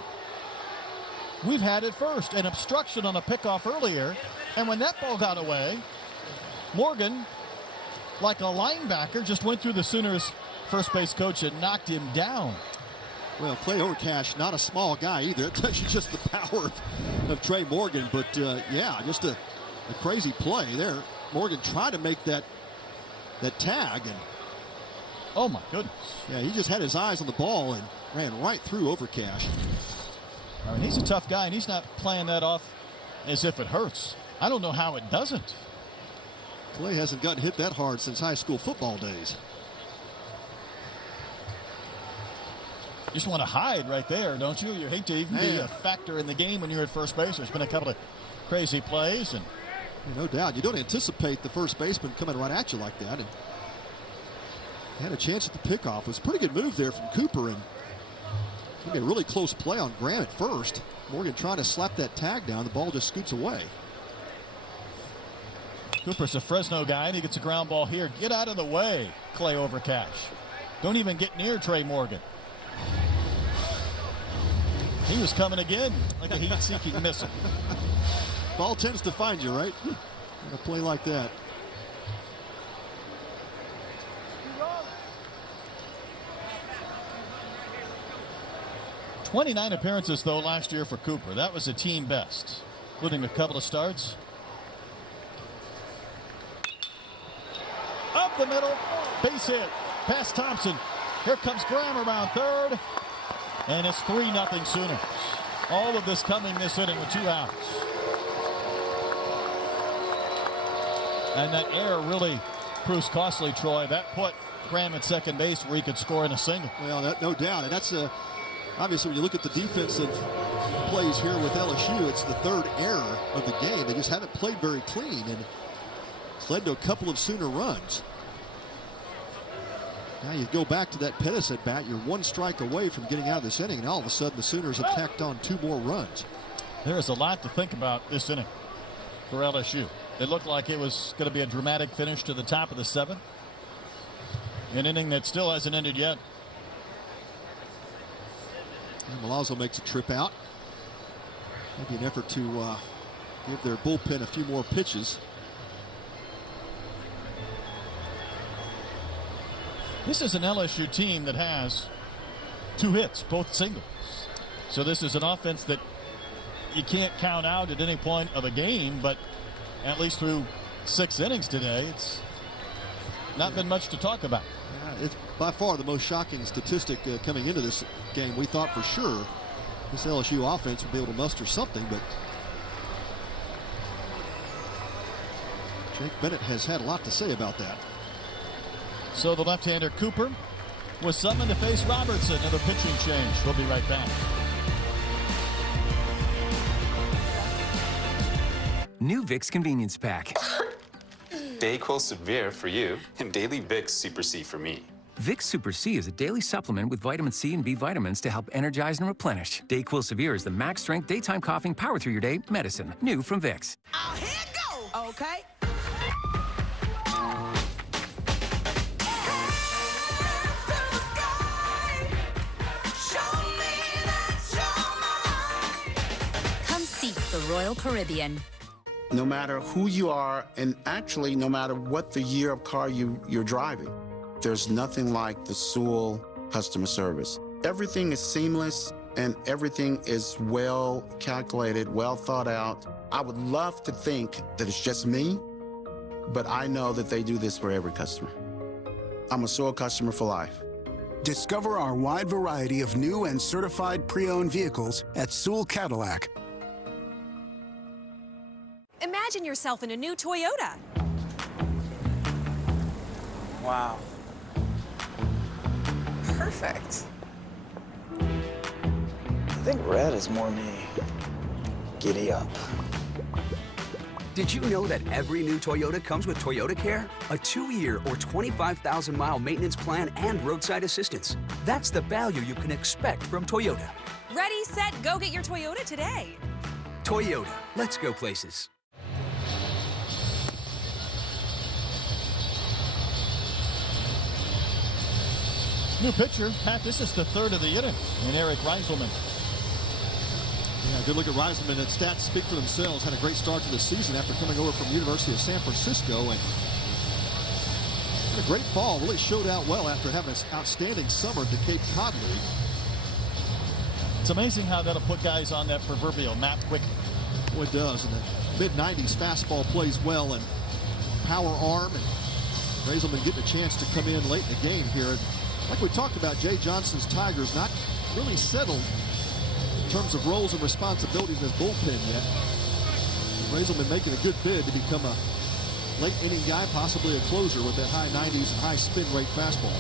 We've had it first. An obstruction on a pickoff earlier. And when that ball got away, Morgan, like a linebacker, just went through the Sooners' first base coach and knocked him down. Well, Clay Overcash, not a small guy either. It tells you just the power of Trey Morgan. But, yeah, just a crazy play there. Morgan tried to make that tag. And oh, my goodness. Yeah, he just had his eyes on the ball and ran right through Overcash. I mean, he's a tough guy, and he's not playing that off as if it hurts. I don't know how it doesn't. Clay hasn't gotten hit that hard since high school football days. You just want to hide right there, don't you? You hate to even be a factor in the game when you're at first base. There's been a couple of crazy plays. And no doubt. You don't anticipate the first baseman coming right at you like that. And had a chance at the pickoff. It was a pretty good move there from Cooper. And a really close play on Graham at first. Morgan trying to slap that tag down. The ball just scoots away. Cooper's a Fresno guy, and he gets a ground ball here. Get out of the way, Clay Overcash. Don't even get near Trey Morgan. He was coming again like a heat-seeking missile. Ball tends to find you, right? In a play like that. "29 appearances, though, last year for Cooper. That was a team best, including a couple of starts. Up the middle, base hit, past Thompson. Here comes Graham around third, and it's 3-0 Sooners. All of this coming this inning with 2 outs. And that error really proves costly, Troy. That put Graham at second base where he could score in a single. Well, no doubt, and that's obviously when you look at the defensive plays here with LSU, it's the third error of the game. They just haven't played very clean, and it's led to a couple of Sooner runs. Now you go back to that Pettis at bat. You're 1 strike away from getting out of this inning, and all of a sudden the Sooners have tacked on 2 more runs. There is a lot to think about this inning for LSU. It looked like it was going to be a dramatic finish to the top of the 7th. An inning that still hasn't ended yet. And Milazzo makes a trip out. Maybe an effort to give their bullpen a few more pitches. This is an LSU team that has 2 hits, both singles. So this is an offense that you can't count out at any point of a game, but at least through 6 innings today, it's not been much to talk about. It's by far the most shocking statistic coming into this game. We thought for sure this LSU offense would be able to muster something, but Jake Bennett has had a lot to say about that. So the left-hander Cooper was summoned to face Robertson. Another pitching change. We'll be right back. New Vicks Convenience Pack. Dayquil Severe for you and Daily Vicks Super C for me. Vicks Super C is a daily supplement with vitamin C and B vitamins to help energize and replenish. Dayquil Severe is the max-strength daytime coughing power through your day medicine. New from Vicks. Oh, here it goes. Okay. The Royal Caribbean. No matter who you are, and actually no matter what the year of car you're driving, there's nothing like the Sewell customer service. Everything is seamless and everything is well calculated, well thought out. I would love to think that it's just me, but I know that they do this for every customer. I'm a Sewell customer for life. Discover our wide variety of new and certified pre-owned vehicles at Sewell Cadillac. Imagine yourself in a new Toyota. Wow. Perfect. I think red is more me. Giddy up. Did you know that every new Toyota comes with Toyota Care? A 2-year or 25,000-mile maintenance plan and roadside assistance. That's the value you can expect from Toyota. Ready, set, go get your Toyota today. Toyota, let's go places. New pitcher, Pat, this is the third of the inning, and Eric Reiselman. Yeah, good look at Reiselman, and stats speak for themselves. Had a great start to the season after coming over from the University of San Francisco, and had a great fall. Really showed out well after having an outstanding summer at the Cape Cod League. It's amazing how that'll put guys on that proverbial map quickly. Well, it does. And the mid-90s fastball plays well, and power arm, and Reiselman getting a chance to come in late in the game here. Like we talked about, Jay Johnson's Tigers not really settled in terms of roles and responsibilities in his bullpen yet. Reiselman making a good bid to become a late inning guy, possibly a closer with that high 90s and high spin rate fastball.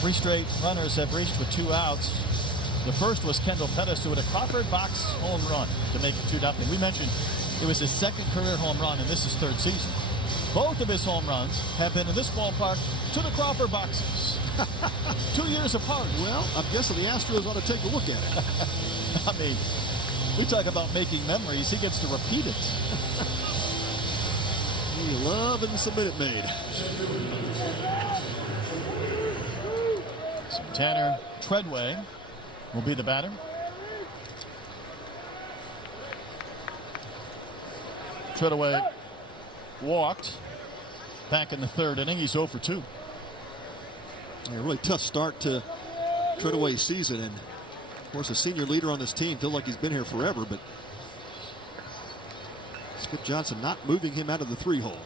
3 straight runners have reached with 2 outs. The first was Kendall Pettis, who had a Crawford box home run to make it 2-0. We mentioned it was his second career home run, and this is 3rd season. Both of his home runs have been in this ballpark to the Crawford boxes. 2 years apart. Well, I'm guessing the Astros ought to take a look at it. I mean, we talk about making memories. He gets to repeat it. You love and some Minute Maid. So Tanner Treadway will be the batter. Treadway walked back in the 3rd inning. He's 0 for 2. Yeah, really tough start to Treadway's season, and of course a senior leader on this team. Feels like he's been here forever, but Skip Johnson not moving him out of the 3-hole.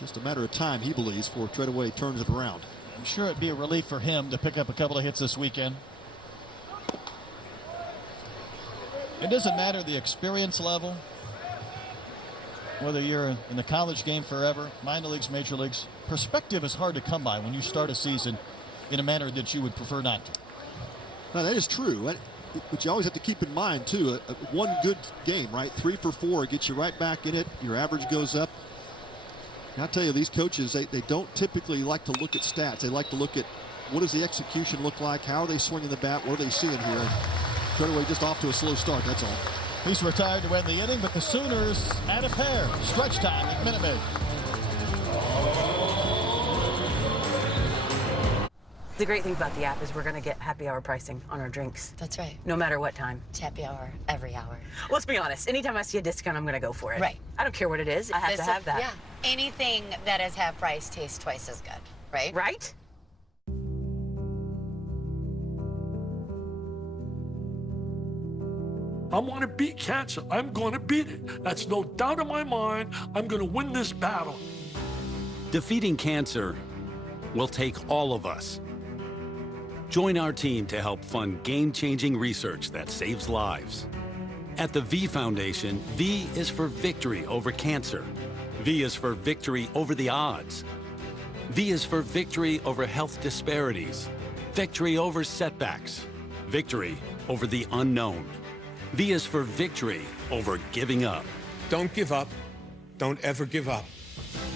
Just a matter of time, he believes, before Treadway turns it around. I'm sure it'd be a relief for him to pick up a couple of hits this weekend. It doesn't matter the experience level, whether you're in the college game forever, minor leagues, major leagues. Perspective is hard to come by when you start a season in a manner that you would prefer not to. Now, that is true, but you always have to keep in mind, too, one good game, right? 3 for 4 gets you right back in it. Your average goes up. And I'll tell you, these coaches, they don't typically like to look at stats. They like to look at what does the execution look like, how are they swinging the bat, what are they seeing here. Treadway just off to a slow start, that's all. He's retired to end the inning, but the Sooners add a pair. Stretch time at Minute Maid. The great thing about the app is we're going to get happy hour pricing on our drinks. That's right. No matter what time. It's happy hour every hour. Let's be honest. Anytime I see a discount, I'm going to go for it. Right. I don't care what it is. I have to have that. Yeah. Anything that is half price tastes twice as good, right? Right? I want to beat cancer. I'm going to beat it. That's no doubt in my mind. I'm going to win this battle. Defeating cancer will take all of us. Join our team to help fund game-changing research that saves lives. At the V Foundation, V is for victory over cancer. V is for victory over the odds. V is for victory over health disparities. Victory over setbacks. Victory over the unknown. V is for victory over giving up. Don't give up. Don't ever give up.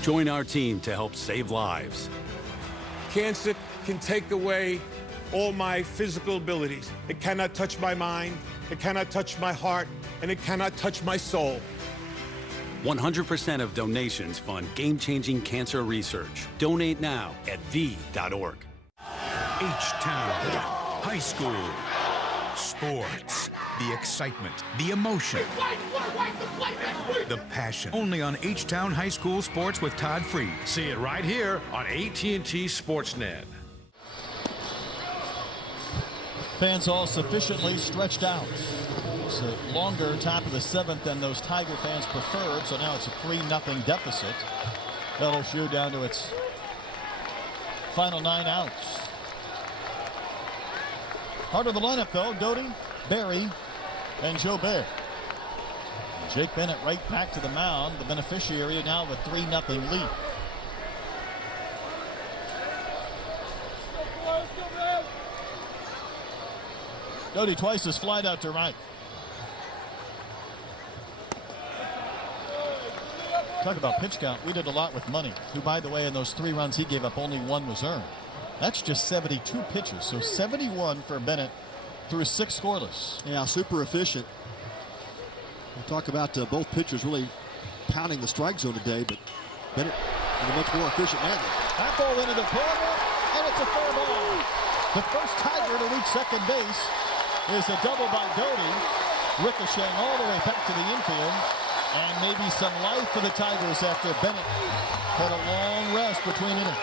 Join our team to help save lives. Cancer can take away all my physical abilities. It cannot touch my mind, it cannot touch my heart, and it cannot touch my soul. 100% of donations fund game-changing cancer research. Donate now at V.org. H-Town High School. Sports. The excitement. The emotion. The passion. Only on H-Town High School Sports with Todd Freed. See it right here on AT&T Sportsnet. Fans all sufficiently stretched out. It's a longer top of the 7th than those Tiger fans preferred, so now it's a 3-0 deficit. LSU down to its final 9 outs. Part of the lineup, though, Doty, Barry, and Joe Bear. Jake Bennett right back to the mound, the beneficiary now with 3-0 lead. Doty twice his flight out to right. Talk about pitch count. We did a lot with Money, who, by the way, in those 3 runs he gave up, only 1 was earned. That's just 72 pitches, so 71 for Bennett through 6 scoreless. Yeah, super efficient. We'll talk about both pitchers really pounding the strike zone today, but Bennett in a much more efficient manner. That ball into the corner, and it's a fair ball. The first Tiger to reach second base is a double by Doty, ricocheting all the way back to the infield, and maybe some life for the Tigers after Bennett had a long rest between innings.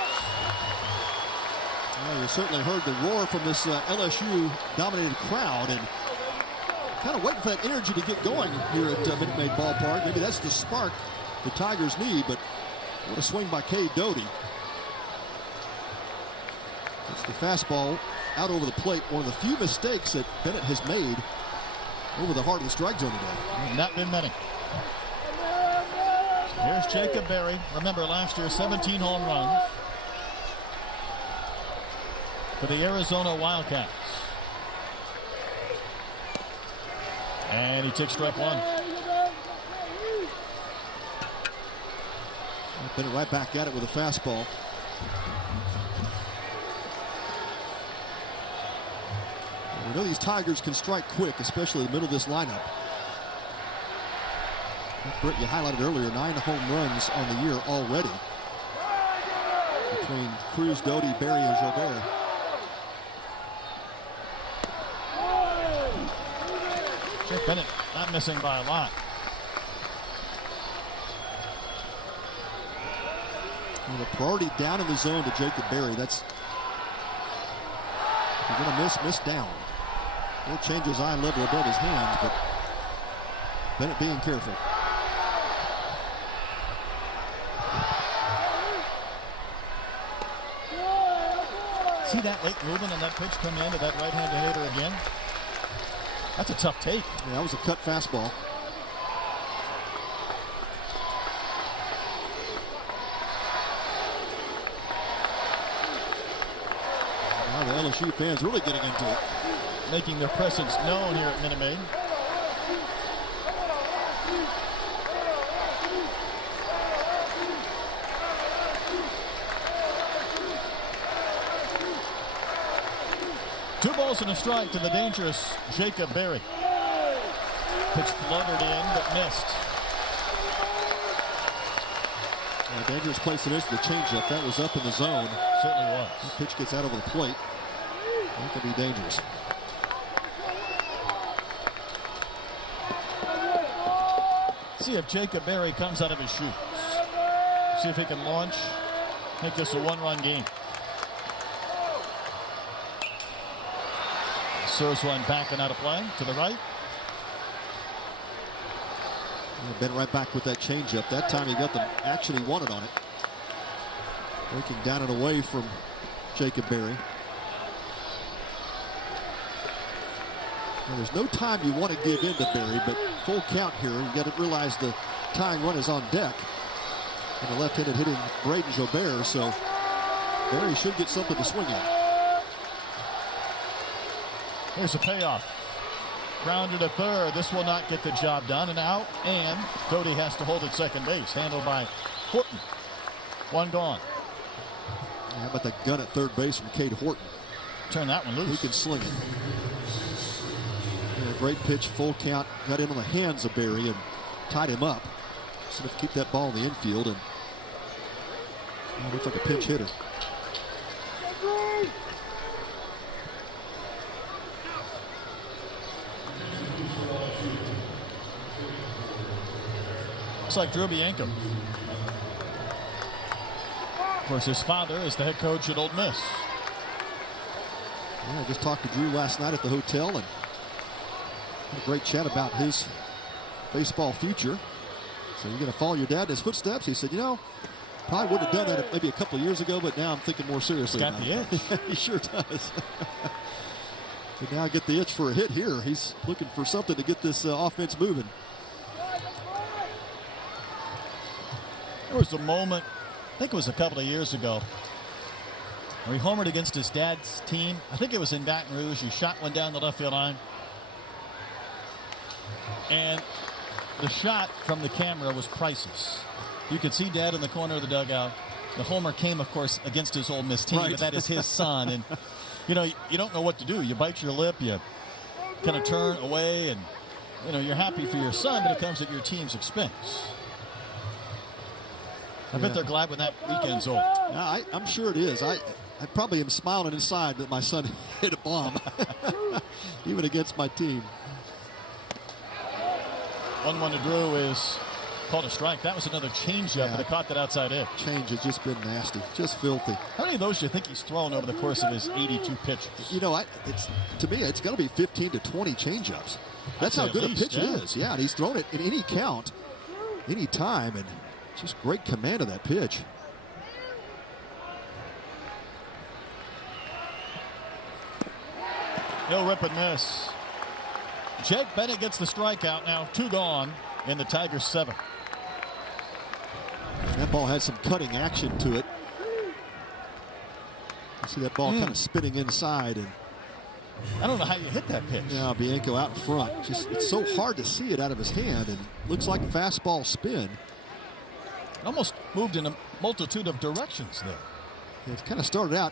Well, you certainly heard the roar from this LSU-dominated crowd, and kind of waiting for that energy to get going here at Minute Maid Ballpark. Maybe that's the spark the Tigers need, but what a swing by K. Doty. It's the fastball out over the plate. One of the few mistakes that Bennett has made over the heart of the strike zone today. Not been many. Here's Jacob Berry. Remember last year, 17 home runs for the Arizona Wildcats. And he takes strike one. Bennett right back at it with a fastball. We know these Tigers can strike quick, especially in the middle of this lineup. Brett, you highlighted earlier, 9 home runs on the year already between Cruz, Doty, Berry, and Gilbert. Jeff Bennett not missing by a lot. And the priority down in the zone to Jacob Berry. That's, if you're going to miss down. He'll change his eye level above his hands, but Bennett being careful. See that late movement and that pitch come in to that right-handed hitter again? That's a tough take. Yeah, that was a cut fastball. Now the LSU fans really getting into it. Making their presence known here at Minute Maid. Two balls and a strike to the dangerous Jacob Berry. Pitch fluttered in, but missed. A dangerous place to miss the changeup. That was up in the zone. Certainly was. The pitch gets out over the plate. That could be dangerous. See if Jacob Berry comes out of his shoes. See if he can launch, make this a one-run game. Serves one back and out of play to the right. Been right back with that changeup. That time he got the action he wanted on it. Breaking down and away from Jacob Berry. Well, there's no time you want to give in to Berry, but full count here. You got to realize the tying run is on deck. And the left-handed hitting Braden Gilbert, so Berry should get something to swing at. Here's a payoff. Grounded to third. This will not get the job done. And out. And Doty has to hold at second base. Handled by Horton. One gone. How about the gun at third base from Cade Horton? Turn that one loose. He can sling it. And a great pitch, full count. Got in on the hands of Berry and tied him up. So to keep that ball in the infield. And looks like a pinch hitter. Looks like Drew Bianco. Of course, his father is the head coach at Ole Miss. Yeah, I just talked to Drew last night at the hotel and had a great chat about his baseball future. So you're going to follow your dad in his footsteps? He said, you know, probably would have done that maybe a couple of years ago, but now I'm thinking more seriously. Got the itch. He sure does. But now get the itch for a hit here. He's looking for something to get this offense moving. There was a moment, I think it was a couple of years ago, where he homered against his dad's team. I think it was in Baton Rouge. He shot one down the left field line. And the shot from the camera was priceless. You could see Dad in the corner of the dugout. The homer came, of course, against his Ole Miss team, right. But that is his son. And, you know, you don't know what to do. You bite your lip, you kind of turn away, and, you know, you're happy for your son, but it comes at your team's expense. I bet they're glad when that weekend's over. I'm sure it is. I probably am smiling inside that my son hit a bomb, even against my team. 1-1 to Drew is called a strike. That was another changeup, but it caught that outside edge. Change has just been nasty, just filthy. How many of those do you think he's thrown over the course of his 82 pitches? You know, to me, it's going to be 15 to 20 changeups. That's how good a pitch it is. Yeah, and he's thrown it in any count, any time, and just great command of that pitch. He'll rip and miss. Jake Bennett gets the strikeout now. 2 gone in the Tigers' 7th. That ball had some cutting action to it. You see that ball kind of spinning inside, and I don't know how you hit that pitch. Yeah, Bianco out in front. Just it's so hard to see it out of his hand, and looks like fastball spin. Almost moved in a multitude of directions there. Yeah, it kind of started out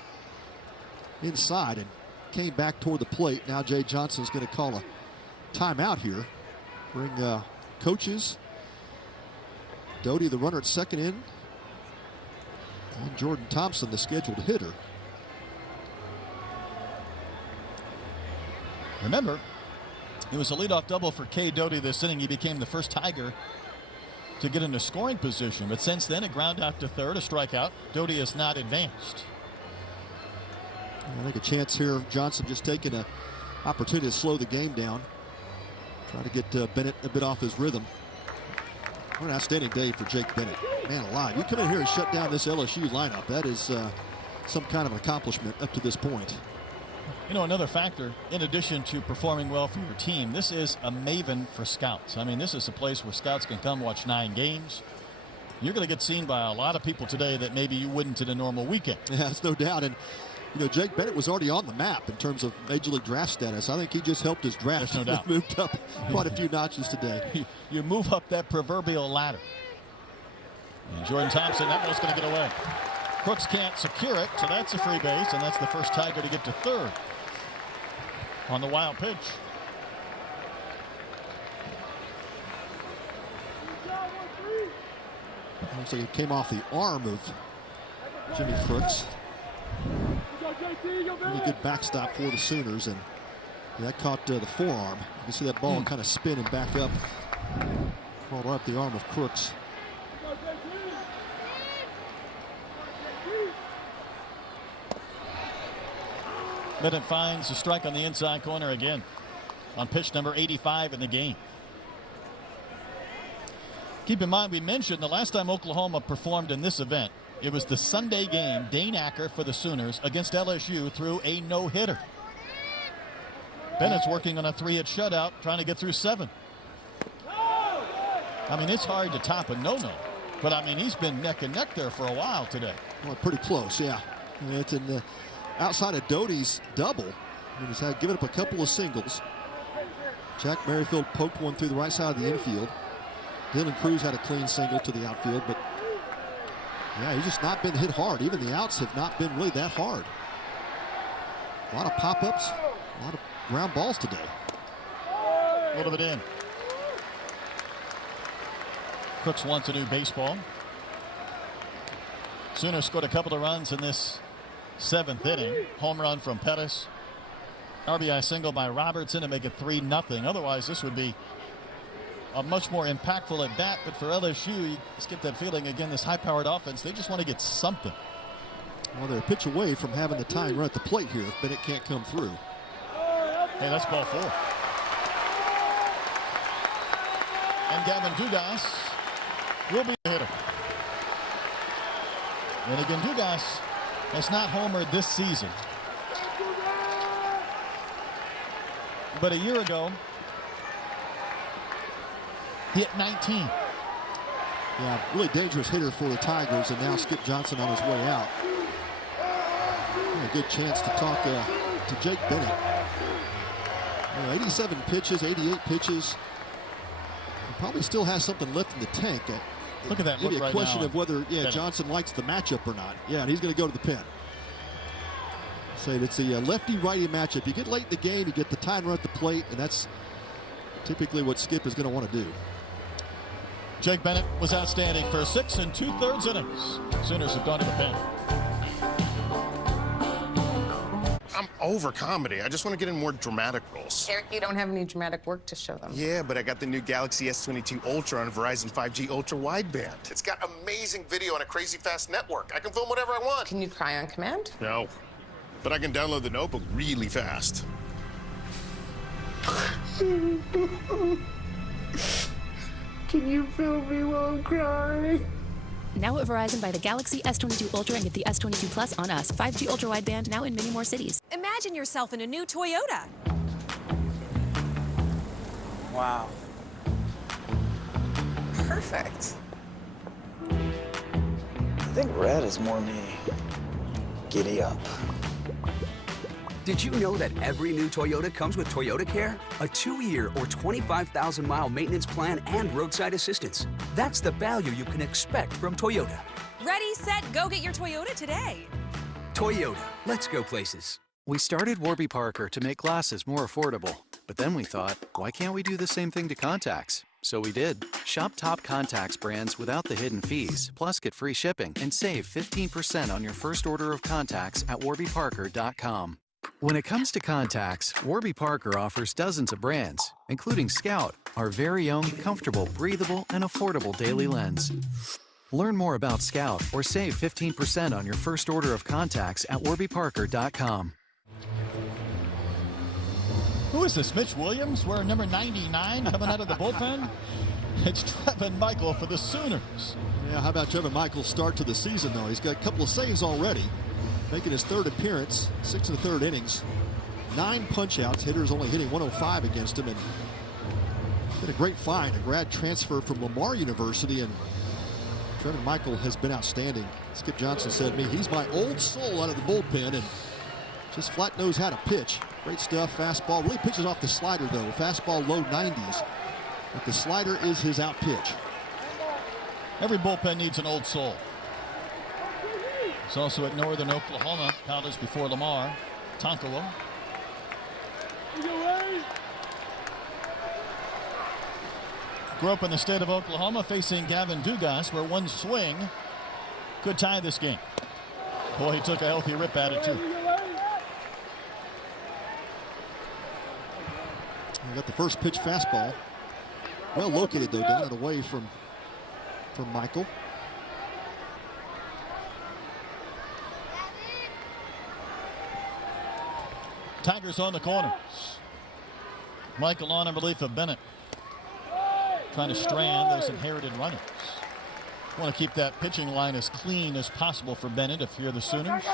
inside and came back toward the plate. Now Jay Johnson's going to call a timeout here. Bring coaches. Doty, the runner at second in. And Jordan Thompson, the scheduled hitter. Remember, it was a leadoff double for Kay Doty this inning. He became the first Tiger to get into scoring position. But since then, a ground out to third, a strikeout. Doty has not advanced. I think a chance here. Johnson just taking an opportunity to slow the game down. Trying to get Bennett a bit off his rhythm. What an outstanding day for Jake Bennett. Man alive. You come in here and shut down this LSU lineup. That is some kind of an accomplishment up to this point. You know, another factor, in addition to performing well for your team, this is a maven for scouts. I mean, this is a place where scouts can come watch 9 games. You're going to get seen by a lot of people today that maybe you wouldn't in a normal weekend. Yeah, that's no doubt. And, you know, Jake Bennett was already on the map in terms of Major League draft status. I think he just helped his draft. There's no doubt. Moved up quite a few notches today. You move up that proverbial ladder. And Jordan Thompson, that ball's going to get away. Crooks can't secure it, so that's a free base, and that's the first Tiger to get to third on the wild pitch. Looks like it came off the arm of Jimmy Crooks. Really good backstop for the Sooners, and that caught the forearm. You can see that ball kind of spin and back up. Crawled up the arm of Crooks. Bennett finds a strike on the inside corner again on pitch number 85 in the game. Keep in mind, we mentioned the last time Oklahoma performed in this event, it was the Sunday game. Dane Acker for the Sooners against LSU threw a no-hitter. Bennett's working on a 3-hit shutout, trying to get through 7. I mean, it's hard to top a no-no, but I mean, he's been neck and neck there for a while today. Well, pretty close, yeah. It's in the outside of Doty's double. He's given up a couple of singles. Jack Maryfield poked one through the right side of the infield. Dylan Cruz had a clean single to the outfield, but yeah, he's just not been hit hard. Even the outs have not been really that hard. A lot of pop-ups, a lot of ground balls today. A little bit in. Crooks wants a new baseball. Sooners scored a couple of runs in this 7th inning. Home run from Pettis. RBI single by Robertson to make it 3-0. Otherwise, this would be a much more impactful at bat. But for LSU, you just get that feeling again, this high-powered offense, they just want to get something. Well, they're a pitch away from having the tying run at the plate here if Bennett can't come through. Hey, that's ball 4. And Gavin Dugas will be the hitter. And again, Dugas has not homered this season. But a year ago, he hit 19. Yeah, really dangerous hitter for the Tigers, and now Skip Johnson on his way out. A good chance to talk to Jake Bennett. 87 pitches, 88 pitches. He probably still has something left in the tank. Look at that. Maybe look a right question now. of whether Johnson likes the matchup or not. Yeah, and he's going to go to the pen. Say it's a lefty-righty matchup. You get late in the game, you get the time run at the plate, and that's typically what Skip is going to want to do. Jake Bennett was outstanding for 6 2/3 innings. Sooners have gone to the pen. I'm over comedy. I just want to get in more dramatic roles. Eric, you don't have any dramatic work to show them. Yeah, but I got the new Galaxy S22 Ultra on Verizon 5G Ultra Wideband. It's got amazing video on a crazy fast network. I can film whatever I want. Can you cry on command? No, but I can download the notebook really fast. Can you film me while I'm crying? Now at Verizon, buy the Galaxy S22 Ultra and get the S22 Plus on us. 5G Ultra Wideband now in many more cities. Imagine yourself in a new Toyota. Wow. Perfect. I think red is more me. Giddy up. Did you know that every new Toyota comes with Toyota Care? A 2-year or 25,000-mile maintenance plan and roadside assistance. That's the value you can expect from Toyota. Ready, set, go get your Toyota today. Toyota, let's go places. We started Warby Parker to make glasses more affordable. But then we thought, why can't we do the same thing to contacts? So we did. Shop top contacts brands without the hidden fees, plus get free shipping and save 15% on your first order of contacts at warbyparker.com. When it comes to contacts, Warby Parker offers dozens of brands, including Scout, our very own comfortable, breathable, and affordable daily lens. Learn more about Scout or save 15% on your first order of contacts at warbyparker.com. Who is this, Mitch Williams? Wearing number 99 coming out of the bullpen? It's Trevin Michael for the Sooners. Yeah, how about Trevin Michael's start to the season, though? He's got a couple of saves already, making his 3rd appearance, 6 1/3 innings, 9 punch-outs. Hitters only hitting 105 against him, and been a great find, a grad transfer from Lamar University, and Trevin Michael has been outstanding. Skip Johnson said to me, he's my old soul out of the bullpen, and just flat knows how to pitch. Great stuff, fastball. Really pitches off the slider, though. Fastball low 90s. But the slider is his out pitch. Every bullpen needs an old soul. It's also at Northern Oklahoma, college before Lamar. Tonkawa. Grew up in the state of Oklahoma, facing Gavin Dugas, where one swing could tie this game. Boy, he took a healthy rip at it, too. We got the first pitch fastball. Well located, though, down and away from Michael. Tigers on the corners. Michael on in relief of Bennett. Trying to strand those inherited runners. Want to keep that pitching line as clean as possible for Bennett if you're the Sooners.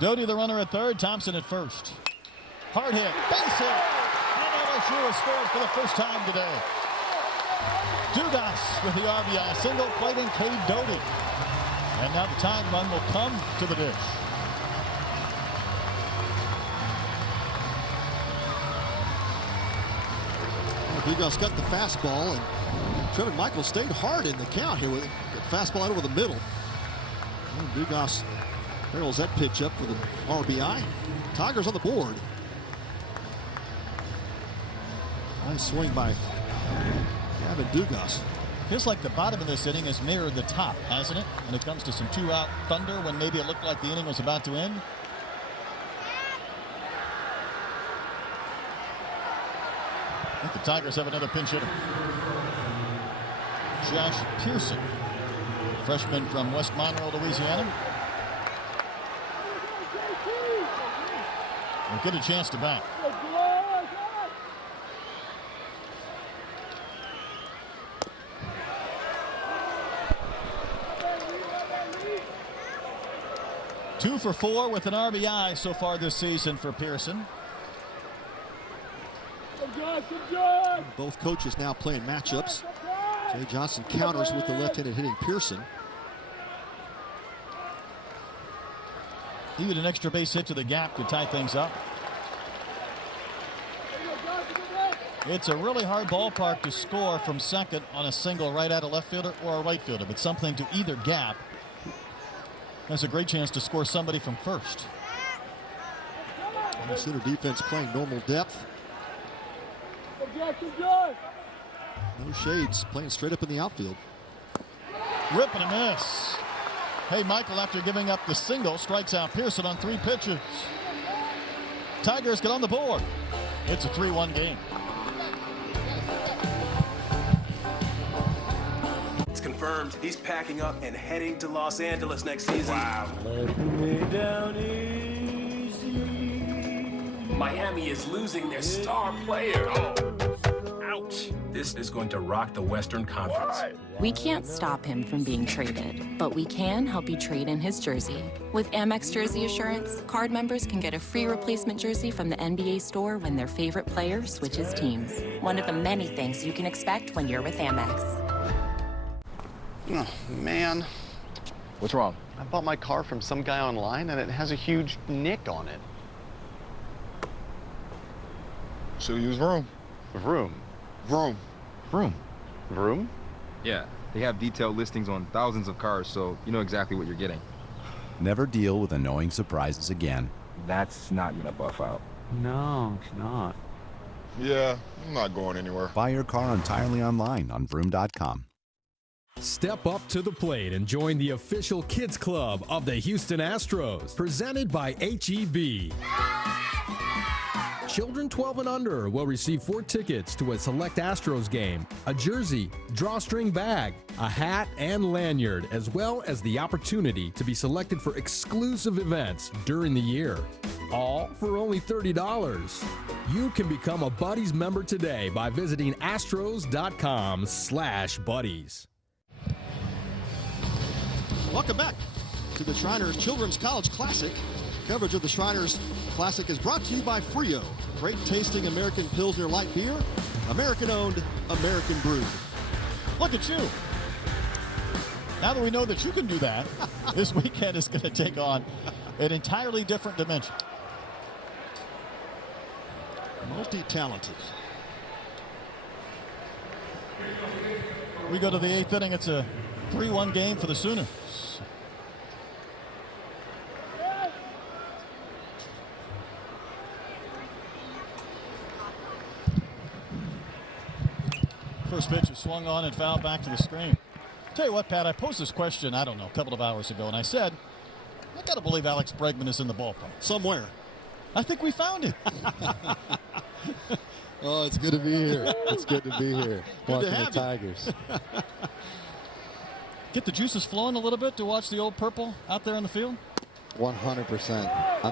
Doty the runner at 3rd, Thompson at 1st. Hard hit, base hit, and LSU has scored for the first time today. Dugas with the RBI single, plating Cade Doty. And now the tying run will come to the dish. Dugas got the fastball, and Trevin Michael stayed hard in the count here with the fastball out over the middle. And Dugas barrels that pitch up for the RBI. Tigers on the board. Nice swing by Gavin Dugas. Feels like the bottom of this inning has mirrored the top, hasn't it? When it comes to some 2-out thunder when maybe it looked like the inning was about to end. I think the Tigers have another pinch hitter. Josh Pearson, freshman from West Monroe, Louisiana. Will get a chance to bat. Two for 4 with an RBI so far this season for Pearson. Both coaches now playing matchups. Jay Johnson counters with the left-handed hitting Pearson. Even an extra base hit to the gap could tie things up. It's a really hard ballpark to score from second on a single right at a left fielder or a right fielder, but something to either gap. That's a great chance to score somebody from first. And the center defense playing normal depth. No shades, playing straight up in the outfield. Rip and a miss. Hey, Michael, after giving up the single, strikes out Pearson on 3 pitches. Tigers get on the board. It's a 3-1 game. It's confirmed he's packing up and heading to Los Angeles next season. Wow. Let me down easy. Miami is losing their star player. Oh. Ouch. This is going to rock the Western Conference. We can't stop him from being traded, but we can help you trade in his jersey. With Amex Jersey Assurance, card members can get a free replacement jersey from the NBA store when their favorite player switches teams. One of the many things you can expect when you're with Amex. Oh, man. What's wrong? I bought my car from some guy online and it has a huge nick on it. So use Vroom. Vroom? Vroom. Vroom? Vroom? Yeah, they have detailed listings on thousands of cars, so you know exactly what you're getting. Never deal with annoying surprises again. That's not gonna buff out. No, it's not. Yeah, I'm not going anywhere. Buy your car entirely online on Vroom.com. Step up to the plate and join the official kids club of the Houston Astros, presented by HEB. Children 12 and under will receive 4 tickets to a select Astros game, a jersey, drawstring bag, a hat, and lanyard, as well as the opportunity to be selected for exclusive events during the year. All for only $30. You can become a Buddies member today by visiting astros.com/buddies. Welcome back to the Shriners Children's College Classic. Coverage of the Shriners Classic is brought to you by Frio. Great tasting American Pilsner light beer. American owned, American brewed. Look at you. Now that we know that you can do that, this weekend is going to take on an entirely different dimension. Multi-talented. We go to the 8th inning. It's a 3-1 game for the Sooners. First pitch is swung on and fouled back to the screen. Tell you what, Pat, I posed this question, I don't know, a couple of hours ago, and I said, I got to believe Alex Bregman is in the ballpark. Somewhere. I think we found him. Oh, it's good to be here. It's good to be here. Good to Watching the have you. Tigers. Get the juices flowing a little bit to watch the old purple out there in the field? 100%. I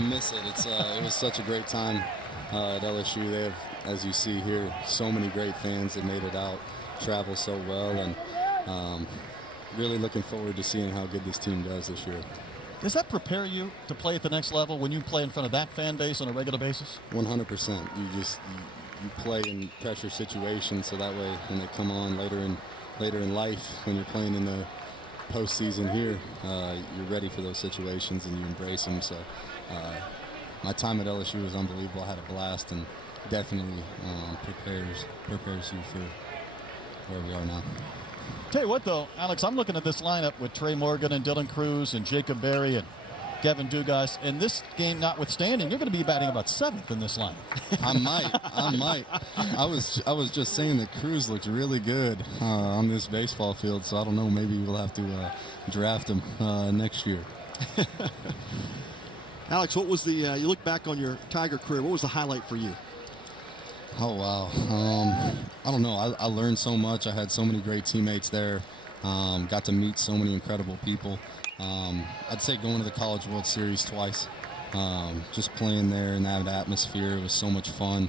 miss it. It was such a great time at LSU. They have, as you see here, so many great fans that made it out, travel so well, and really looking forward to seeing how good this team does this year. Does that prepare you to play at the next level when you play in front of that fan base on a regular basis? 100%. You play in pressure situations, so that way when they come on later in life, when you're playing in the postseason here, you're ready for those situations and you embrace them. So my time at LSU was unbelievable. I had a blast, and definitely prepares you for where we are now. Tell you what, though, Alex, I'm looking at this lineup with Trey Morgan and Dylan Cruz and Jacob Berry and Kevin Dugas. And this game notwithstanding, you're going to be batting about 7th in this line. I might. I was just saying that Cruz looked really good on this baseball field, so I don't know. Maybe we'll have to draft him next year. Alex, what was the? You look back on your Tiger career. What was the highlight for you? Oh, wow. I don't know. I learned so much. I had so many great teammates there. Got to meet so many incredible people. I'd say going to the College World Series twice. Just playing there in that atmosphere was so much fun.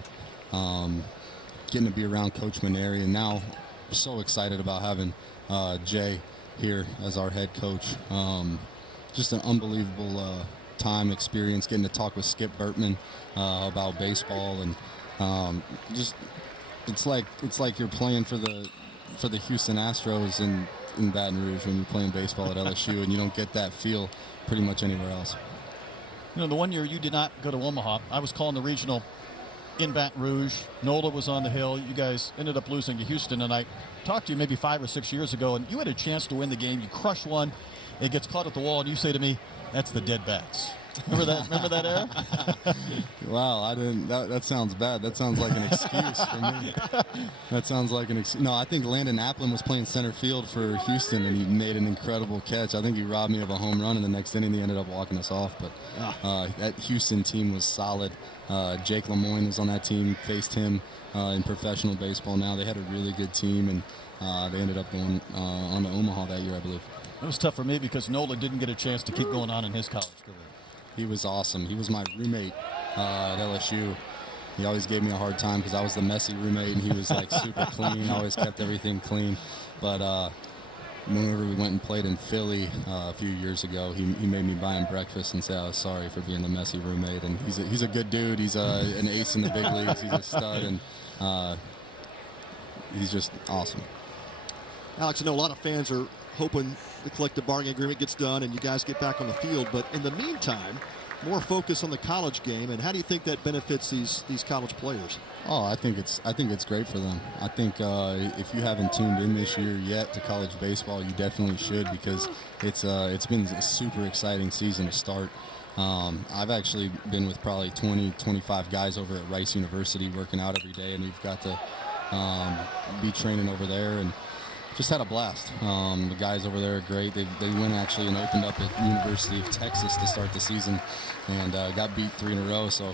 Getting to be around Coach Maneri, and now I'm so excited about having Jay here as our head coach. Just an unbelievable experience, getting to talk with Skip Bertman about baseball, and just it's like you're playing for the Houston Astros in Baton Rouge when you're playing baseball at LSU, and you don't get that feel pretty much anywhere else. You know, the one year you did not go to Omaha, I was calling the regional in Baton Rouge. Nola was on the hill. You guys ended up losing to Houston, and I talked to you maybe 5 or 6 years ago, and you had a chance to win the game. You crush one. It gets caught at the wall, and you say to me, "That's the dead bats." Remember that? Remember that era? Wow, I didn't. That sounds bad. That sounds like an excuse for me. That sounds like an excuse. No, I think Landon Applin was playing center field for Houston, and he made an incredible catch. I think he robbed me of a home run in the next inning. He ended up walking us off. But that Houston team was solid. Jake Lemoyne was on that team. Faced him in professional baseball. Now they had a really good team, and they ended up going on to Omaha that year, I believe. It was tough for me because Nola didn't get a chance to keep going on in his college career. He was awesome. He was my roommate at LSU. He always gave me a hard time because I was the messy roommate, and he was like super clean. Always kept everything clean. But whenever we went and played in Philly a few years ago, he made me buy him breakfast and say I was sorry for being the messy roommate. And he's a good dude. He's an ace in the big leagues. He's a stud, and he's just awesome. Alex, I know a lot of fans are hoping the collective bargaining agreement gets done and you guys get back on the field. But in the meantime, more focus on the college game. And how do you think that benefits these college players? Oh, I think it's great for them. I think if you haven't tuned in this year yet to college baseball, you definitely should, because it's been a super exciting season to start. I've actually been with probably 20-25 guys over at Rice University working out every day, and we've got to be training over there, and just had a blast. The guys over there are great. They went actually and opened up at University of Texas to start the season, and got beat 3 in a row. So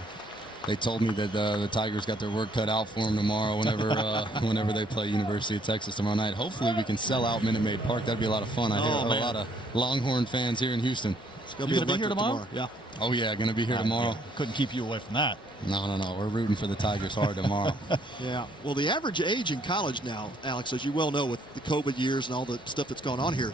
they told me that the Tigers got their work cut out for them tomorrow whenever they play University of Texas tomorrow night. Hopefully we can sell out Minute Maid Park. That'd be a lot of fun. I have a lot of Longhorn fans here in Houston. It's going to be here tomorrow? Yeah. Oh, yeah, going to be here tomorrow. Yeah. Couldn't keep you away from that. No. We're rooting for the Tigers hard tomorrow. Yeah. Well, the average age in college now, Alex, as you well know, with the COVID years and all the stuff that's gone on here,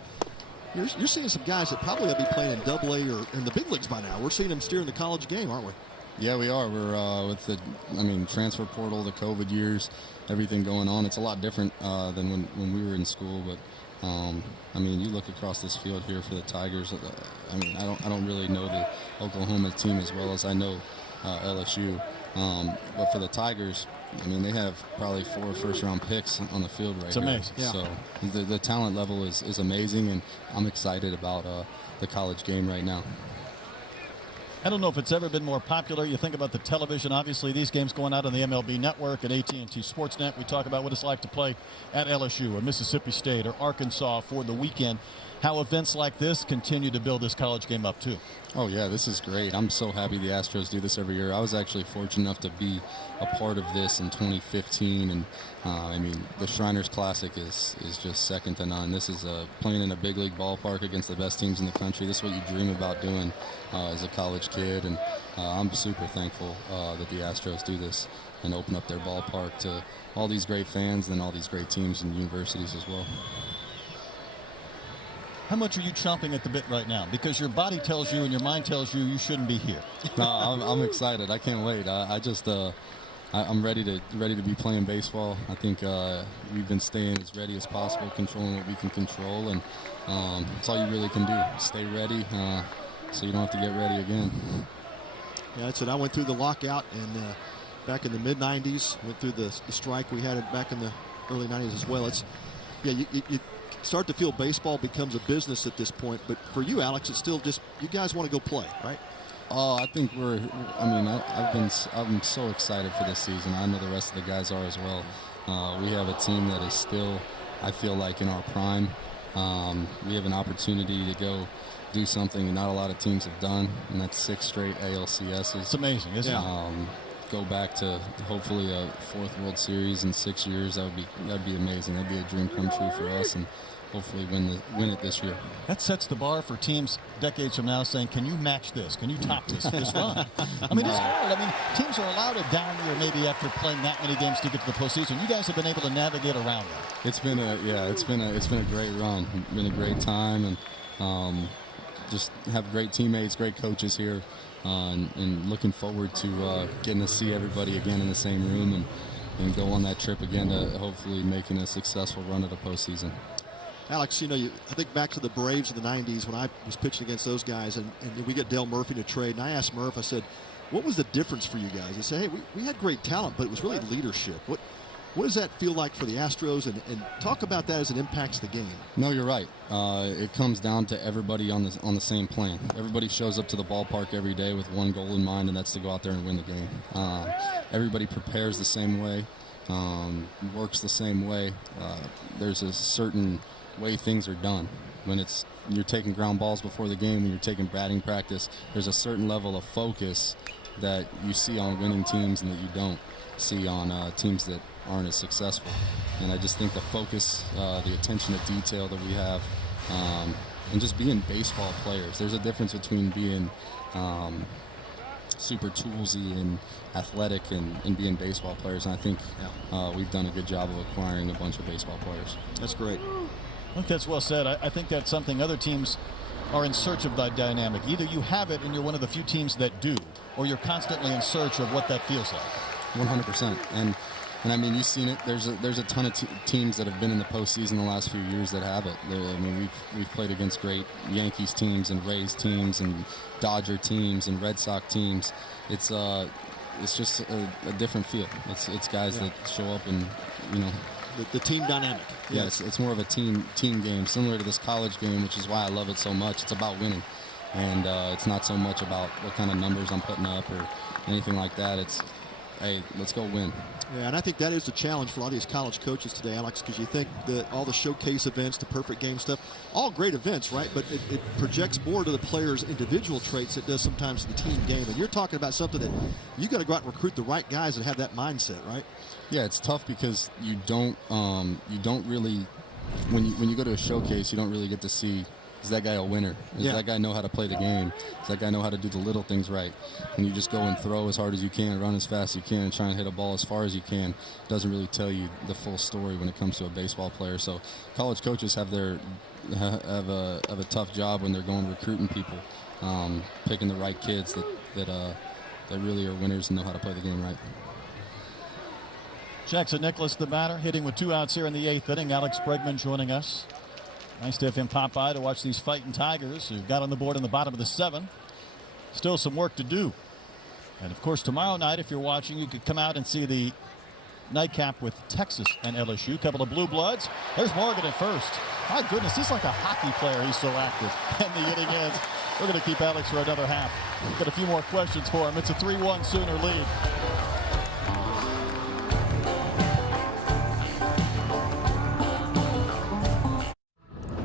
you're seeing some guys that probably will be playing in AA or in the big leagues by now. We're seeing them steering the college game, aren't we? Yeah, we are. We're with the transfer portal, the COVID years, everything going on. It's a lot different than when we were in school. But you look across this field here for the Tigers. I don't really know the Oklahoma team as well as I know LSU. But for the Tigers, they have probably 4 first-round picks on the field right here. It's amazing. Yeah. So the talent level is amazing, and I'm excited about the college game right now. I don't know if it's ever been more popular. You think about the television. Obviously, these games going out on the MLB Network and AT&T Sportsnet. We talk about what it's like to play at LSU or Mississippi State or Arkansas for the weekend. How events like this continue to build this college game up, too. Oh, yeah, this is great. I'm so happy the Astros do this every year. I was actually fortunate enough to be a part of this in 2015. And, the Shriners Classic is just second to none. This is playing in a big league ballpark against the best teams in the country. This is what you dream about doing as a college kid. And I'm super thankful that the Astros do this and open up their ballpark to all these great fans and all these great teams and universities as well. How much are you chomping at the bit right now? Because your body tells you and your mind tells you you shouldn't be here. No, I'm excited. I can't wait. I'm ready to be playing baseball. I think we've been staying as ready as possible, controlling what we can control, and that's all you really can do. Stay ready, so you don't have to get ready again. Yeah, that's it. I went through the lockout and back in the mid-'90s. Went through the strike we had back in the early '90s as well. You start to feel baseball becomes a business at this point. But for you, Alex, it's still just you guys want to go play, right? Oh, I think I'm so excited for this season. I know the rest of the guys are as well. We have a team that is still, I feel like, in our prime. We have an opportunity to go do something not a lot of teams have done, and that's 6 straight ALCSs. It's amazing, isn't it? Go back to hopefully a 4th World Series in 6 years. That'd be amazing. That'd be a dream come true for us, and hopefully win it this year. That sets the bar for teams decades from now, saying, "Can you match this? Can you top this run?" It's hard. Teams are allowed a down year maybe after playing that many games to get to the postseason. You guys have been able to navigate around that. It's been a great run. It's been a great time, and just have great teammates, great coaches here. And looking forward to getting to see everybody again in the same room and go on that trip again to hopefully making a successful run at the postseason. Alex, I think back to the Braves of the '90s when I was pitching against those guys, and we get Dale Murphy to trade. And I asked Murph, I said, What was the difference for you guys? You say, hey, we had great talent, but it was really leadership. What does that feel like for the Astros? And talk about that as it impacts the game. No, you're right. It comes down to everybody on the same plane. Everybody shows up to the ballpark every day with one goal in mind, and that's to go out there and win the game. Everybody prepares the same way, works the same way. There's a certain way things are done. When you're taking ground balls before the game, when you're taking batting practice, there's a certain level of focus that you see on winning teams and that you don't see on teams that aren't as successful. And I just think the focus, the attention to detail that we have, and just being baseball players. There's a difference between being super toolsy and athletic and being baseball players. And I think we've done a good job of acquiring a bunch of baseball players. That's great. I think that's well said. I think that's something other teams are in search of, that dynamic. Either you have it and you're one of the few teams that do, or you're constantly in search of what that feels like. 100%. And I mean, you've seen it. There's a ton of teams that have been in the postseason the last few years that have it. I mean, we've played against great Yankees teams and Rays teams and Dodger teams and Red Sox teams. It's just a different feel. It's guys that show up and, you know, the team dynamic. Yeah, it's more of a team game, similar to this college game, which is why I love it so much. It's about winning, and it's not so much about what kind of numbers I'm putting up or anything like that. It's, hey, let's go win. Yeah, and I think that is the challenge for a lot of these college coaches today, Alex, because you think that all the showcase events, the perfect game stuff, all great events, right? But it projects more to the players' individual traits than it does sometimes to the team game. And you're talking about something that you got to go out and recruit the right guys that have that mindset, right? Yeah, it's tough because you don't really, when you go to a showcase, you don't really get to see, is that guy a winner? Does that guy know how to play the game? Does that guy know how to do the little things right? When you just go and throw as hard as you can, run as fast as you can, and try and hit a ball as far as you can, it doesn't really tell you the full story when it comes to a baseball player. So college coaches have a tough job when they're going recruiting people, picking the right kids that really are winners and know how to play the game right. Jackson Nicholas, the batter, hitting with 2 outs here in the 8th inning. Alex Bregman joining us. Nice to have him pop by to watch these fighting Tigers who got on the board in the bottom of the 7th. Still some work to do. And of course, tomorrow night, if you're watching, you could come out and see the nightcap with Texas and LSU. A couple of blue bloods. There's Morgan at first. My goodness, he's like a hockey player. He's so active. And the inning ends. We're going to keep Alex for another half. Got a few more questions for him. It's a 3-1 Sooner lead.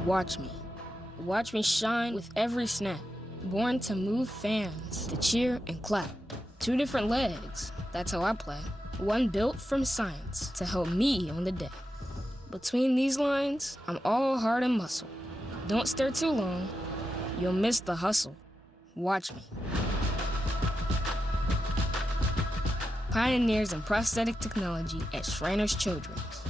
Watch me. Watch me shine with every snap. Born to move fans, to cheer and clap. 2 different legs, that's how I play. One built from science to help me on the day. Between these lines, I'm all heart and muscle. Don't stare too long, you'll miss the hustle. Watch me. Pioneers in prosthetic technology at Shriners Children's.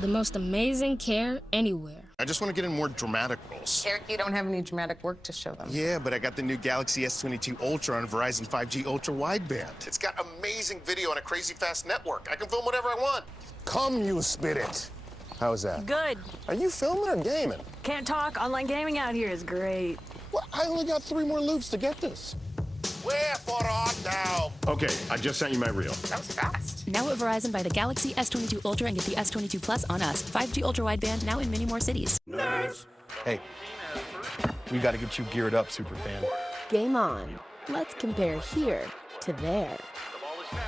The most amazing care anywhere. I just want to get in more dramatic roles. Eric, you don't have any dramatic work to show them. Yeah, but I got the new Galaxy S22 Ultra on Verizon 5G Ultra Wideband. It's got amazing video on a crazy fast network. I can film whatever I want. Come, you spirit. How's that? Good. Are you filming or gaming? Can't talk. Online gaming out here is great. Well, I only got 3 more loops to get this. Wherefore art thou? Okay, I just sent you my reel. That was fast. Now at Verizon, buy the Galaxy S22 Ultra and get the S22 Plus on us. 5G Ultra Wideband now in many more cities. Nerds. Hey, we got to get you geared up, superfan. Game on. Let's compare here to there.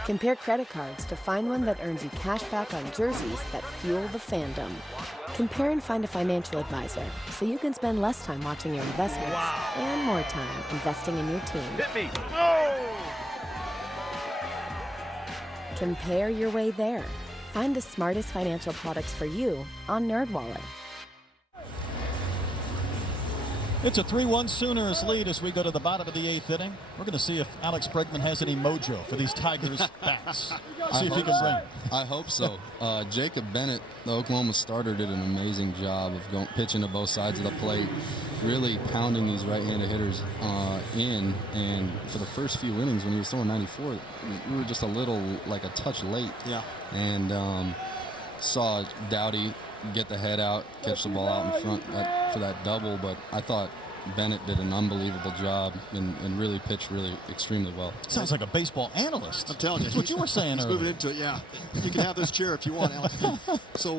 Compare credit cards to find one that earns you cash back on jerseys that fuel the fandom. Compare and find a financial advisor so you can spend less time watching your investments and more time investing in your team. Hit me. Oh! Compare your way there. Find the smartest financial products for you on NerdWallet. It's a 3-1 Sooners lead as we go to the bottom of the 8th inning. We're going to see if Alex Bregman has any mojo for these Tigers bats. See if he can bring. I hope so. Jacob Bennett, the Oklahoma starter, did an amazing job of pitching to both sides of the plate, really pounding these right-handed hitters in. And for the first few innings when he was throwing 94, we were just a little, like a touch late. Yeah. And saw Dowdy get the head out, catch the ball out in front for that double. But I thought Bennett did an unbelievable job and really pitched really extremely well. Sounds like a baseball analyst. I'm telling you. That's what you were saying He's earlier. moving into it, yeah. You can have this chair if you want, Alex. So,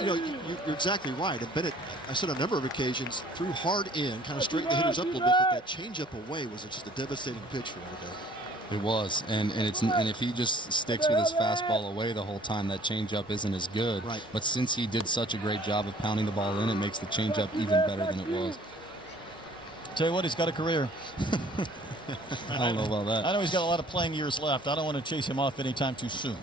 you're exactly right. And Bennett, I said on a number of occasions, threw hard in, kind of straightened the hitters up a little bit, but that changeup away was just a devastating pitch for him today. It was, and if he just sticks with his fastball away the whole time, that changeup isn't as good. Right. But since he did such a great job of pounding the ball in, it makes the changeup even better than it was. Tell you what, he's got a career. I don't know about that. I know he's got a lot of playing years left. I don't want to chase him off anytime too soon.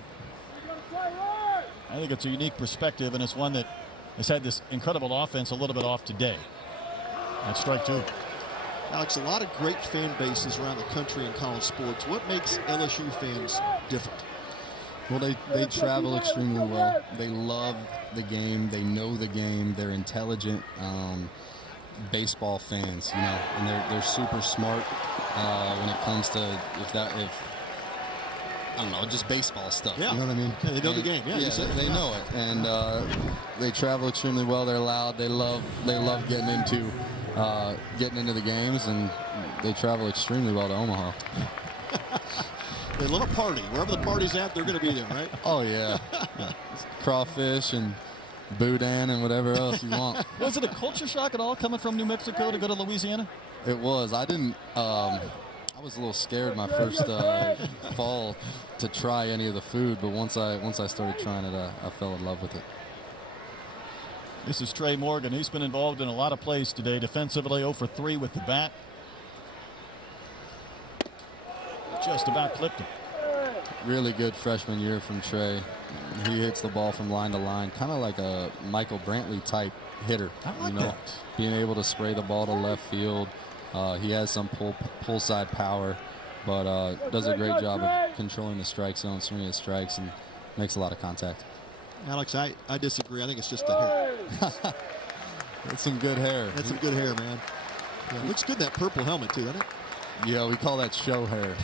I think it's a unique perspective, and it's one that has had this incredible offense a little bit off today. That's strike two. Alex, a lot of great fan bases around the country in college sports. What makes LSU fans different? Well, they travel extremely well. They love the game. They know the game. They're intelligent baseball fans, and they're super smart when it comes to I don't know, just baseball stuff. Yeah. You know what I mean? Yeah, they know the game. Yeah, they know it, and they travel extremely well. They're loud. They love getting into the games, and they travel extremely well to Omaha. They love a party. Wherever the party's at, they're going to be there, right? Oh, yeah. Crawfish and boudin and whatever else you want. Was it a culture shock at all coming from New Mexico to go to Louisiana? It was. I didn't. I was a little scared my first fall to try any of the food, but once I started trying it, I fell in love with it. This is Trey Morgan. He's been involved in a lot of plays today. Defensively, 0 for 3 with the bat. Just about clipped him. Really good freshman year from Trey. He hits the ball from line to line, kind of like a Michael Brantley type hitter. I like that. Being able to spray the ball to left field. He has some pull side power, but does a great job of controlling the strike zone, swinging his strikes, and makes a lot of contact. Alex, I disagree. I think it's just the hair. That's some good hair. That's some good hair, man. Yeah, it looks good in that purple helmet, too, doesn't it? Yeah, we call that show hair.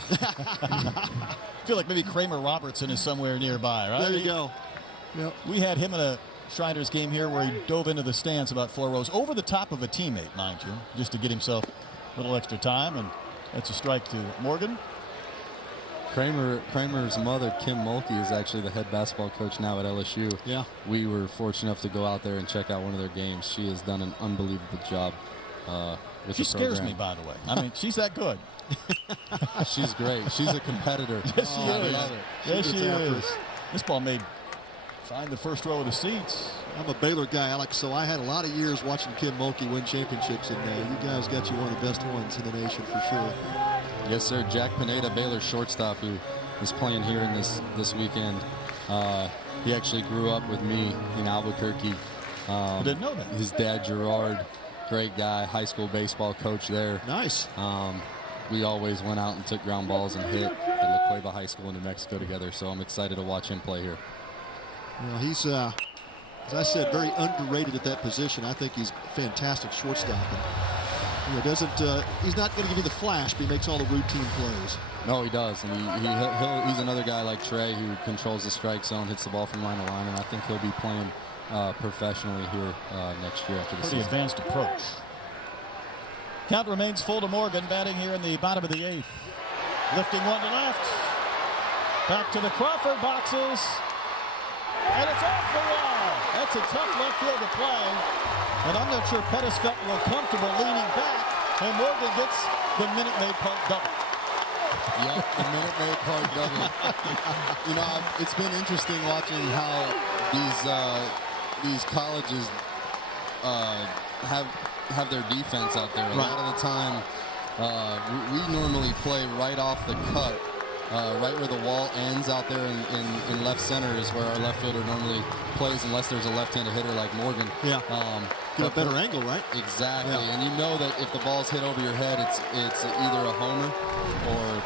I feel like maybe Kramer Robertson is somewhere nearby, right? There you go. Yep. We had him in a Shriners game here where he dove into the stands about 4 rows over the top of a teammate, mind you, just to get himself a little extra time, and that's a strike to Morgan. Kramer's mother, Kim Mulkey, is actually the head basketball coach now at LSU. Yeah. We were fortunate enough to go out there and check out one of their games. She has done an unbelievable job with She the program. scares me, by the way. I mean, she's that good. She's great. She's a competitor. Yes, she is. I love her. Yes, she is. This ball made find the first row of the seats. I'm a Baylor guy, Alex, so I had a lot of years watching Kim Mulkey win championships, and you guys got you one of the best ones in the nation for sure. Yes, sir. Jack Pineda, Baylor shortstop, who is playing here in this weekend. He actually grew up with me in Albuquerque. I didn't know that. His dad, Gerard, great guy, high school baseball coach there. Nice. We always went out and took ground balls and hit at La Cueva High School in New Mexico together, so I'm excited to watch him play here. Well, he's, as I said, very underrated at that position. I think he's a fantastic shortstop. And, he's not going to give you the flash, but he makes all the routine plays. No, he does, and he's another guy like Trey who controls the strike zone, hits the ball from line to line, and I think he'll be playing professionally here next year after the Pretty season. advanced approach. Count remains full to Morgan, batting here in the bottom of the 8th. Lifting one to left. Back to the Crawford boxes. And it's off the wall. That's a tough left field to play. And I'm not sure Pettis felt real comfortable leaning back. And Morgan gets the Minute Maid Park double. Yep, the Minute Maid Park double. It's been interesting watching how these colleges have their defense out there. A lot of the time, we normally play right off the cut. Right where the wall ends out there in left center is where our left fielder normally plays, unless there's a left-handed hitter like Morgan. Yeah. Get a better angle, right? Exactly. Yeah. And you know that if the ball's hit over your head, it's either a homer or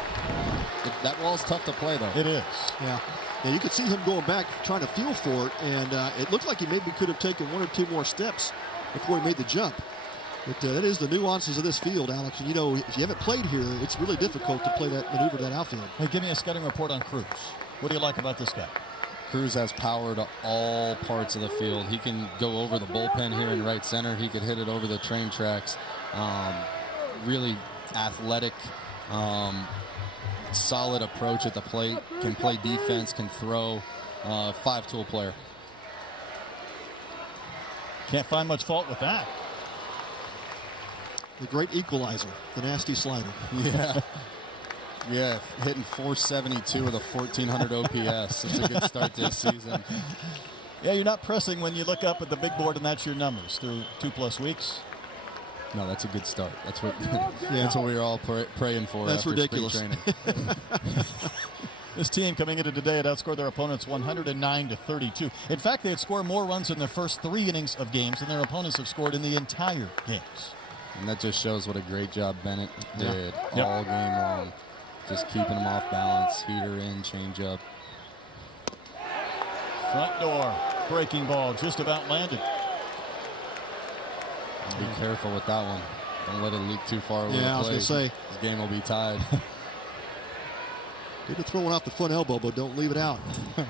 that wall's tough to play, though. It is. Yeah. Yeah, you could see him going back trying to feel for it, and it looked like he maybe could have taken 1 or 2 more steps before he made the jump. But that is the nuances of this field, Alex. And, if you haven't played here, it's really difficult to play that maneuver, that outfield. Hey, give me a scouting report on Cruz. What do you like about this guy? Cruz has power to all parts of the field. He can go over the bullpen here in right center. He could hit it over the train tracks. Really athletic, solid approach at the plate, can play defense, can throw, 5-tool player. Can't find much fault with that. The great equalizer, the nasty slider. Yeah. Yeah, hitting 472 with a 1,400 OPS. It's a good start to the season. Yeah, you're not pressing when you look up at the big board and that's your numbers through 2+ weeks. No, that's a good start. That's what that's what we were all praying for. That's after ridiculous. Spring training. This team coming into today had outscored their opponents 109-32. In fact, they had scored more runs in their first 3 innings of games than their opponents have scored in the entire games. And that just shows what a great job Bennett did all game long. Just keeping them off balance, heater in, change up. Front door, breaking ball, just about landed. Be careful with that one. Don't let it leak too far away. Yeah, I was going to say. This game will be tied. Good to throw one off the front elbow, but don't leave it out. This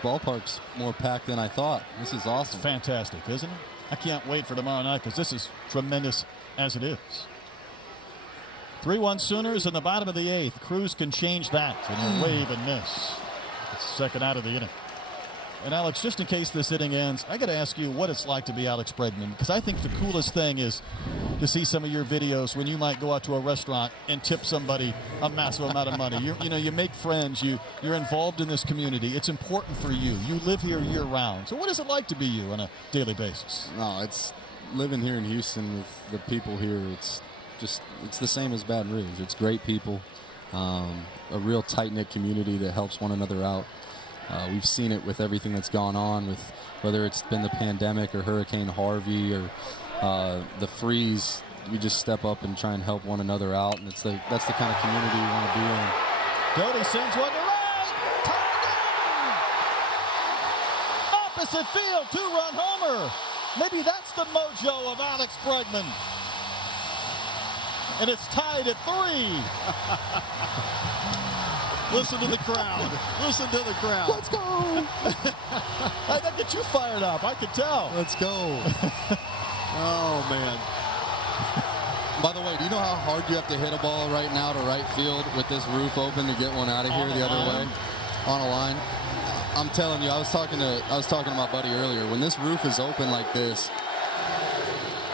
ballpark's more packed than I thought. This is awesome. It's fantastic, isn't it? I can't wait for tomorrow night because this is tremendous as it is. 3-1 Sooners in the bottom of the 8th. Cruz can change that and wave and miss. It's the second out of the inning. And Alex, just in case this inning ends, I got to ask you what it's like to be Alex Bregman, because I think the coolest thing is to see some of your videos when you might go out to a restaurant and tip somebody a massive amount of money. You make friends. You're involved in this community. It's important for you. You live here year round. So what is it like to be you on a daily basis? No, it's living here in Houston with the people here. It's the same as Baton Rouge. It's great people, a real tight-knit community that helps one another out. We've seen it with everything that's gone on, with whether it's been the pandemic or Hurricane Harvey or the freeze. We just step up and try and help one another out, and that's the kind of community we want to be in. Doty sends one to right. Opposite field, 2-run homer. Maybe that's the mojo of Alex Bregman. And it's tied at 3. Listen to the crowd. Listen to the crowd. Let's go. That gets you fired up. I can tell. Let's go. Oh, man. By the way, do you know how hard you have to hit a ball right now to right field with this roof open to get one out of here the other way? On a line. I'm telling you, I was talking to my buddy earlier. When this roof is open like this,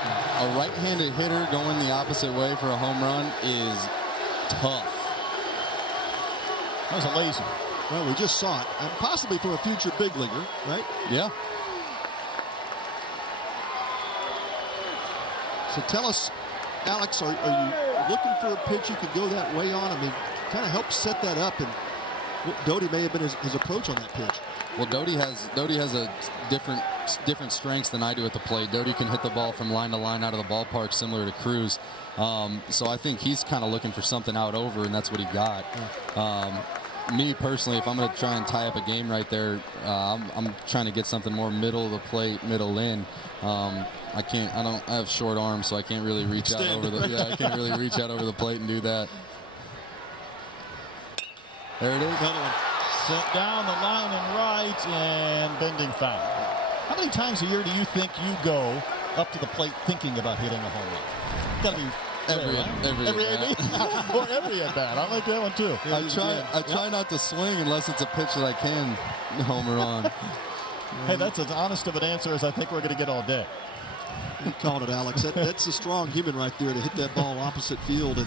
a right-handed hitter going the opposite way for a home run is tough. That was a laser. Well, we just saw it. And possibly from a future big leaguer, right? Yeah. So tell us, Alex, are you looking for a pitch you could go that way on? I mean, kind of help set that up. And Doty may have been his approach on that pitch. Well, Doty has a different strengths than I do at the plate. Doty can hit the ball from line to line out of the ballpark, similar to Cruz. So I think he's kind of looking for something out over, and that's what he got. Me personally, if I'm going to try and tie up a game right there, I'm trying to get something more middle of the plate, middle in. I have short arms, so I can't really reach out over the. I can't really reach out over the plate and do that. There it is. Another one. Sent down the line and right, and bending foul. How many times a year do you think you go up to the plate thinking about hitting a home run? Got to be. Every at bat. I like that one too. I try not to swing unless it's a pitch that I can homer on. Hey, that's as honest of an answer as I think we're going to get all day. You called it, Alex. That's a strong human right there to hit that ball opposite field, and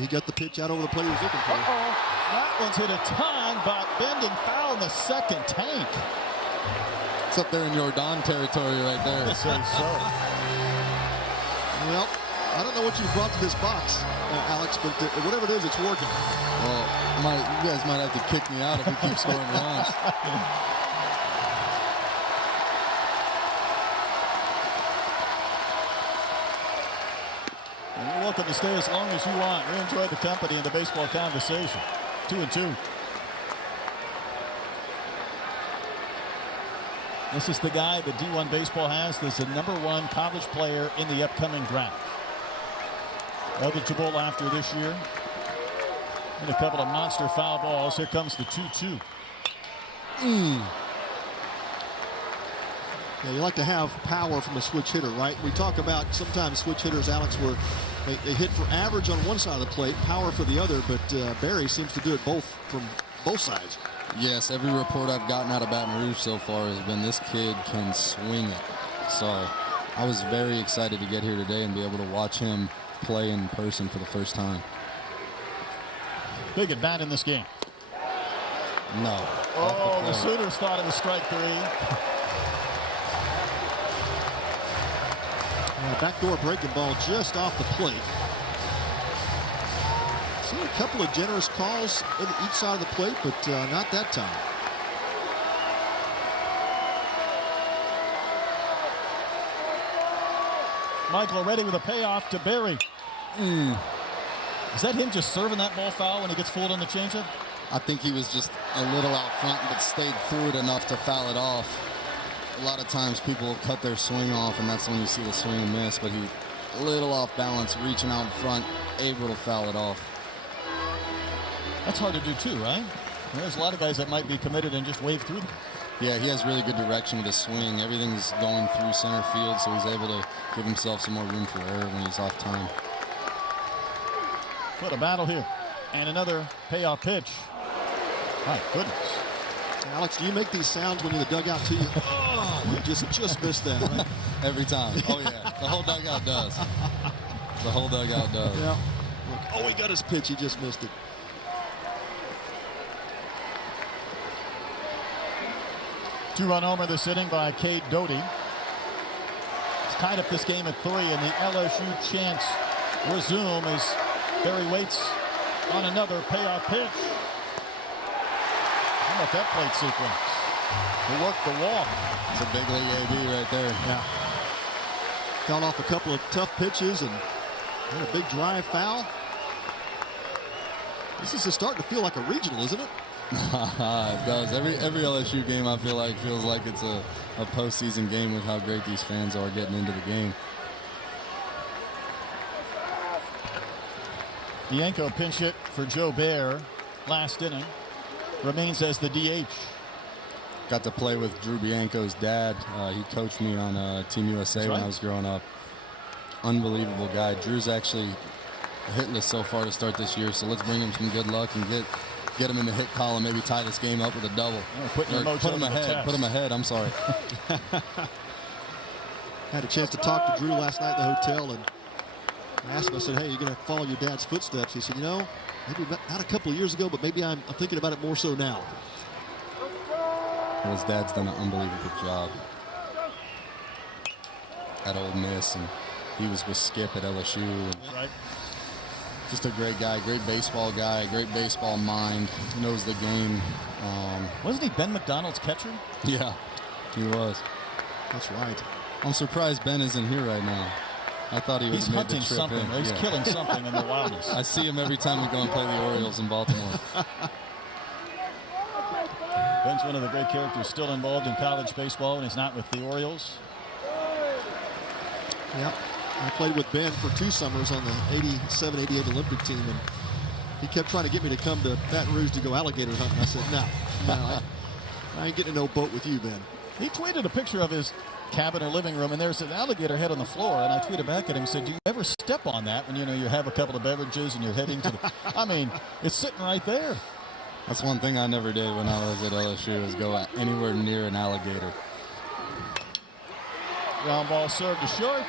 he got the pitch out over the plate he was looking for. That one's hit a ton, but bending foul in the second tank. It's up there in Jordan territory right there. So. Well, I don't know what you brought to this box, Alex, but whatever it is, it's working. Well, you guys might have to kick me out if we keep scoring runs. You're welcome to stay as long as you want. We enjoy the company and the baseball conversation. 2-2. This is the guy that D1 Baseball has as the #1 college player in the upcoming draft. Eligible after this year. And a couple of monster foul balls. Here comes the 2-2. Yeah, you like to have power from a switch hitter, right? We talk about sometimes switch hitters, Alex, where they hit for average on one side of the plate, power for the other, but Barry seems to do it both from both sides. Yes, every report I've gotten out of Baton Rouge so far has been this kid can swing it. So I was very excited to get here today and be able to watch him play in person for the first time. Big at bat in this game. No. Oh, the Sooners thought it was strike 3. Backdoor breaking ball just off the plate. Seen a couple of generous calls on each side of the plate, but not that time. Michael ready with a payoff to Barry. Is that him just serving that ball foul when he gets fooled on the changeup? I think he was just a little out front, but stayed through it enough to foul it off. A lot of times people will cut their swing off, and that's when you see the swing and miss, but he a little off balance, reaching out in front, able to foul it off. That's hard to do too, right? There's a lot of guys that might be committed and just wave through them. Yeah, he has really good direction with his swing. Everything's going through center field, so he's able to give himself some more room for error when he's off time. What a battle here. And another payoff pitch. My goodness. Alex, do you make these sounds when you're in the dugout too? Oh, you just missed that, right? Every time. Oh, yeah. The whole dugout does. The whole dugout does. Yeah. Oh, he got his pitch. He just missed it. Two-run homer this inning by Cade Doty. It's tied up this game at 3, and the LSU chants resume as Ferry waits on another payoff pitch. How about that plate sequence? To work the walk. It's a big league AB right there. Yeah. Got off a couple of tough pitches and a big drive foul. This is starting to feel like a regional, isn't it? It does. Every LSU game I feel like feels like it's a postseason game with how great these fans are getting into the game. Bianco pinch hit for Joe Bear last inning. Remains as the DH. Got to play with Drew Bianco's dad. He coached me on Team USA when I was growing up. Unbelievable guy. Drew's actually hitless so far to start this year, so let's bring him some good luck and get him in the hit column, maybe tie this game up with a double. Put him ahead. Put him ahead. I'm sorry. Had a chance to talk to Drew last night in the hotel, and I asked him, I said, hey, you're going to follow your dad's footsteps? He said, you know, maybe not a couple of years ago, but maybe I'm thinking about it more so now. Well, his dad's done an unbelievable job at Ole Miss, and he was with Skip at LSU. And right. Just a great guy, great baseball guy, great baseball mind, knows the game. Wasn't he Ben McDonald's catcher? Yeah, he was. That's right. I'm surprised Ben isn't here right now. I thought he was hunting something. In. He's killing something in the wildness. I see him every time we go and play the Orioles in Baltimore. Ben's one of the great characters still involved in college baseball, and he's not with the Orioles. Yep. I played with Ben for 2 summers on the 87-88 Olympic team, and he kept trying to get me to come to Baton Rouge to go alligator hunting. I said, no, I ain't getting no boat with you, Ben. He tweeted a picture of his cabin or living room, and there's an alligator head on the floor, and I tweeted back at him and said, do you ever step on that when, you have a couple of beverages and you're heading to the... I mean, it's sitting right there. That's one thing I never did when I was at LSU, is go anywhere near an alligator. Ground ball served to short.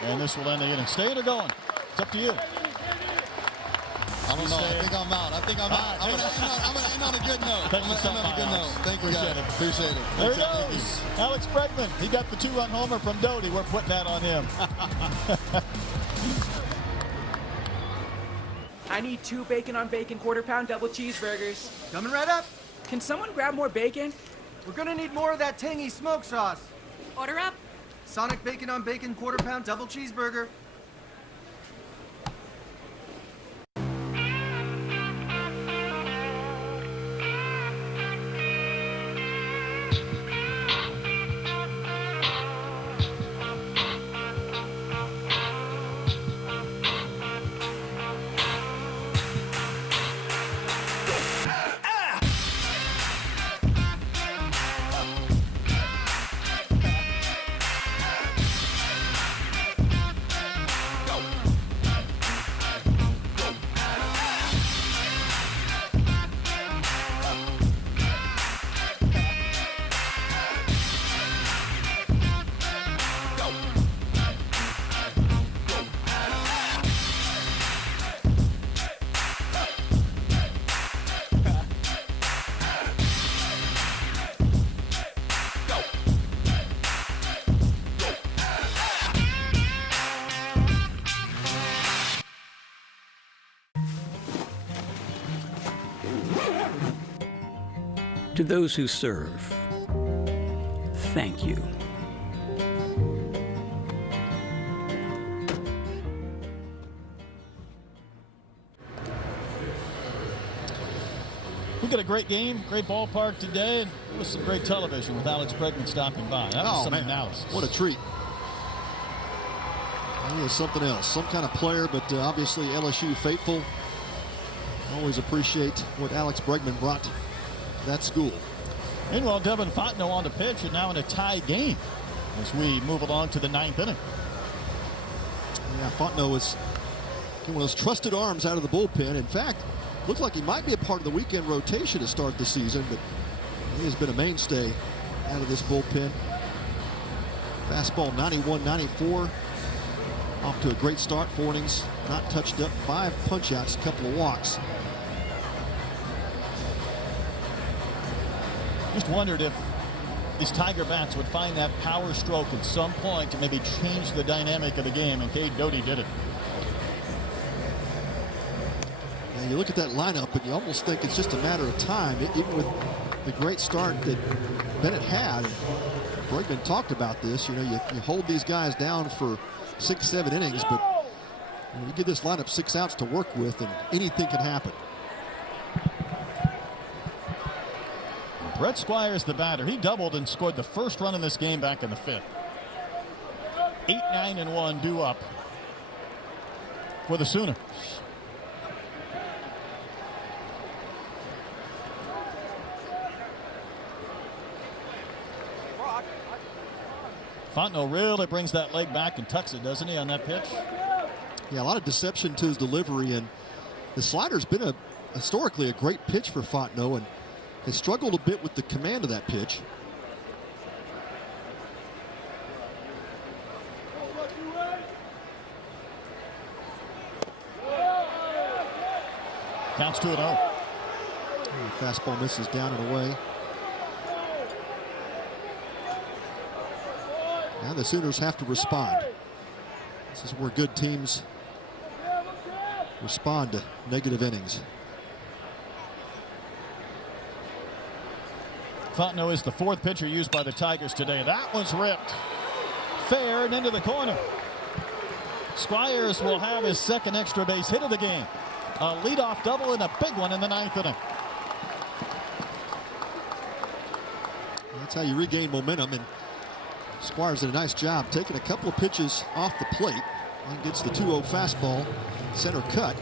And this will end the inning. Staying or going? It's up to you. I don't know. I think I'm out. I'm going to end on a good note. Thank you, guys. Appreciate it. There he goes. Alex Bregman. He got the 2-run homer from Doty. We're putting that on him. I need 2 bacon on bacon quarter-pound double cheeseburgers. Coming right up. Can someone grab more bacon? We're gonna need more of that tangy smoke sauce. Order up. Sonic bacon on bacon quarter-pound double cheeseburger. To those who serve, thank you. We got a great game, great ballpark today, and it was some great television with Alex Bregman stopping by. That was some analysis. What a treat. He is something else, some kind of player, but obviously LSU faithful. Always appreciate what Alex Bregman brought to that school. Meanwhile, Devin Fontenot on the pitch and now in a tie game as we move along to the 9th inning. Yeah, Fontenot was one of those trusted arms out of the bullpen. In fact, looks like he might be a part of the weekend rotation to start the season, but he has been a mainstay out of this bullpen. Fastball 91-94. Off to a great start. 4 innings, not touched up. 5 punch-outs, a couple of walks. Just wondered if these Tiger bats would find that power stroke at some point to maybe change the dynamic of the game, and Cade Doty did it. You look at that lineup and you almost think it's just a matter of time, even with the great start that Bennett had. Bregman talked about this. You know, you hold these guys down for 6-7 innings, but you give this lineup 6 outs to work with and anything can happen. Brett Squires, the batter, he doubled and scored the first run in this game back in the 5th. 8-9-1 due up for the Sooners. Fontenot really brings that leg back and tucks it, doesn't he, on that pitch? Yeah, a lot of deception to his delivery, and the slider's been historically a great pitch for Fontenot, and has struggled a bit with the command of that pitch. Counts 2-0. Fastball misses down and away. Now the Sooners have to respond. This is where good teams respond to negative innings. Fontenot is the 4th pitcher used by the Tigers today. That one's ripped fair and into the corner. Squires will have his 2nd extra base hit of the game. A leadoff double and a big one in the 9th inning. That's how you regain momentum, and Squires did a nice job taking a couple of pitches off the plate and gets the 2-0 fastball, center cut,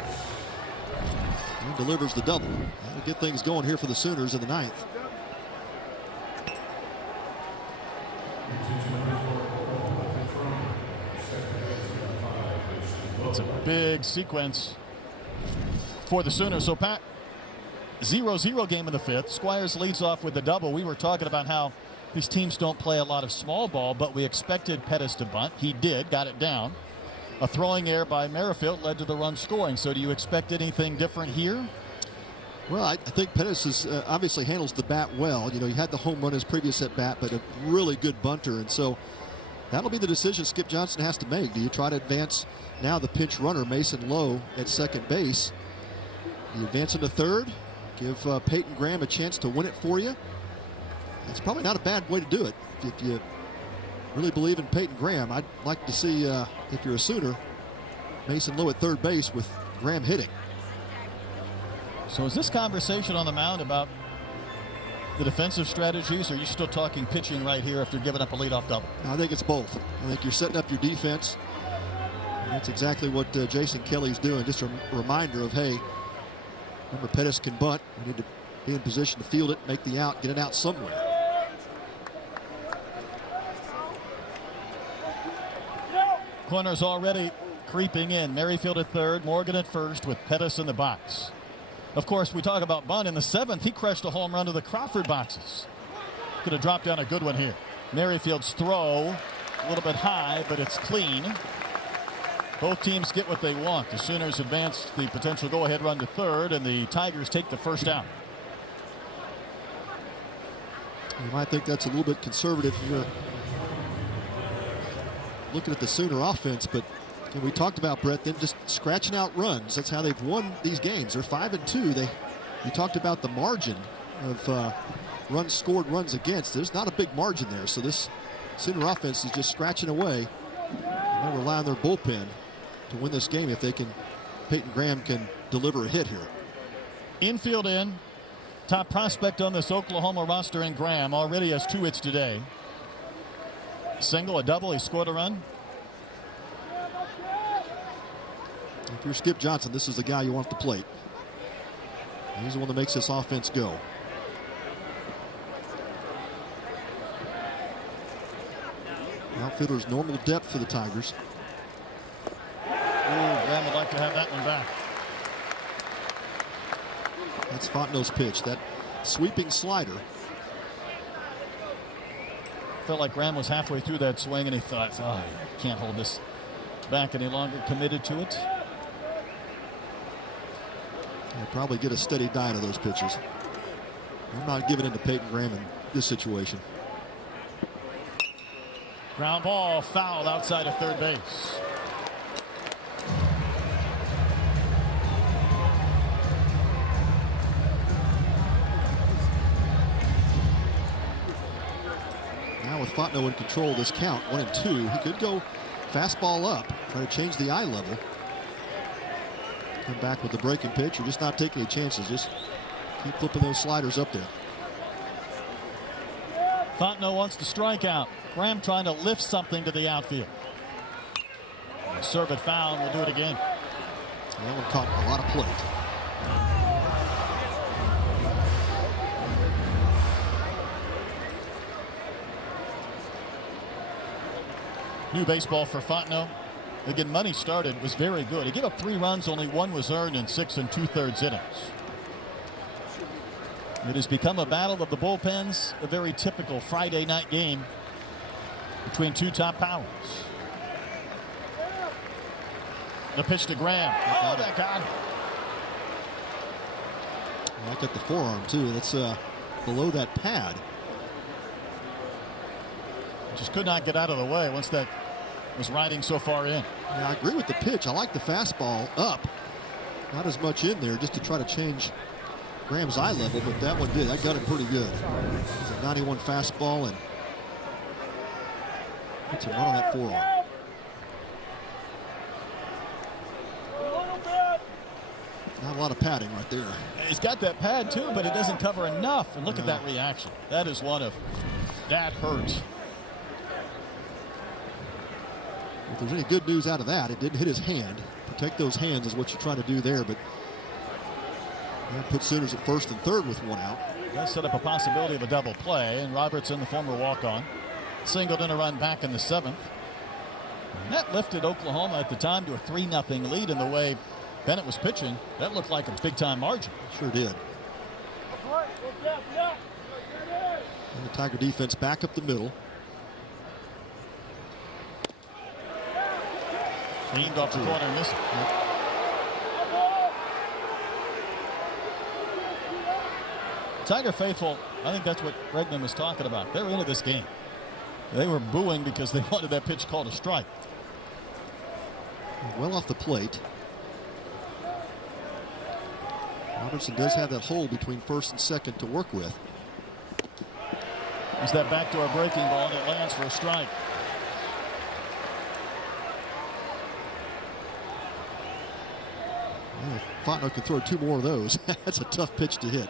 and delivers the double. That'll get things going here for the Sooners in the 9th. It's a big sequence for the Sooners. So, Pat, 0-0 game in the 5th. Squires leads off with the double. We were talking about how these teams don't play a lot of small ball, but we expected Pettis to bunt. He did, got it down. A throwing error by Maryfield led to the run scoring. So do you expect anything different here? Well, I think Pettis is, obviously handles the bat well. You know, he had the home run his previous at bat, but a really good bunter. And so that'll be the decision Skip Johnson has to make. Do you try to advance now the pinch runner, Mason Lowe, at 2nd base? Do you advance into 3rd? Give Peyton Graham a chance to win it for you? It's probably not a bad way to do it. If you really believe in Peyton Graham, I'd like to see, if you're a Sooner, Mason Lowe at 3rd base with Graham hitting. So is this conversation on the mound about the defensive strategies, or are you still talking pitching right here after giving up a leadoff double? I think it's both. I think you're setting up your defense. And that's exactly what Jason Kelly's doing. Just a reminder of, hey, remember Pettis can bunt. We need to be in position to field it, make the out, get it out somewhere. Corners already creeping in. Maryfield at 3rd, Morgan at 1st with Pettis in the box. Of course, we talk about bunt in the 7th. He crushed a home run to the Crawford boxes. Could have dropped down a good one here. Maryfield's throw a little bit high, but it's clean. Both teams get what they want. The Sooners advance the potential go-ahead run to 3rd, and the Tigers take the first out. You might think that's a little bit conservative here, looking at the Sooner offense, but we talked about, Brett, them just scratching out runs. That's how they've won these games. They're 5-2. You talked about the margin of runs scored, runs against. There's not a big margin there. So this Sooner offense is just scratching away. And they'll rely on their bullpen to win this game if they can. Peyton Graham can deliver a hit here. Infield in. Top prospect on this Oklahoma roster in Graham. Already has 2 hits today. Single, a double. He scored a run. If you're Skip Johnson, this is the guy you want at the plate. He's the one that makes this offense go. Outfielder's normal depth for the Tigers. Graham would like to have that one back. That's Fontenot's pitch, that sweeping slider. Felt like Graham was halfway through that swing and he thought, oh, I can't hold this back any longer. Committed to it. He'll probably get a steady diet of those pitches. I'm not giving in to Peyton Graham in this situation. Ground ball, foul outside of third base. Now with Fontenot in control of this count, 1-2, he could go fastball up, try to change the eye level. Come back with the breaking pitch. You're just not taking any chances. Just keep flipping those sliders up there. Fontenot wants to strike out. Graham trying to lift something to the outfield. Serve it foul, and we'll do it again. That one caught a lot of plate. New baseball for Fontenot. Again, money started, was very good. He gave up 3 runs, only 1 was earned in 6 2/3 innings. It has become a battle of the bullpens, a very typical Friday night game between 2 top powers. The pitch to Graham. Oh, that got him. I got the forearm too. That's below that pad. Just could not get out of the way once that was riding so far in. Yeah, I agree with the pitch. I like the fastball up. Not as much in there just to try to change Graham's eye level, but that one did. That got him pretty good. It's a 91 fastball and gets him right on that forearm. Not a lot of padding right there. He's got that pad too, but it doesn't cover enough. And look at that reaction. That is one of, that hurts. If there's any good news out of that, it didn't hit his hand. Protect those hands is what you're trying to do there, but that puts Sooners at first and third with 1 out. That set up a possibility of a double play, and Robertson, the former walk-on, singled in a run back in the 7th. And that lifted Oklahoma at the time to a 3-0 lead. In the way Bennett was pitching, that looked like a big-time margin. Sure did. And the Tiger defense back up the middle. Leaned off the corner and missed it. Tiger faithful, I think that's what Bregman was talking about. They're into this game. They were booing because they wanted that pitch called a strike. Well off the plate. Robertson does have that hole between first and second to work with. Is that backdoor breaking ball, and it lands for a strike. Well, Fontenot can throw 2 more of those. That's a tough pitch to hit.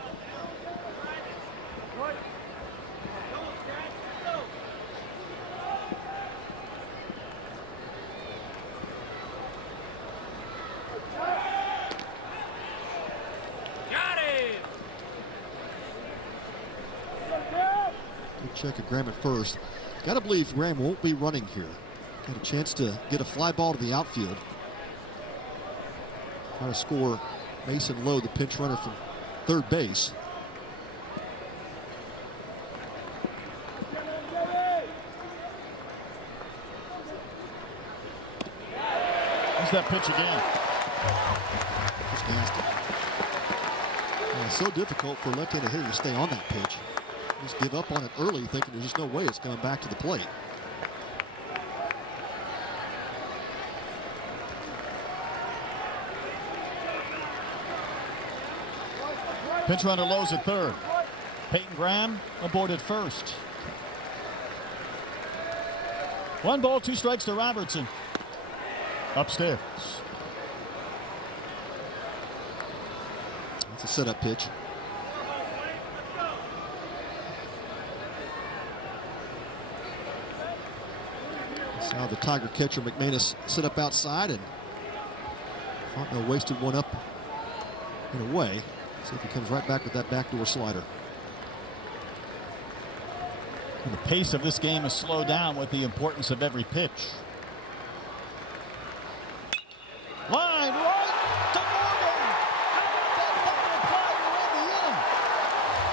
Good check of Graham at first. Got to believe Graham won't be running here. Got a chance to get a fly ball to the outfield. Try to score Mason Lowe, the pinch runner from third base. There's that pitch again. Just nasty. It's so difficult for a left-handed hitter to stay on that pitch. Just give up on it early, thinking there's just no way it's coming back to the plate. Pinch runner Lowe's at third. Peyton Graham aboard at first. 1 ball, 2 strikes to Robertson. Upstairs. It's a setup pitch. Saw the Tiger catcher McManus sit up outside, and Fontenot wasted one up and away. See if he comes right back with that backdoor slider. And the pace of this game is slowed down with the importance of every pitch. Line right to Morgan.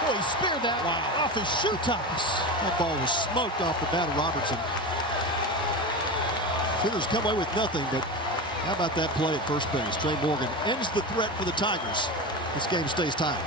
Boy, he speared that one off his shoe tops. That ball was smoked off the bat of Robertson. Sooners come away with nothing, but how about that play at first base? Trey Morgan ends the threat for the Tigers. This game stays tied.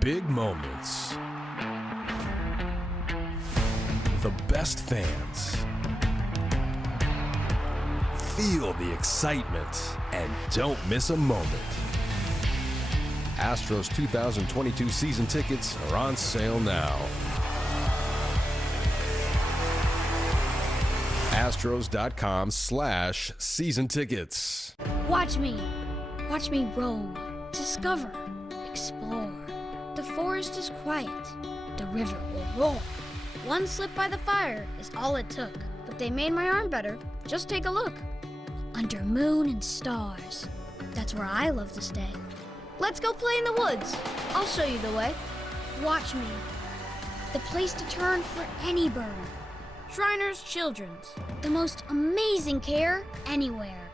Big moments. The best fans. Feel the excitement and don't miss a moment. Astros 2022 season tickets are on sale now. Astros.com/season tickets. Watch me roam, discover, explore. The forest is quiet, the river will roar. One slip by the fire is all it took, but they made my arm better. Just take a look. Under moon and stars, that's where I love to stay. Let's go play in the woods. I'll show you the way. Watch me, the place to turn for any bird. Shriners Children's, the most amazing care anywhere.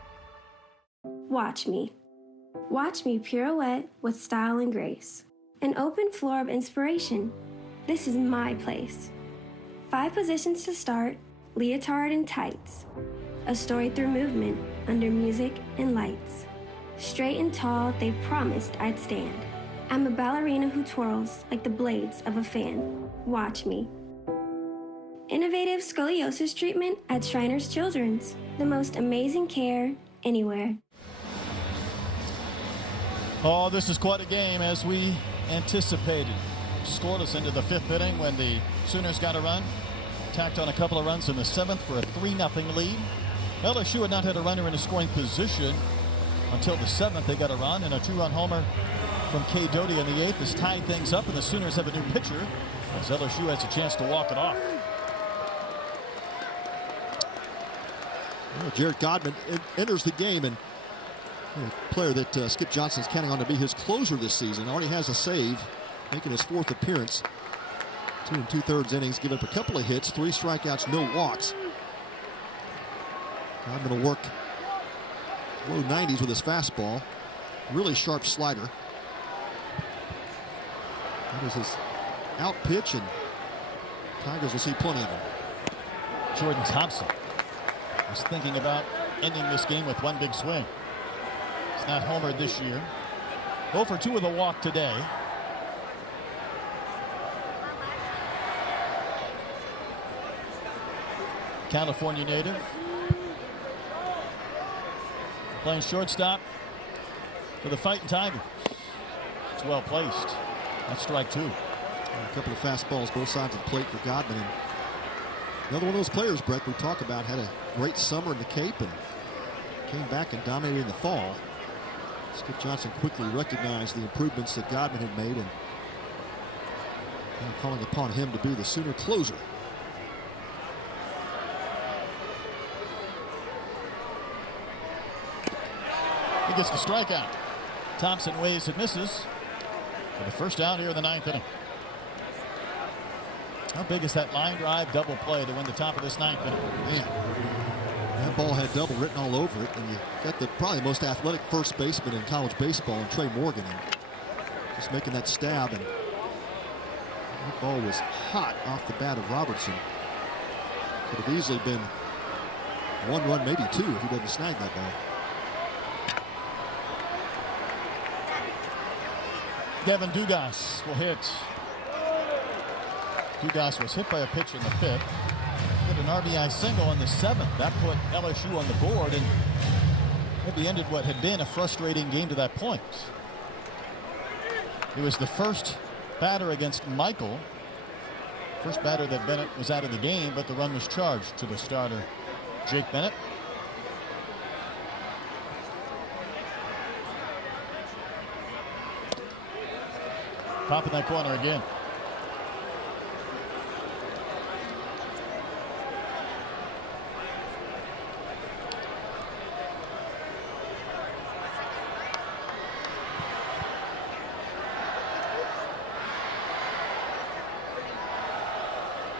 Watch me pirouette with style and grace. An open floor of inspiration. This is my place. 5 positions to start, leotard and tights. A story through movement, under music and lights. Straight and tall, they promised I'd stand. I'm a ballerina who twirls like the blades of a fan. Watch me. Innovative scoliosis treatment at Shriners Children's. The most amazing care anywhere. Oh, this is quite a game as we anticipated. Scoreless into the 5th inning when the Sooners got a run. Tacked on a couple of runs in the 7th for a 3-0 lead. LSU had not had a runner in a scoring position until the 7th. They got a run and a 2-run homer from K. Doty in the 8th has tied things up, and the Sooners have a new pitcher as LSU has a chance to walk it off. Well, Jared Godman enters the game, and a player that Skip Johnson's counting on to be his closer this season. Already has a save, making his 4th appearance. 2 2/3 innings, giving up a couple of hits, 3 strikeouts, no walks. Godman will work low 90s with his fastball. Really sharp slider. That is his out pitch, and Tigers will see plenty of him. Jordan Thompson was thinking about ending this game with one big swing. He's not homered this year. 0 for 2 with a walk today. California native. Playing shortstop for the Fighting Tigers. It's well placed. That's strike 2. And a couple of fastballs both sides of the plate for Godman. And another one of those players, Brett, we talk about, had a great summer in the Cape and came back and dominated in the fall. Skip Johnson quickly recognized the improvements that Godman had made and calling upon him to be the Sooner closer. He gets the strikeout. Thompson weighs and misses for the first out here in the 9th inning. How big is that line drive double play to win the top of this ninth inning? Man, that ball had double written all over it, and you got the probably most athletic first baseman in college baseball, and Trey Morgan, and just making that stab, and that ball was hot off the bat of Robertson. Could have easily been 1 run, maybe 2, if he doesn't snag that ball. Devin Dugas will hit. Dugas was hit by a pitch in the 5th. Hit an RBI single in the 7th. That put LSU on the board and maybe ended what had been a frustrating game to that point. It was the first batter against Michael. First batter that Bennett was out of the game, but the run was charged to the starter, Jake Bennett. Top of that corner again.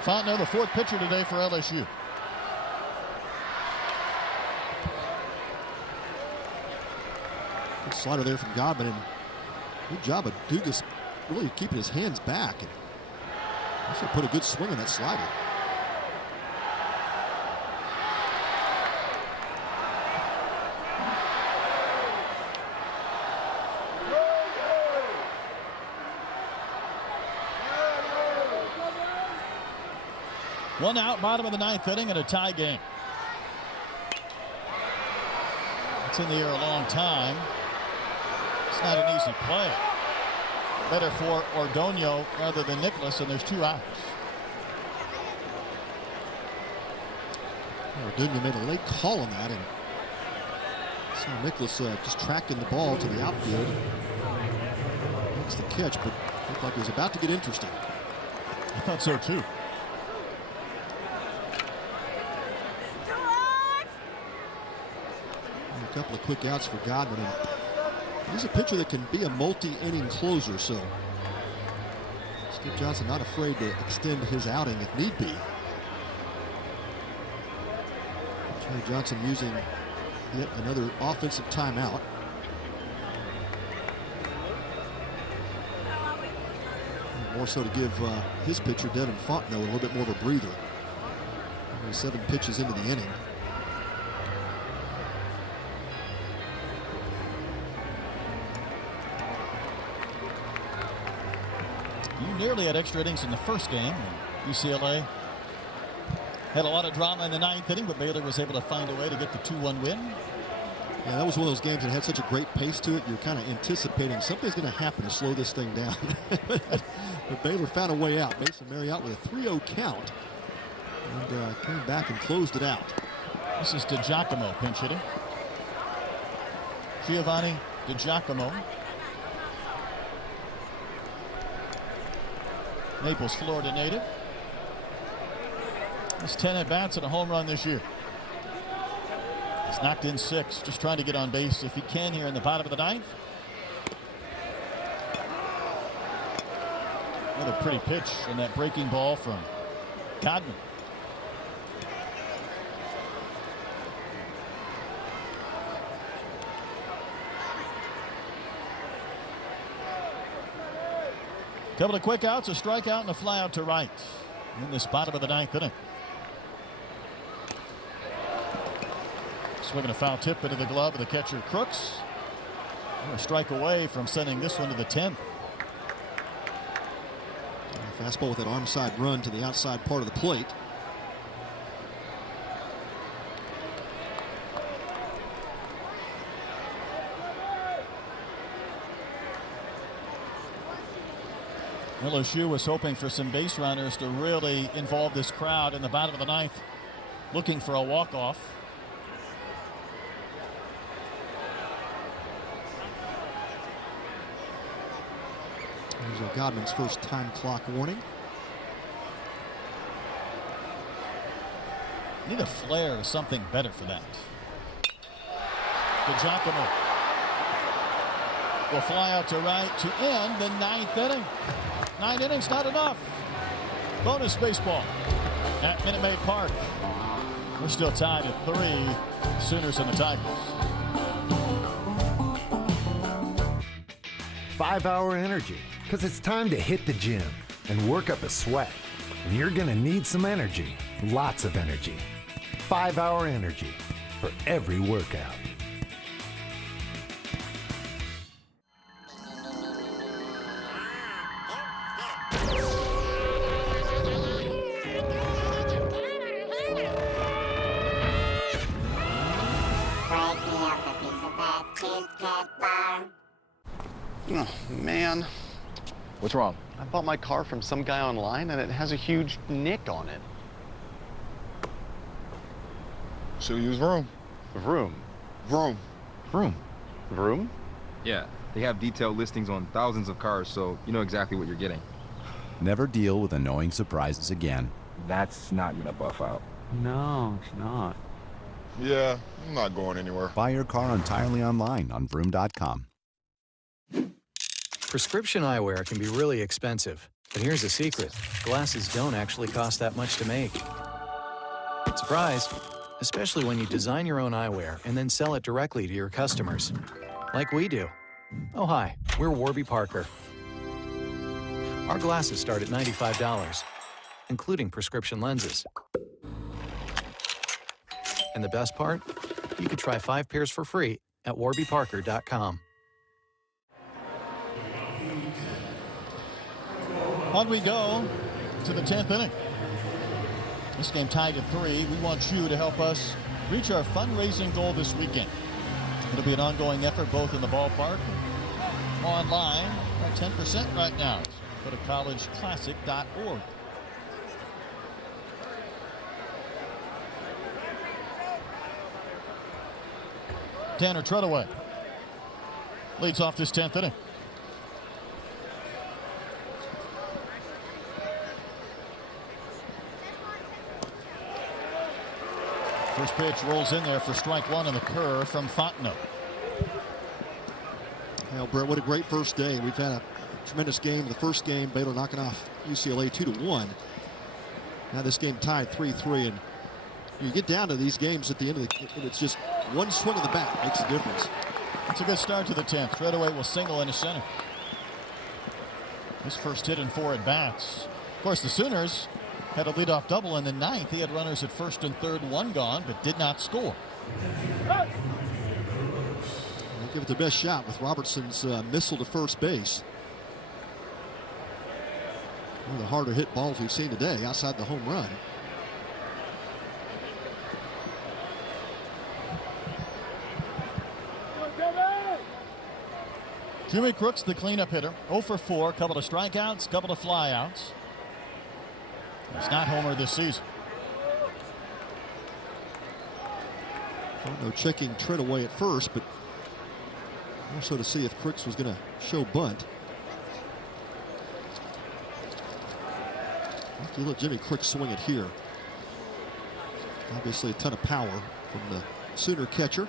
Fontenot, the 4th pitcher today for LSU. Good slider there from Godwin, and good job of Dugas really keeping his hands back. And also put a good swing on that slider. One out, bottom of the 9th inning, and a tie game. It's in the air a long time. It's not an easy play. Better for Ordonio rather than Nicholas, and there's 2 outs. Ordonio made a late call on that, and saw Nicholas just tracking the ball to the outfield. Makes the catch, but looked like it was about to get interesting. I thought so too. A couple of quick outs for Godwin. And he's a pitcher that can be a multi-inning closer, so Skip Johnson not afraid to extend his outing if need be. Jerry Johnson using yet another offensive timeout. More so to give his pitcher, Devin Fontenot, a little bit more of a breather. Only 7 pitches into the inning. Nearly had extra innings in the first game. UCLA had a lot of drama in the 9th inning, but Baylor was able to find a way to get the 2-1 win. Yeah, that was one of those games that had such a great pace to it. You're kind of anticipating something's going to happen to slow this thing down. But Baylor found a way out. Mason Marriott with a 3-0 count and came back and closed it out. This is DiGiacomo pinch hitting. Giovanni DiGiacomo. Naples, Florida native. He's 10 at-bats and a home run this year. He's knocked in 6, just trying to get on base if he can here in the bottom of the 9th. Another pretty pitch and that breaking ball from Godwin. Couple of quick outs, a strikeout, and a fly out to right in this bottom of the 9th inning. Swinging a foul tip into the glove of the catcher, Crooks. A strike away from sending this one to the 10th. Fastball with that arm side run to the outside part of the plate. LSU was hoping for some base runners to really involve this crowd in the bottom of the 9th, looking for a walk-off. There's Godwin's first time clock warning. Need a flare or something better for that. DiGiacomo will fly out to right to end the 9th inning. 9 innings, not enough. Bonus baseball at Minute Maid Park. We're still tied at 3, Sooners and the Tigers. 5-Hour Energy, because it's time to hit the gym and work up a sweat. And you're going to need some energy, lots of energy. 5-Hour Energy for every workout. Oh, man. What's wrong? I bought my car from some guy online and it has a huge nick on it. So use Vroom. Vroom? Vroom. Vroom. Vroom? Yeah, they have detailed listings on thousands of cars, so you know exactly what you're getting. Never deal with annoying surprises again. That's not gonna buff out. No, it's not. Yeah, I'm not going anywhere. Buy your car entirely online on Vroom.com. Prescription eyewear can be really expensive, but here's a secret. Glasses don't actually cost that much to make. Surprise! Especially when you design your own eyewear and then sell it directly to your customers. Like we do. Oh hi, we're Warby Parker. Our glasses start at $95, including prescription lenses. And the best part? You could try 5 pairs for free at warbyparker.com. On we go to the 10th inning. This game tied at 3. We want you to help us reach our fundraising goal this weekend. It'll be an ongoing effort both in the ballpark and online. About 10% right now. So go to collegeclassic.org. Tanner Treadaway leads off this 10th inning. First pitch rolls in there for strike 1 on the curve from Fontenot. Well, Brett, what a great first day. We've had a tremendous game. The first game, Baylor knocking off UCLA 2-1. Now this game tied 3-3, and you get down to these games at the end of the, and it's just one swing of the bat makes a difference. It's a good start to the 10th. Treadaway will single into center. His first hit in 4 at bats. Of course, the Sooners had a leadoff double in the 9th. He had runners at first and third, 1 gone, but did not score. They'll give it the best shot with Robertson's missile to first base. One of the harder hit balls we've seen today outside the home run. Jimmy Crooks, the cleanup hitter, 0 for 4, couple of strikeouts, couple of flyouts. He's not homer this season. No checking Treadaway at first, but also to see if Crooks was going to show bunt. You let Jimmy Crooks swing it here. Obviously a ton of power from the Sooner catcher.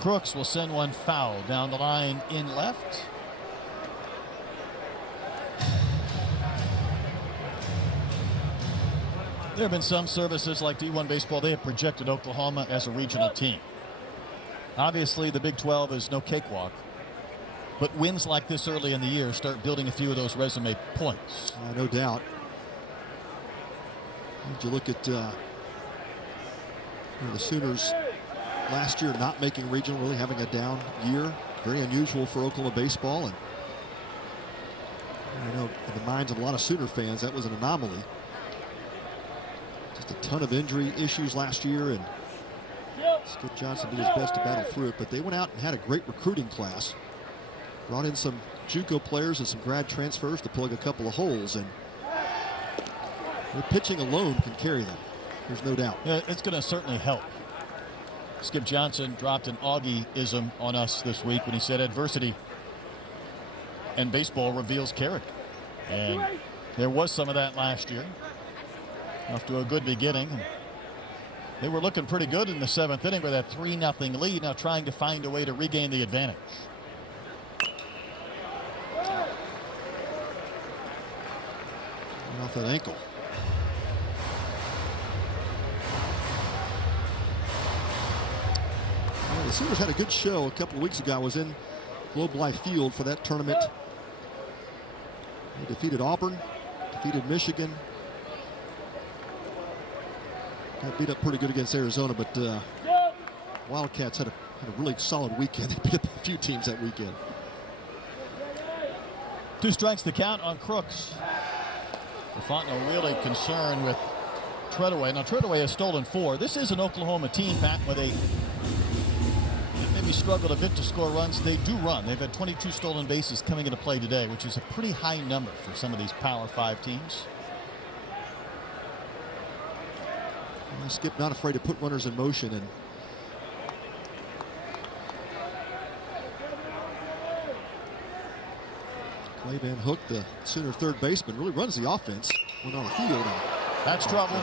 Crooks will send one foul down the line in left. There have been some services like D1 Baseball. They have projected Oklahoma as a regional team. Obviously, the Big 12 is no cakewalk. But wins like this early in the year start building a few of those resume points. No doubt. Did you look at the Sooners last year not making regional, really having a down year? Very unusual for Oklahoma baseball. And I know in the minds of a lot of Sooner fans, that was an anomaly. Just a ton of injury issues last year, and Skip Johnson did his best to battle through it. But they went out and had a great recruiting class. Brought in some JUCO players and some grad transfers to plug a couple of holes, and their pitching alone can carry them. There's no doubt. Yeah, it's going to certainly help. Skip Johnson dropped an Augie-ism on us this week when he said adversity and baseball reveals character. And there was some of that last year. Off to a good beginning. They were looking pretty good in the 7th inning with that 3-0 lead, now trying to find a way to regain the advantage. off that ankle. Well, the Sooners had a good show a couple of weeks ago. I was in Globe Life Field for that tournament. They defeated Auburn, defeated Michigan. Got beat up pretty good against Arizona, but Wildcats had a really solid weekend. They beat up a few teams that weekend. 2 strikes to count on Crooks. Fontenot really concerned with Treadaway. Now, Treadaway has stolen 4. This is an Oklahoma team, Pat, where they maybe struggled a bit to score runs. They do run. They've had 22 stolen bases coming into play today, which is a pretty high number for some of these Power 5 teams. Skip not afraid to put runners in motion, and Clay Van Hook, the Sooner third baseman, really runs the offense when on the field. That's trouble.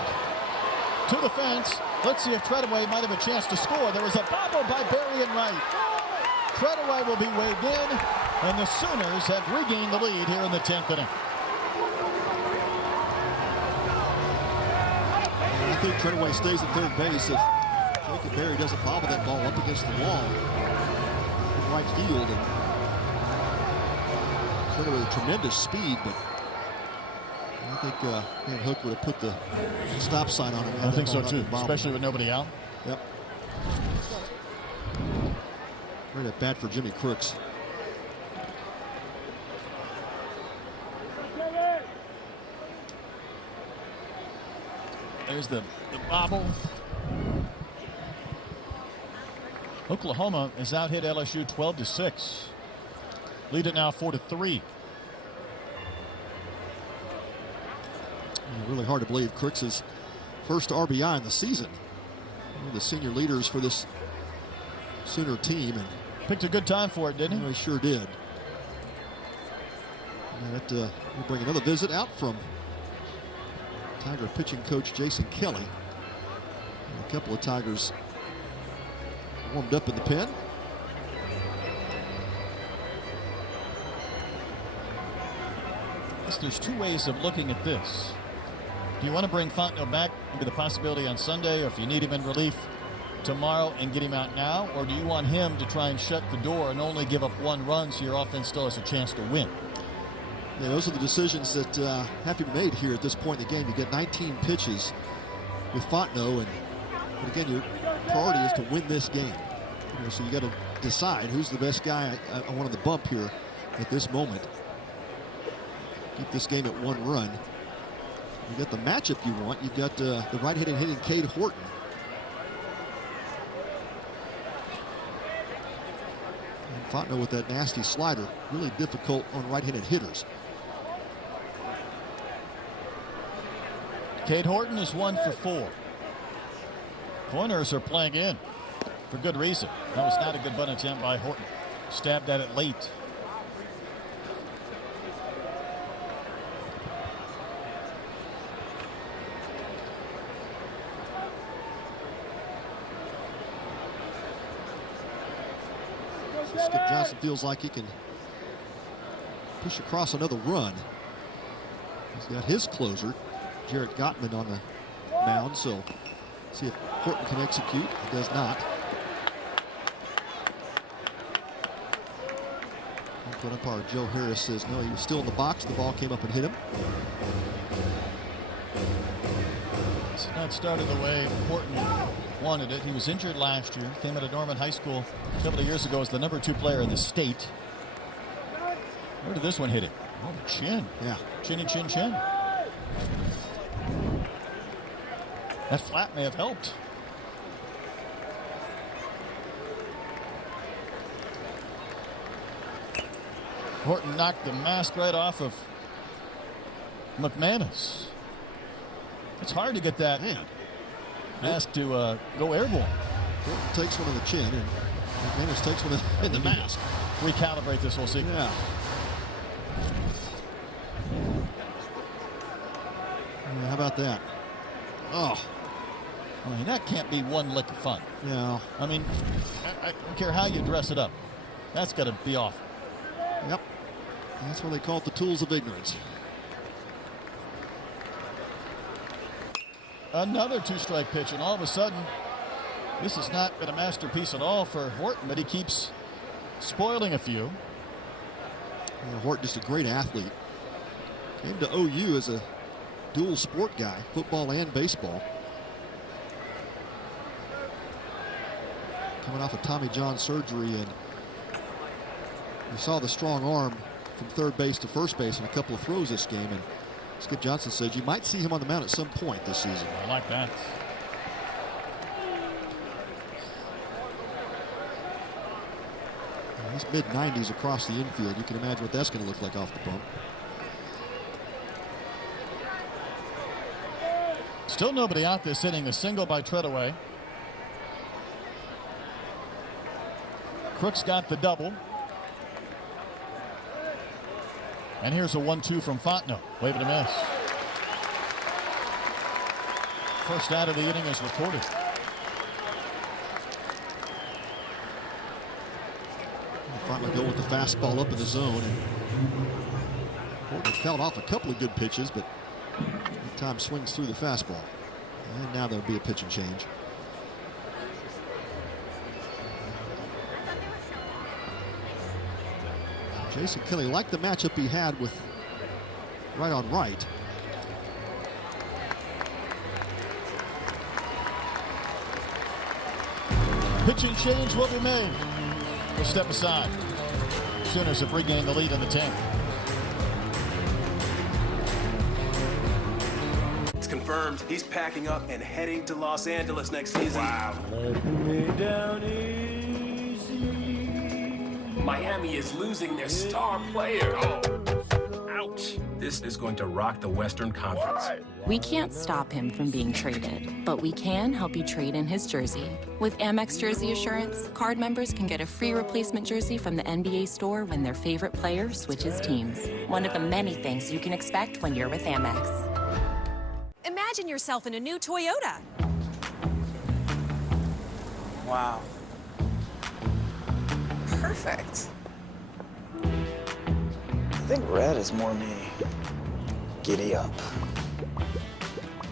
To the fence. Let's see if Treadaway might have a chance to score. There was a bobble by Berry and Wright. Treadaway will be waved in, and the Sooners have regained the lead here in the 10th inning. I think Treadaway stays at third base if Jacob Berry doesn't bobble that ball up against the wall in right field. And Treadaway with tremendous speed, but I think Van Hook would have put the stop sign on him. I think so too, especially with nobody out. Yep. Right at bat for Jimmy Crooks. There's the bobble. Oklahoma has out-hit LSU 12-6. Lead it now 4-3. Really hard to believe Crooks' first RBI in the season. One of the senior leaders for this Sooner team, and picked a good time for it, didn't he? He sure did. And we'll bring another visit out from Tiger pitching coach Jason Kelly. And a couple of Tigers warmed up in the pen. There's 2 ways of looking at this. Do you want to bring Fontenot back, maybe the possibility on Sunday, or if you need him in relief tomorrow and get him out now? Or do you want him to try and shut the door and only give up 1 run so your offense still has a chance to win? Yeah, those are the decisions that have to be made here at this point in the game. You get 19 pitches with Fontenot, and again, your priority is to win this game. So you got to decide who's the best guy I want on the bump here at this moment. Keep this game at 1 run. You got the matchup you want. You've got the right-handed hitting Cade Horton. And Fontenot with that nasty slider, really difficult on right-handed hitters. Cade Horton is 1 for 4. Corners are playing in for good reason. That was not a good bunt attempt by Horton. Stabbed at it late. Skip Johnson feels like he can push across another run. He's got his closer, Jarrett Gottman, on the mound, so see if Horton can execute. He does not. Put umpire Joe Harris says no, he was still in the box. The ball came up and hit him. It's not started the way Horton wanted it. He was injured last year. Came out of Norman High School a couple of years ago as the #2 player in the state. Where did this one hit it? Oh, the chin. Yeah. Chinny chin chin. That flat may have helped. Horton knocked the mask right off of McManus. It's hard to get that mask to go airborne. Horton takes one in the chin, and McManus takes one in the mask. Recalibrate this whole sequence. Yeah. How about that? Oh. I mean, that can't be one lick of fun. Yeah. I mean, I don't care how you dress it up. That's got to be awful. Yep. That's what they call it, the tools of ignorance. Another two-strike pitch, and all of a sudden, this has not been a masterpiece at all for Horton, but he keeps spoiling a few. Yeah, Horton just a great athlete. Came to OU as a dual sport guy, football and baseball. Coming off of Tommy John surgery, and you saw the strong arm from third base to first base in a couple of throws this game, and Skip Johnson said you might see him on the mound at some point this season. I like that. He's mid-90s across the infield. You can imagine what that's going to look like off the bump. Still nobody out there sitting. A single by Treadaway. Crooks got the double. And here's a 1-2 from Fontenot. Wave it a miss. First out of the inning is recorded. Fontenot go with the fastball up in the zone. And Horton felt off a couple of good pitches, but at times swings through the fastball. And now there'll be a pitching change. Jason Kelly liked the matchup he had with right on right. Pitching change will be made. We'll step aside. Sooners have regained the lead in the 10th. It's confirmed he's packing up and heading to Los Angeles next season. Wow. Let me down easy. Miami is losing their star player. Oh. Ouch. This is going to rock the Western Conference. We can't stop him from being traded, but we can help you trade in his jersey. With Amex Jersey Assurance, card members can get a free replacement jersey from the NBA store when their favorite player switches teams. One of the many things you can expect when you're with Amex. Imagine yourself in a new Toyota. Wow. Perfect. I think red is more me. Giddy up.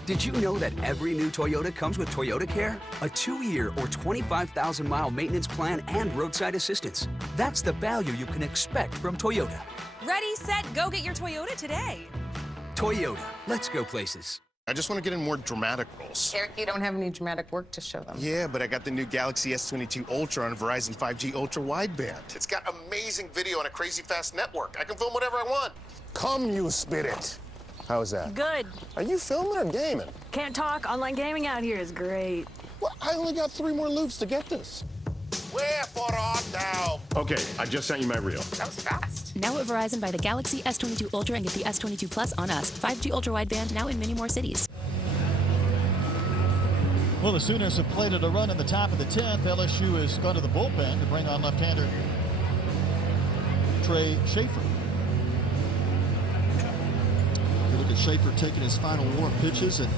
Did you know that every new Toyota comes with Toyota Care? A 2-year or 25,000-mile maintenance plan and roadside assistance. That's the value you can expect from Toyota. Ready, set, go get your Toyota today. Toyota, let's go places. I just want to get in more dramatic roles. Eric, you don't have any dramatic work to show them. Yeah, but I got the new Galaxy S22 Ultra on Verizon 5G Ultra Wideband. It's got amazing video on a crazy fast network. I can film whatever I want. Come, you spirit. How's that? Good. Are you filming or gaming? Can't talk. Online gaming out here is great. Well, I only got 3 more loops to get this. Wherefore art thou? Okay, I just sent you my reel. That was fast. Now at Verizon, buy the Galaxy S22 Ultra and get the S22 Plus on us. 5G Ultra Wideband now in many more cities. Well, the Sooners have plated a run in the top of the 10th. LSU has gone to the bullpen to bring on left-hander Trey Schaefer. You look at Schaefer taking his final warm pitches, and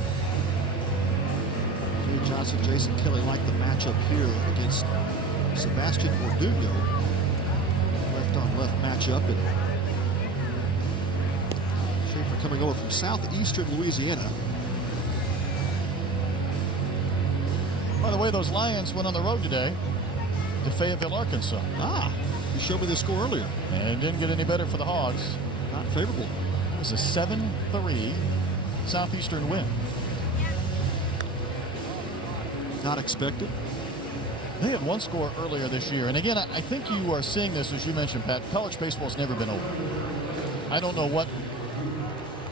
Jay Johnson, Jason Kelly like the matchup here against Sebastian Orduño. Left-on-left matchup, and Schaefer coming over from southeastern Louisiana. By the way, those Lions went on the road today to Fayetteville, Arkansas. Ah, you showed me the score earlier. And it didn't get any better for the Hogs. Not favorable. It was a 7-3 Southeastern win. Not expected. They had one score earlier this year. And again, I think you are seeing this, as you mentioned, Pat. College baseball's never been over. I don't know what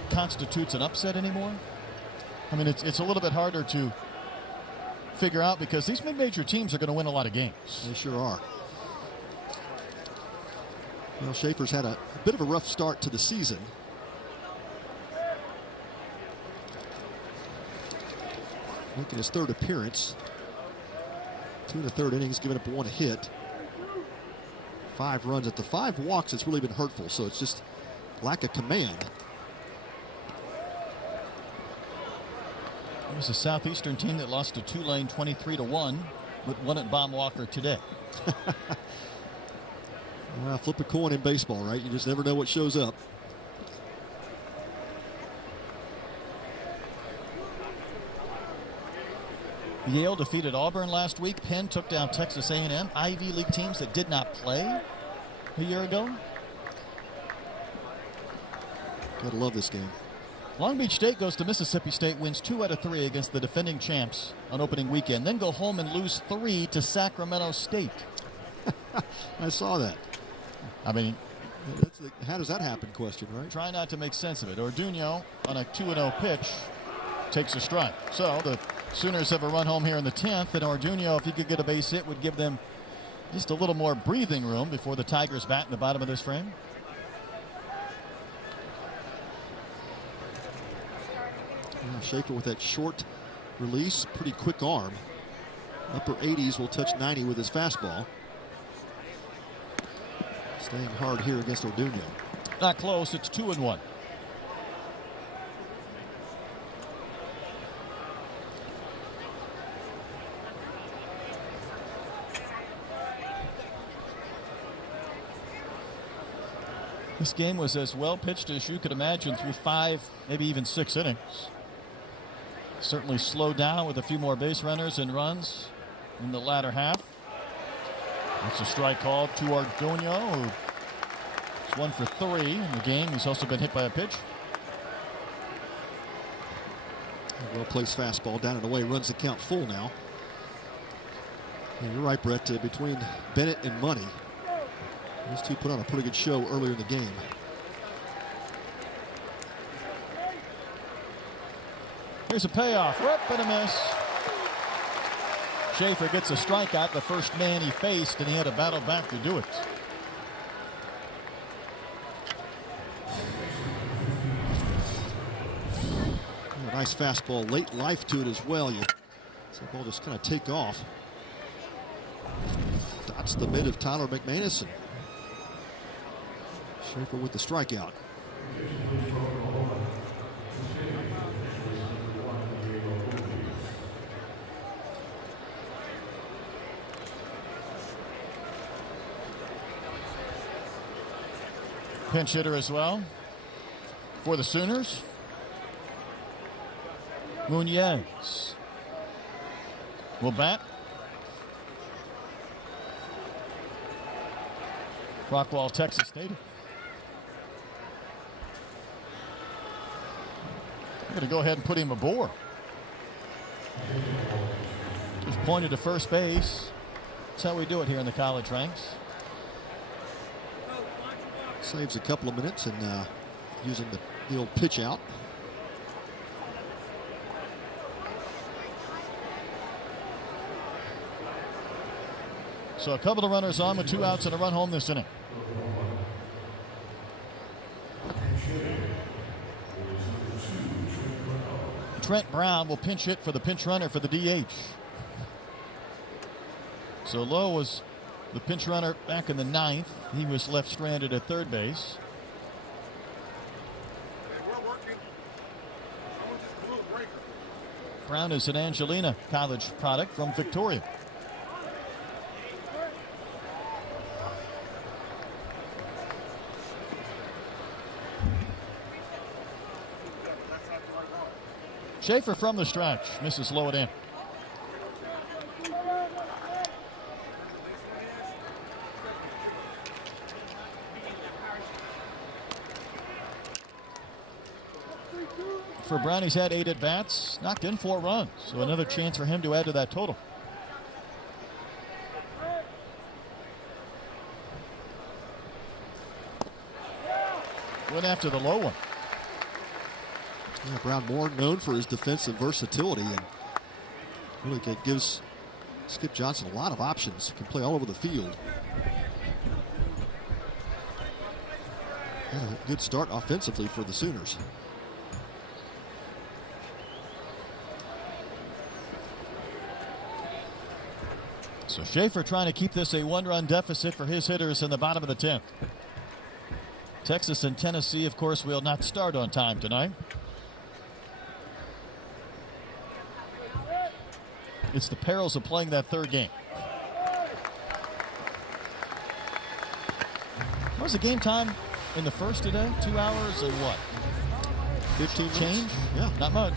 constitutes an upset anymore. I mean, it's a little bit harder to figure out because these mid-major teams are going to win a lot of games. They sure are. Well, Schaefer's had a bit of a rough start to the season. Making his 3rd appearance. 2 1/3 innings, giving up 1 hit. 5 runs. At the 5 walks, it's really been hurtful, so it's just lack of command. It was a Southeastern team that lost to Tulane 23-1, but won at Baum-Walker today. Well, flip a coin in baseball, right? You just never know what shows up. Yale defeated Auburn last week. Penn took down Texas A&M. Ivy League teams that did not play a year ago. Gotta love this game. Long Beach State goes to Mississippi State, wins 2 out of 3 against the defending champs on opening weekend, then go home and lose 3 to Sacramento State. I saw that. I mean, that's the how does that happen question, right? Try not to make sense of it. Orduño on a 2-0 pitch takes a strike. So the Sooners have a run home here in the 10th, and Orduño, if he could get a base hit, would give them just a little more breathing room before the Tigers bat in the bottom of this frame. Yeah, Schaefer with that short release, pretty quick arm. Upper 80s, will touch 90 with his fastball. Staying hard here against Orduño. Not close. It's 2-1. This game was as well pitched as you could imagine through 5, maybe even 6 innings. Certainly slowed down with a few more base runners and runs in the latter half. That's a strike called to Orduño, who is 1 for 3 in the game. He's also been hit by a pitch. Well placed fastball down and away, runs the count full now. And you're right, Brett, between Bennett and Money, those two put on a pretty good show earlier in the game. Here's a payoff. Whoop, and a miss. Schaefer gets a strikeout, the first man he faced, and he had to battle back to do it. A nice fastball, late life to it as well. So the ball just kind of take off. Dots the mid of Tyler McManus. And Schaefer with the strikeout. Pinch hitter as well for the Sooners. Muñez will bat. Rockwall, Texas State. I'm going to go ahead and put him aboard. Just pointed to first base. That's how we do it here in the college ranks. Saves a couple of minutes and using the old pitch out. So a couple of runners on with 2 outs and a run home this inning. Trent Brown will pinch hit for the pinch runner for the DH. So Lowe was the pinch runner back in the 9th. He was left stranded at third base. Brown is an Angelina College product from Victoria. Schaefer from the stretch misses low it in. For Brown, he's had 8 at-bats, knocked in 4 runs, so another chance for him to add to that total. Went after the low one. Yeah, Brown more known for his defensive versatility, and really gives Skip Johnson a lot of options. Can play all over the field. Yeah, a good start offensively for the Sooners. So Schaefer trying to keep this a 1-run deficit for his hitters in the bottom of the 10th. Texas and Tennessee, of course, will not start on time tonight. It's the perils of playing that third game. What was the game time in the first today? 2 hours and what? 15 change? Yeah. Not much.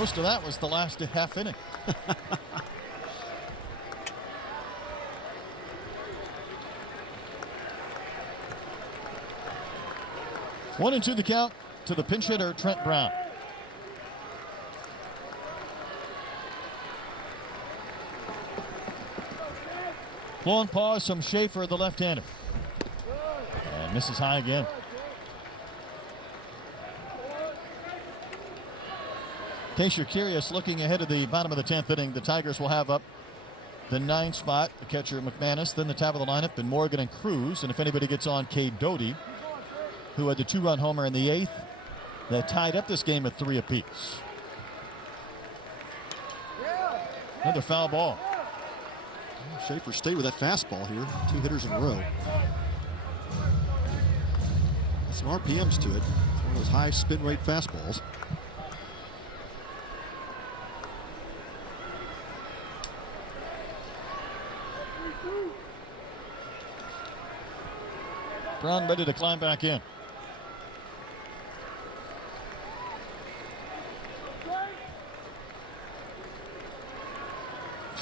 Most of that was the last half inning. 1-2 the count to the pinch hitter, Trent Brown. Long pause from Schaefer, the left-hander. And misses high again. In case you're curious, looking ahead of the bottom of the 10th inning, the Tigers will have up the 9 spot, the catcher McManus, then the top of the lineup, then Morgan and Cruz. And if anybody gets on, Cade Doty, who had the 2-run homer in the 8th, that tied up this game at 3 apiece. Another foul ball. Schaefer stayed with that fastball here. 2 hitters in a row. Some RPMs to it. It's one of those high spin rate fastballs. Brown ready to climb back in.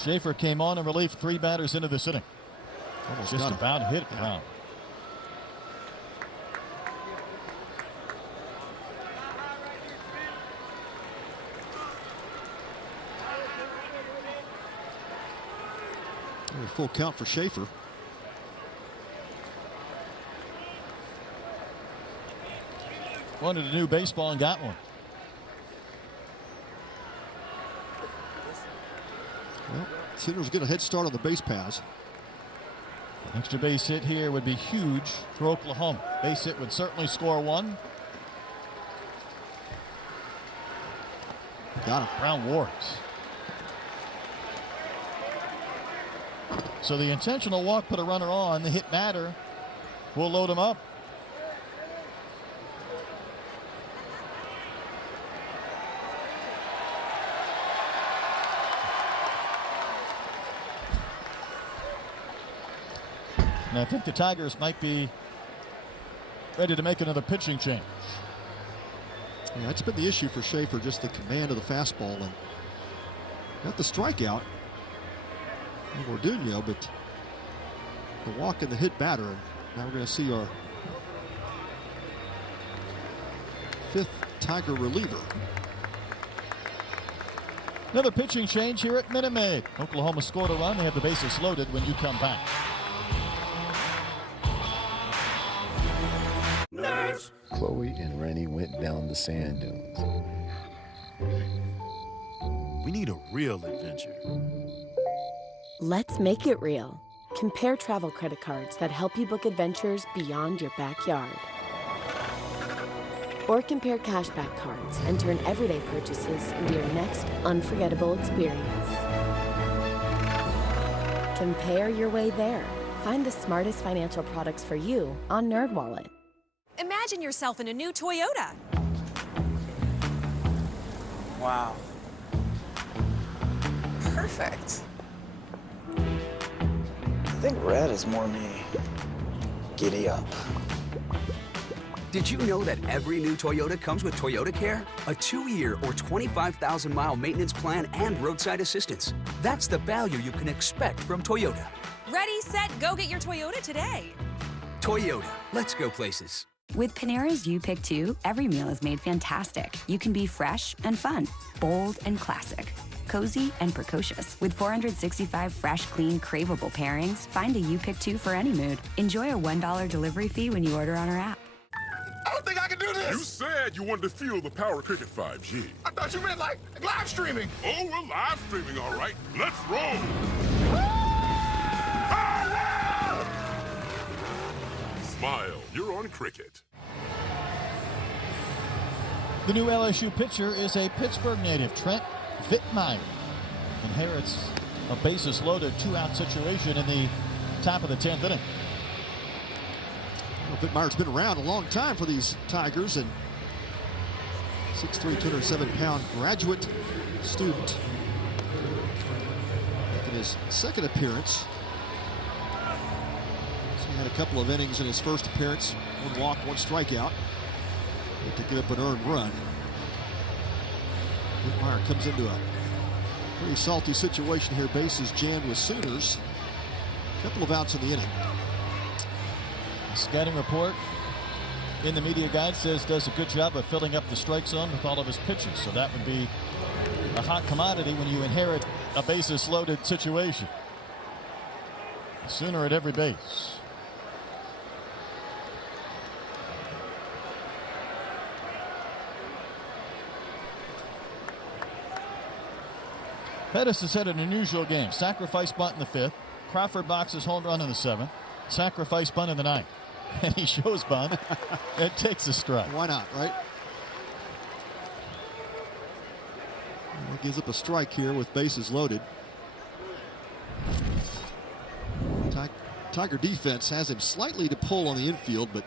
Schaefer came on in relief 3 batters into this inning. Almost just about hit Brown. Full count for Schaefer. Wanted a new baseball and got one. Well, Sooners get a head start on the base paths. An extra base hit here would be huge for Oklahoma. Base hit would certainly score 1. Got him. Brown wards. So the intentional walk put a runner on. The hit matter will load him up. And I think the Tigers might be ready to make another pitching change. Yeah, that's been the issue for Schaefer, just the command of the fastball, and got the strikeout over Orduño, but the walk and the hit batter. And now we're going to see our 5th Tiger reliever. Another pitching change here at Minute Maid. Oklahoma scored a run. They have the bases loaded when you come back. Chloe and Rennie went down the sand dunes. We need a real adventure. Let's make it real. Compare travel credit cards that help you book adventures beyond your backyard. Or compare cashback cards and turn everyday purchases into your next unforgettable experience. Compare your way there. Find the smartest financial products for you on NerdWallet. Imagine yourself in a new Toyota. Wow. Perfect. I think red is more me. Giddy up. Did you know that every new Toyota comes with Toyota Care? A 2-year or 25,000-mile maintenance plan and roadside assistance. That's the value you can expect from Toyota. Ready, set, go get your Toyota today. Toyota, let's go places. With Panera's You Pick 2, every meal is made fantastic. You can be fresh and fun, bold and classic, cozy and precocious. With 465 fresh, clean, craveable pairings, find a You Pick 2 for any mood. Enjoy a $1 delivery fee when you order on our app. I don't think I can do this. You said you wanted to feel the power of Cricket 5G. I thought you meant like live streaming. Oh, we're live streaming, all right. Let's roll. Smile, you're on Cricket. The new LSU pitcher is a Pittsburgh native, Trent Vittmeyer. Inherits a bases loaded 2-out situation in the top of the 10th inning. Well, Vittmeyer's been around a long time for these Tigers, and 6'3", 207-pound graduate student making his 2nd appearance. So he had a couple of innings in his first appearance, 1 walk, 1 strikeout, to give up an earned run. Vittmeyer Meyer comes into a pretty salty situation here. Bases jammed with Sooners. A couple of outs in the inning. Scouting report in the media guide says does a good job of filling up the strike zone with all of his pitches. So that would be a hot commodity when you inherit a bases loaded situation. Sooner at every base. Pettis has had an unusual game. Sacrifice bunt in the 5th. Crawford boxes home run in the 7th. Sacrifice bunt in the 9th. And he shows bunt. It takes a strike. Why not, right? Well, he gives up a strike here with bases loaded. Tiger defense has him slightly to pull on the infield, but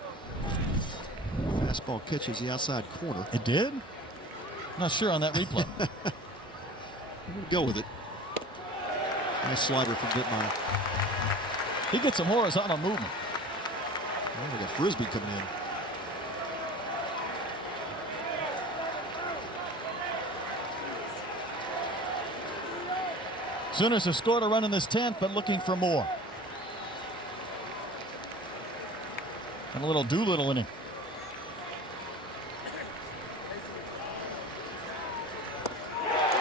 fastball catches the outside corner. It did? Not sure on that replay. We'll go with it. Nice slider from Bittmeyer. He gets some horizontal movement. Oh, we got Frisbee coming in. Sooners have scored a run in this 10th, but looking for more. And a little Doolittle inning.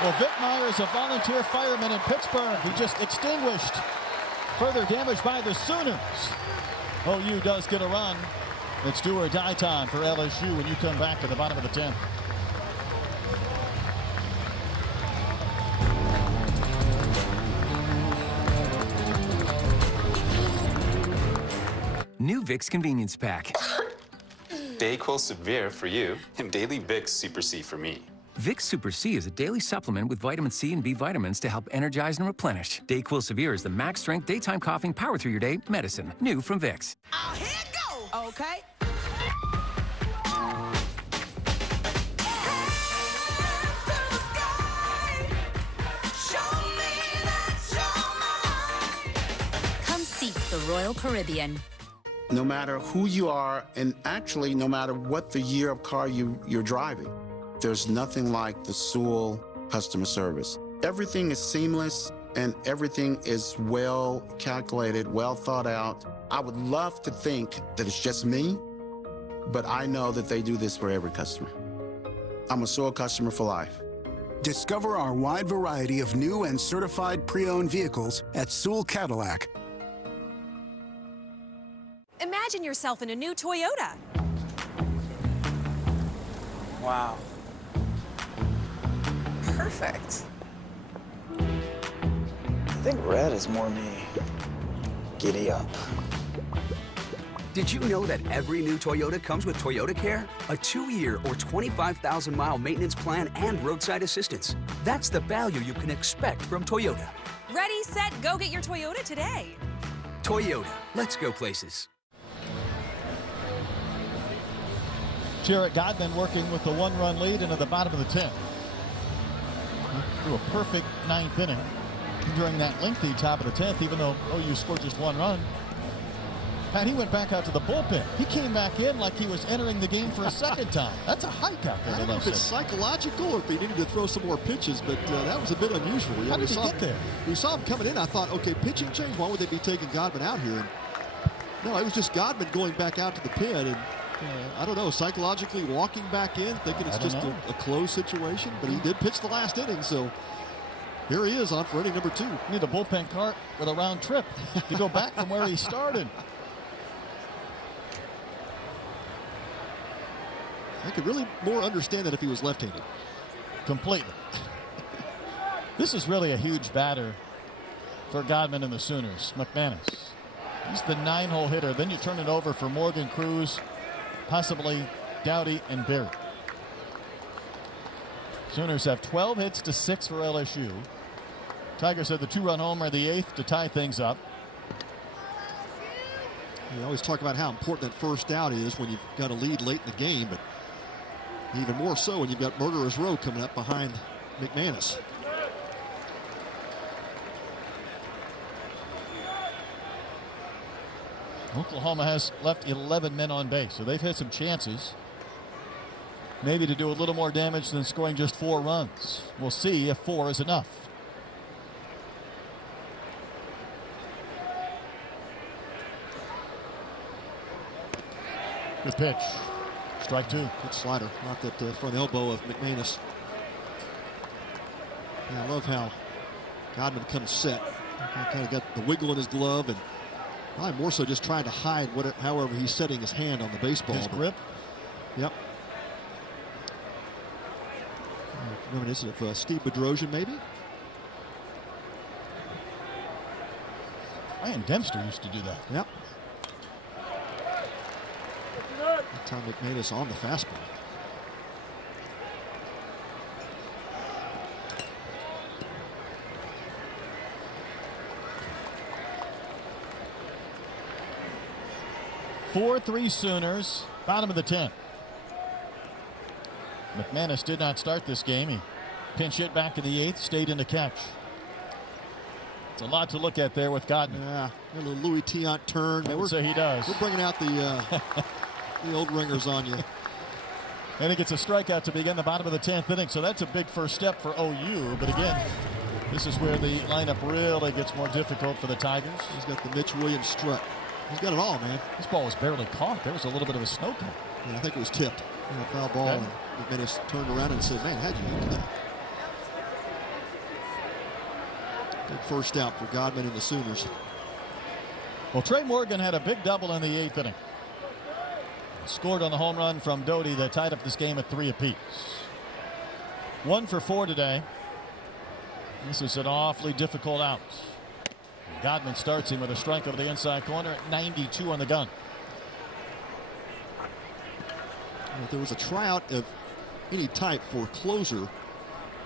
Well, Bittmeyer is a volunteer fireman in Pittsburgh. He just extinguished further damage by the Sooners. OU does get a run. It's do or die time for LSU when you come back to the bottom of the 10th. New Vicks Convenience Pack. Dayquil Severe for you and Daily Vicks Super C for me. Vicks Super C is a daily supplement with vitamin C and B vitamins to help energize and replenish. Dayquil Severe is the max strength daytime coughing power through your day medicine. New from Vicks. Oh, here it go. Okay. Come seek the Royal Caribbean. No matter who you are, and actually no matter what the year of car you're driving, there's nothing like the Sewell customer service. Everything is seamless and everything is well calculated, well thought out. I would love to think that it's just me, but I know that they do this for every customer. I'm a Sewell customer for life. Discover our wide variety of new and certified pre-owned vehicles at Sewell Cadillac. Imagine yourself in a new Toyota. Wow. Perfect. I think red is more me. Giddy up. Did you know that every new Toyota comes with Toyota Care? A 2-year or 25,000-mile maintenance plan and roadside assistance. That's the value you can expect from Toyota. Ready, set, go get your Toyota today. Toyota, let's go places. Jarrett Godman working with the 1-run lead into the bottom of the 10th. Through a perfect 9th inning during that lengthy top of the 10th, even though OU scored just 1 run. And he went back out to the bullpen. He came back in like he was entering the game for a second time. That's a hike out there. I don't know if it's psychological or if he needed to throw some more pitches, but that was a bit unusual. How did he get there? We saw him coming in. I thought, okay, pitching change. Why would they be taking Godman out here? And no, it was just Godman going back out to the pen. And I don't know, psychologically walking back in, thinking it's just a closed situation. But he did pitch the last inning, so here he is on for inning number 2. Need a bullpen cart with a round trip to go back from where he started. I could really more understand that if he was left-handed. Completely. This is really a huge batter for Godman and the Sooners. McManus. He's the 9-hole hitter. Then you turn it over for Morgan, Cruz, possibly Dowdy and Berry. Sooners have 12 hits to 6 for LSU. Tigers had the 2-run homer, the 8th to tie things up. You always talk about how important that first out is when you've got a lead late in the game, but even more so when you've got Murderer's Row coming up behind McManus. Oklahoma has left 11 men on base, so they've had some chances. maybe to do a little more damage than scoring just 4 runs. We'll see if 4 is enough. Good pitch. Strike 2. Good slider. Knocked that front elbow of McManus. Yeah, I love how Godman comes set. Kind of got the wiggle in his glove, and probably more so just trying to hide however he's setting his hand on the baseball. His grip. Yep. Reminiscent of Steve Bedrosian, maybe. Ryan Dempster used to do that. Yep. Tom McManus on the fastball. Four-3 Sooners, bottom of the 10th. McManus did not start this game. He pinch hit back in the 8th, stayed in the catch. It's a lot to look at there with Godman. Yeah, a little Louis Tiant turn. I would say he does. We're bringing out the old ringers on you. And he gets a strikeout to begin the bottom of the 10th inning, so that's a big first step for OU. But again, this is where the lineup really gets more difficult for the Tigers. He's got the Mitch Williams strut. He's got it all, man. This ball was barely caught. There was a little bit of a snow cone. Yeah, I think it was tipped. Foul ball, okay. And McManus turned around and said, man, how'd you do that? Big first out for Godman and the Sooners. Well, Trey Morgan had a big double in the 8th inning. Scored on the home run from Doty that tied up this game at 3 apiece. 1 for 4 today. This is an awfully difficult out. Godman starts him with a strike over the inside corner at 92 on the gun. If there was a tryout of any type for closer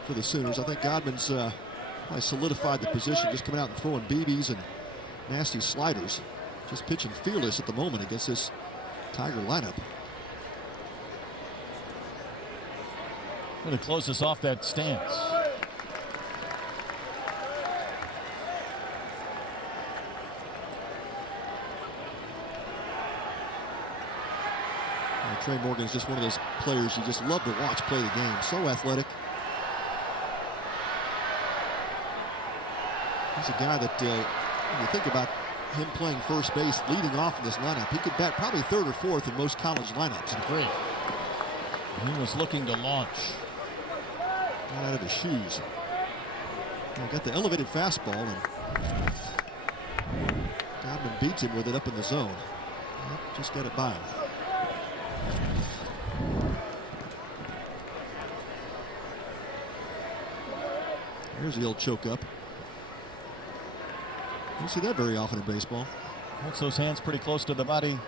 for the Sooners, I think Godman's probably solidified the position, just coming out and throwing BBs and nasty sliders. Just pitching fearless at the moment against this Tiger lineup. Really close us off that stance. Trey Morgan is just one of those players you just love to watch play the game. So athletic. He's a guy that when you think about him playing first base, leading off in this lineup, he could bat probably 3rd or 4th in most college lineups. Great. He was looking to launch. Right out of his shoes. Got the elevated fastball, and Godman beats him with it up in the zone. Yep, just got it by him. Here's the old choke up. You don't see that very often in baseball. Holds those hands pretty close to the body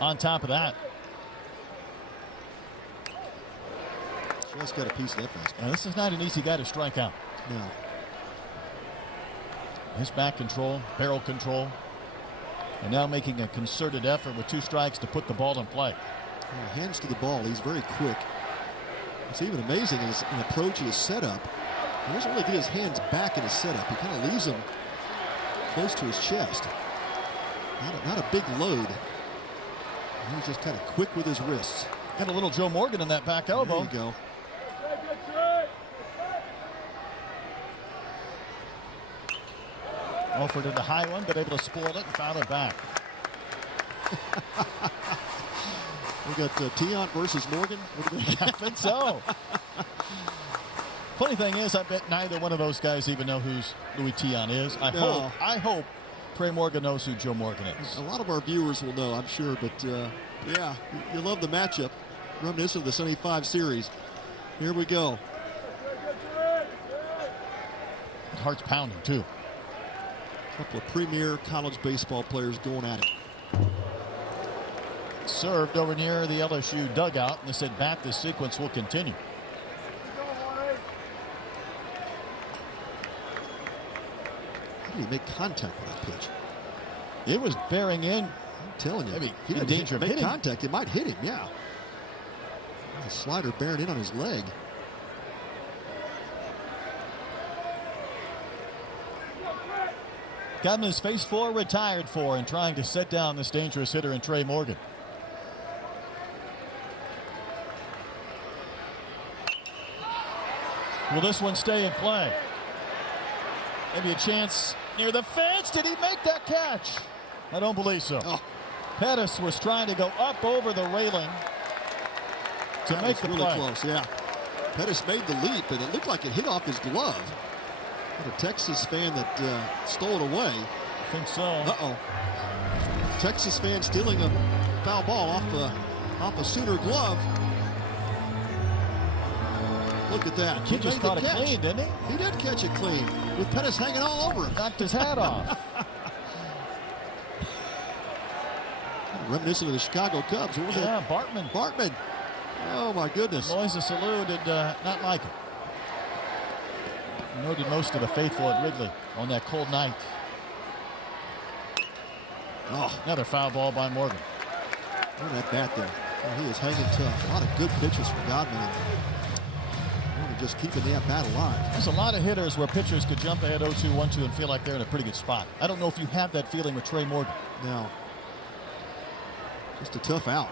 on top of that. Just got a piece of that fastball. Now, this is not an easy guy to strike out. No. His back control, barrel control, and now making a concerted effort with 2 strikes to put the ball in play. Hands to the ball. He's very quick. What's even amazing is an approach to his setup. He doesn't really get his hands back in his setup. He kind of leaves them close to his chest. Not a big load. He's just kind of quick with his wrists. Got a little Joe Morgan in that back elbow. There you go. Offered in the high one, but able to spoil it and foul it back. We got Tiant versus Morgan. I think so. Funny thing is, I bet neither one of those guys even know who Louis Tiant is. I hope Trey Morgan knows who Joe Morgan is. A lot of our viewers will know, I'm sure, but yeah, you love the matchup. Reminiscent of the 75 series. Here we go. Heart's pounding, too. A couple of premier college baseball players going at it. Served over near the LSU dugout, and they said bat this sequence will continue. How did he make contact with that pitch? It was bearing in. I'm telling you, I mean, he in danger of make hitting. contact. It might hit him, yeah. A slider bearing in on his leg. Got his face 4, retired 4, and trying to set down this dangerous hitter in Trey Morgan. Will this one stay in play? Maybe a chance near the fence. Did he make that catch? I don't believe so. Oh. Pettis was trying to go up over the railing to make the really play. Close, yeah. Pettis made the leap, and it looked like it hit off his glove. But a Texas fan that stole it away. I think so. Uh-oh. Texas fan stealing a foul ball off a Sooner glove. Look at that. Kid just caught it clean, didn't he? He did catch it clean with Pettis hanging all over him. Knocked his hat off. Reminiscent of the Chicago Cubs. What was that? Bartman. Bartman. Oh, my goodness. Moises Alou did not like it. Nor did most of the faithful at Wrigley on that cold night. Oh, another foul ball by Morgan. Look at that bat there. Oh, he is hanging tough. A lot of good pitches from Godman. Just keeping that bat alive. There's a lot of hitters where pitchers could jump ahead 0-2, 1-2 and feel like they're in a pretty good spot. I don't know if you have that feeling with Trey Morgan. No. Just a tough out.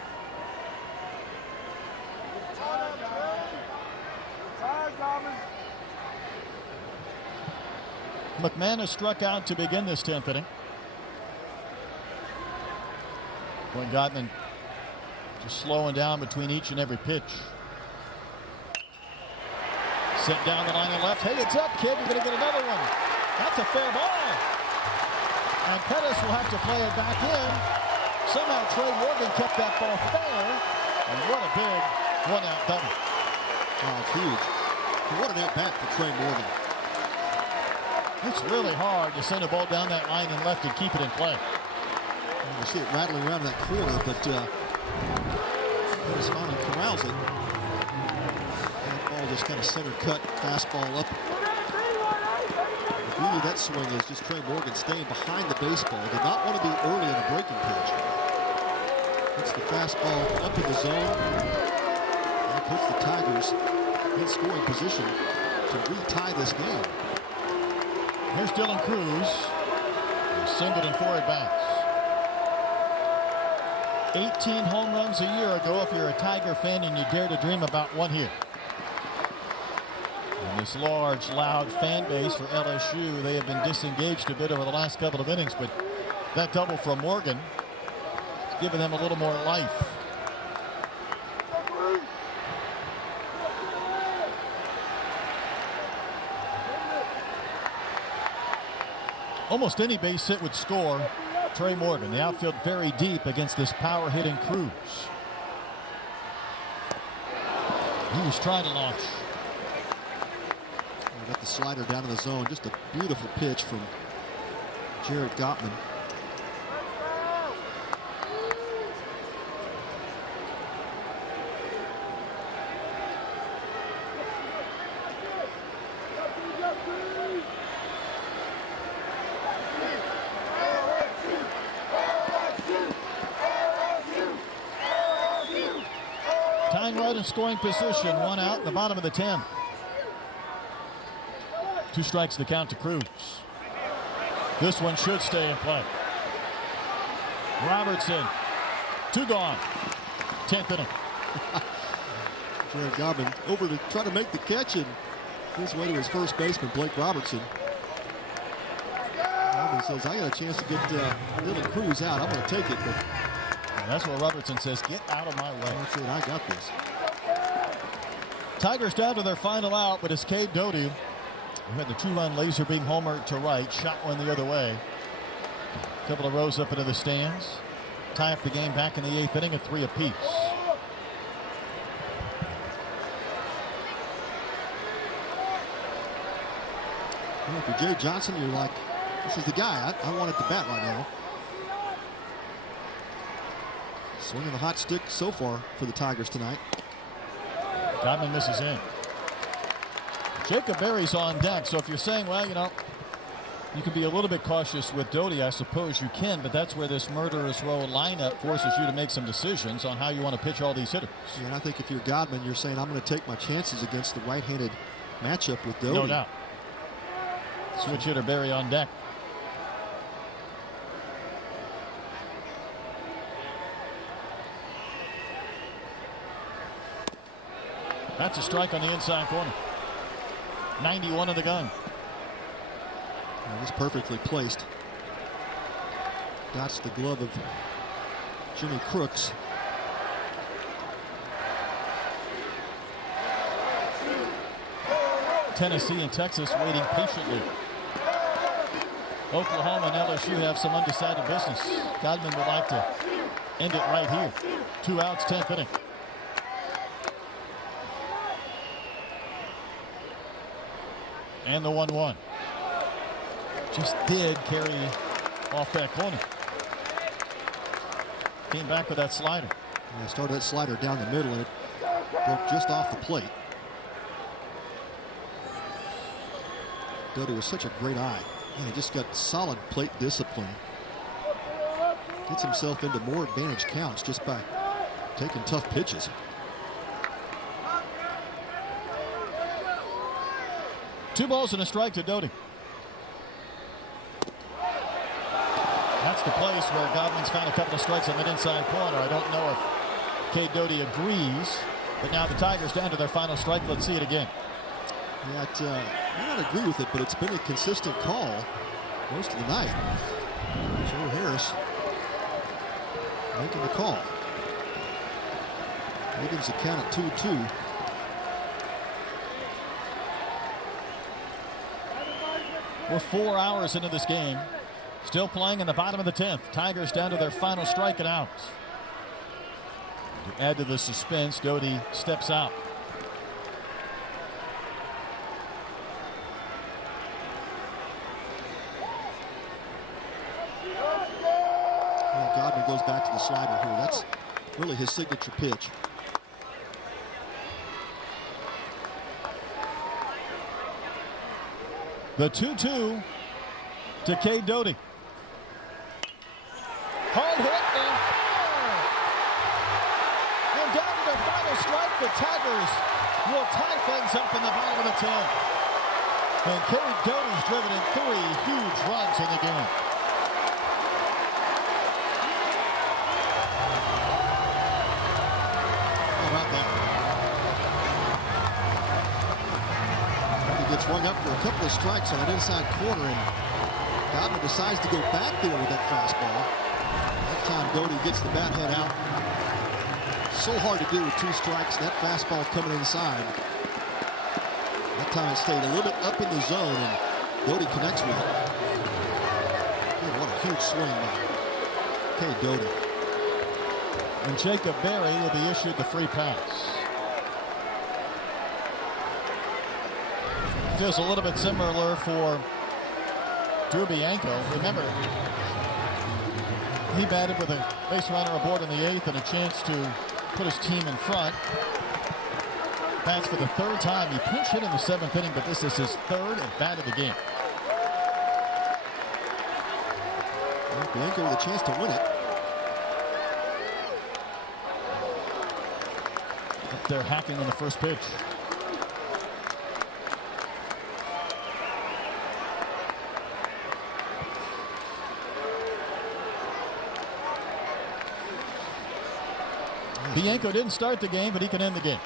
McMahon has struck out to begin this 10th inning. When Godman just slowing down between each and every pitch. Set down the line and left. Hey, it's up, kid. You're going to get another one. That's a fair ball. And Pettis will have to play it back in. Somehow Trey Morgan kept that ball fair. And what a big one-out double. Oh, it's huge. What an at-bat for Trey Morgan. It's really hard to send a ball down that line and left and keep it in play. You see it rattling around that corner, but Pettis finally corrals it. Just kind of center cut fastball up. The beauty of that swing is just Trey Morgan staying behind the baseball. Did not want to be early in a breaking pitch. It's the fastball up in the zone. That puts the Tigers in scoring position to retie this game. Here's Dylan Cruz. Send it in 4 at-bats. 18 home runs a year ago if you're a Tiger fan and you dare to dream about one here. This large, loud fan base for LSU, they have been disengaged a bit over the last couple of innings, but that double from Morgan is giving them a little more life. Almost any base hit would score Trey Morgan. The outfield very deep against this power-hitting Cruz. He was trying to launch. Got the slider down in the zone. Just a beautiful pitch from Jared Gottman. Tying right in scoring position. 1 out in the bottom of the 10th. 2 strikes the count to Cruz. This one should stay in play. Robertson, 2 gone. 10th inning. Jared Gottman over to try to make the catch and his way to his first baseman, Blake Robertson. Gottman says, I got a chance to get Dylan Cruz out. I'm going to take it. But that's what Robertson says. Get out of my way. That's it. I got this. Tigers down to their final out, but it's Cade Doty, who had the 2-run laser beam homer to right, shot one the other way. A couple of rows up into the stands. Tie up the game back in the 8th inning at 3 apiece. Well, for Jay Johnson, you're like, this is the guy. I want it to bat right now. Swinging the hot stick so far for the Tigers tonight. Godman misses in. Jacob Berry's on deck, so if you're saying, well, you know, you can be a little bit cautious with Doty, I suppose you can, but that's where this murderous row lineup forces you to make some decisions on how you want to pitch all these hitters. Yeah, and I think if you're Godman, you're saying, I'm going to take my chances against the right-handed matchup with Doty. No doubt. Switch hitter Berry on deck. That's a strike on the inside corner. 91 in the gun. Well, it's perfectly placed. That's the glove of Jimmy Crooks. Tennessee and Texas waiting patiently. Oklahoma and LSU have some undecided business. Godman would like to end it right here. 2 outs, 10th inning. And the 1-1. Just did carry off that corner. Came back with that slider. Yeah, started that slider down the middle and it broke just off the plate. Doty was such a great eye. And he just got solid plate discipline. Gets himself into more advantage counts just by taking tough pitches. Two balls and a strike to Doty. That's the place where Godwin's found a couple of strikes on the inside corner. I don't know if Cade Doty agrees, but now the Tigers down to their final strike. Let's see it again. Yeah, I don't agree with it, but it's been a consistent call most of the night. Joe Harris making the call. Evens the count at 2-2. We're 4 hours into this game. Still playing in the bottom of the 10th. Tigers down to their final strike and out. To add to the suspense, Doty steps out. Well, Godwin goes back to the slider here. That's really his signature pitch. The 2-2 to Cade Doty. Hard hit and foul. And down to their final strike, the Tigers will tie things up in the bottom of the 10th. And Cade Doty's driven in 3 huge runs in the game. How about that? He gets rung up for a couple of strikes on an inside corner, and Godwin decides to go back there with that fastball. That time Doty gets the bat head out. So hard to do with 2 strikes. That fastball coming inside. That time it stayed a little bit up in the zone, and Doty connects with it. Man, what a huge swing by Cade Doty. And Jacob Berry will be issued the free pass. Feels a little bit similar for Drew Bianco. Remember, he batted with a base runner aboard in the 8th and a chance to put his team in front. Bats for the 3rd time. He pinch hit in the 7th inning, but this is his 3rd at bat of the game. Well, Bianco with a chance to win it. Up there hacking on the first pitch. Bianco didn't start the game, but he can end the game.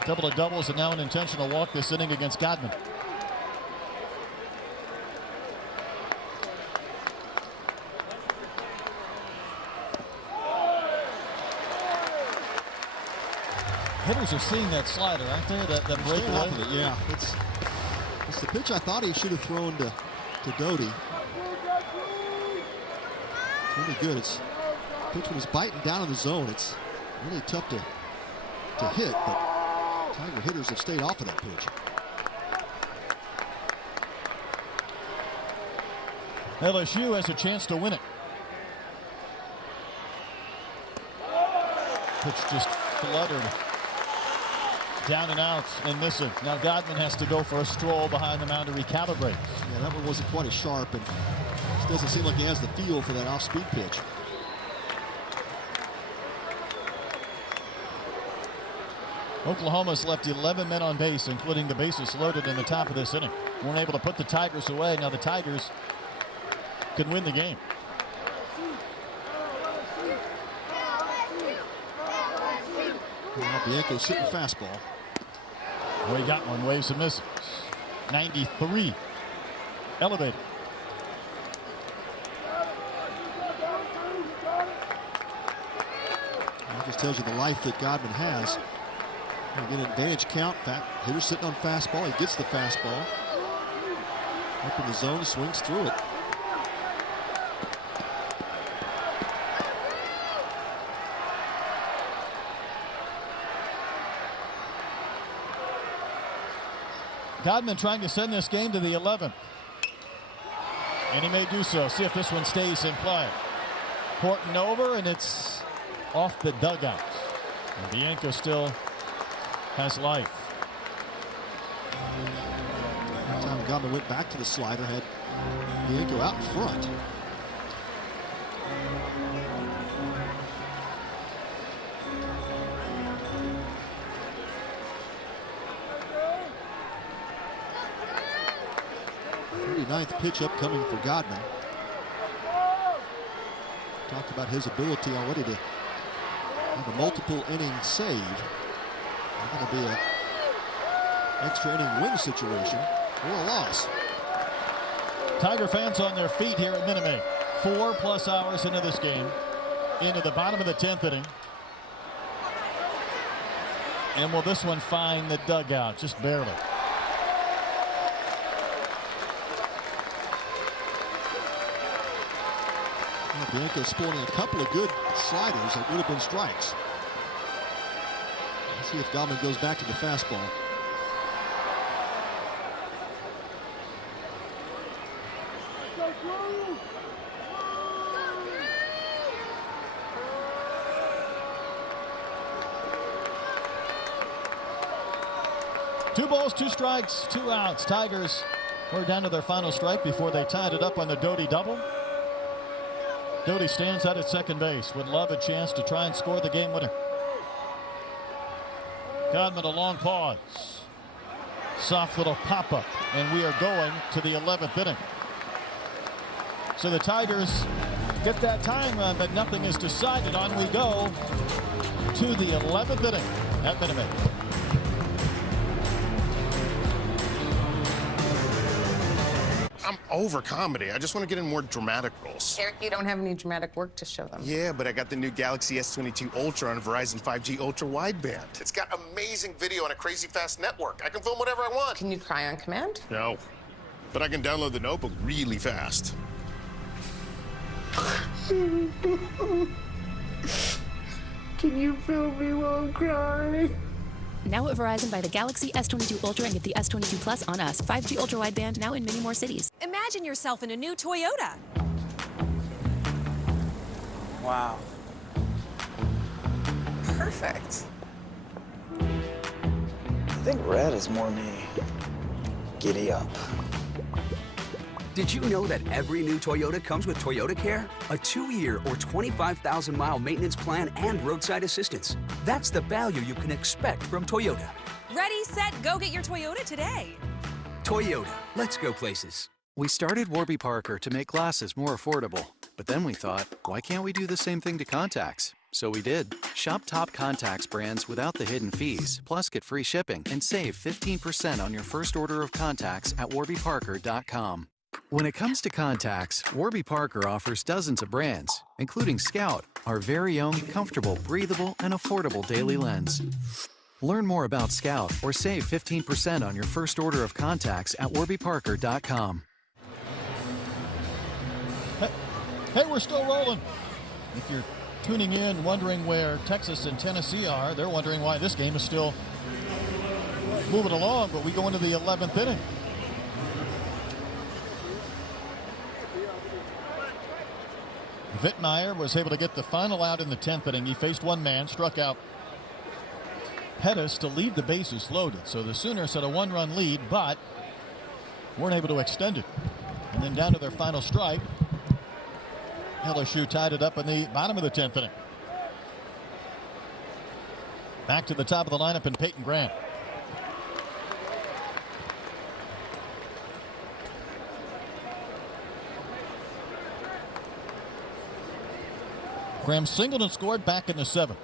A couple of doubles and now an intentional walk this inning against Godwin. Hitters are seeing that slider, aren't they? That breakaway. Yeah, it's the pitch I thought he should have thrown to Doty. Really good. It's pitch when he's biting down in the zone. It's really tough to hit, but Tiger hitters have stayed off of that pitch. LSU has a chance to win it. Pitch just fluttered down and out and missing. Now Godwin has to go for a stroll behind the mound to recalibrate. Yeah, that one wasn't quite as sharp, and it doesn't seem like he has the feel for that off-speed pitch. Oklahoma's left 11 men on base, including the bases loaded in the top of this inning. Weren't able to put the Tigers away. Now the Tigers can win the game. Now Bianco sitting fastball. Oh, he got one, waves and misses. 93. Elevated. That just tells you the life that Godman has. You get an advantage count. Hitter sitting on fastball. He gets the fastball. Up in the zone, swings through it. Godman trying to send this game to the 11th. And he may do so. See if this one stays in play. Horton over, and it's off the dugout. And Bianco still has life. Time Godman went back to the slider, had Bianco out in front. Ninth pitch upcoming for Godman. Talked about his ability already to have a multiple inning save. Going to be an extra inning win situation or a loss. Tiger fans on their feet here at Minute Maid. 4+ hours into this game, into the bottom of the 10th inning. And will this one find the dugout? Just barely. Bianco sporting a couple of good sliders that would have been strikes. Let's see if Godman goes back to the fastball. Two balls, 2 strikes, 2 outs. Tigers were down to their final strike before they tied it up on the Doty double. Doty stands out at second base. Would love a chance to try and score the game winner. Godman a long pause. Soft little pop-up. And we are going to the 11th inning. So the Tigers get that time run, but nothing is decided. On we go to the 11th inning at Minute Maid. I'm over comedy. I just want to get in more dramatic roles. Eric, you don't have any dramatic work to show them. Yeah, but I got the new Galaxy S22 Ultra on Verizon 5G Ultra Wideband. It's got amazing video on a crazy fast network. I can film whatever I want. Can you cry on command? No, but I can download the notebook really fast. Can you film me while I'm crying? Now at Verizon, buy the Galaxy S22 Ultra and get the S22 Plus on us. 5G Ultra Wideband now in many more cities. Imagine yourself in a new Toyota. Wow. Perfect. I think red is more me. Giddy up. Did you know that every new Toyota comes with Toyota Care? A 2-year or 25,000-mile maintenance plan and roadside assistance. That's the value you can expect from Toyota. Ready, set, go get your Toyota today. Toyota, let's go places. We started Warby Parker to make glasses more affordable. But then we thought, why can't we do the same thing to contacts? So we did. Shop top contacts brands without the hidden fees, plus get free shipping and save 15% on your first order of contacts at warbyparker.com. When it comes to contacts, Warby Parker offers dozens of brands, including Scout, our very own comfortable, breathable, and affordable daily lens. Learn more about Scout or save 15% on your first order of contacts at warbyparker.com. Hey, we're still rolling. If you're tuning in wondering where Texas and Tennessee are, they're wondering why this game is still moving along, but we go into the 11th inning. Vittmeyer was able to get the final out in the 10th inning. He faced one man, struck out Pettis to leave the bases loaded. So the Sooners had a 1-run lead, but weren't able to extend it. And then down to their final strike, LSU tied it up in the bottom of the 10th inning. Back to the top of the lineup in Peyton Grant. Graham singled and scored back in the 7th.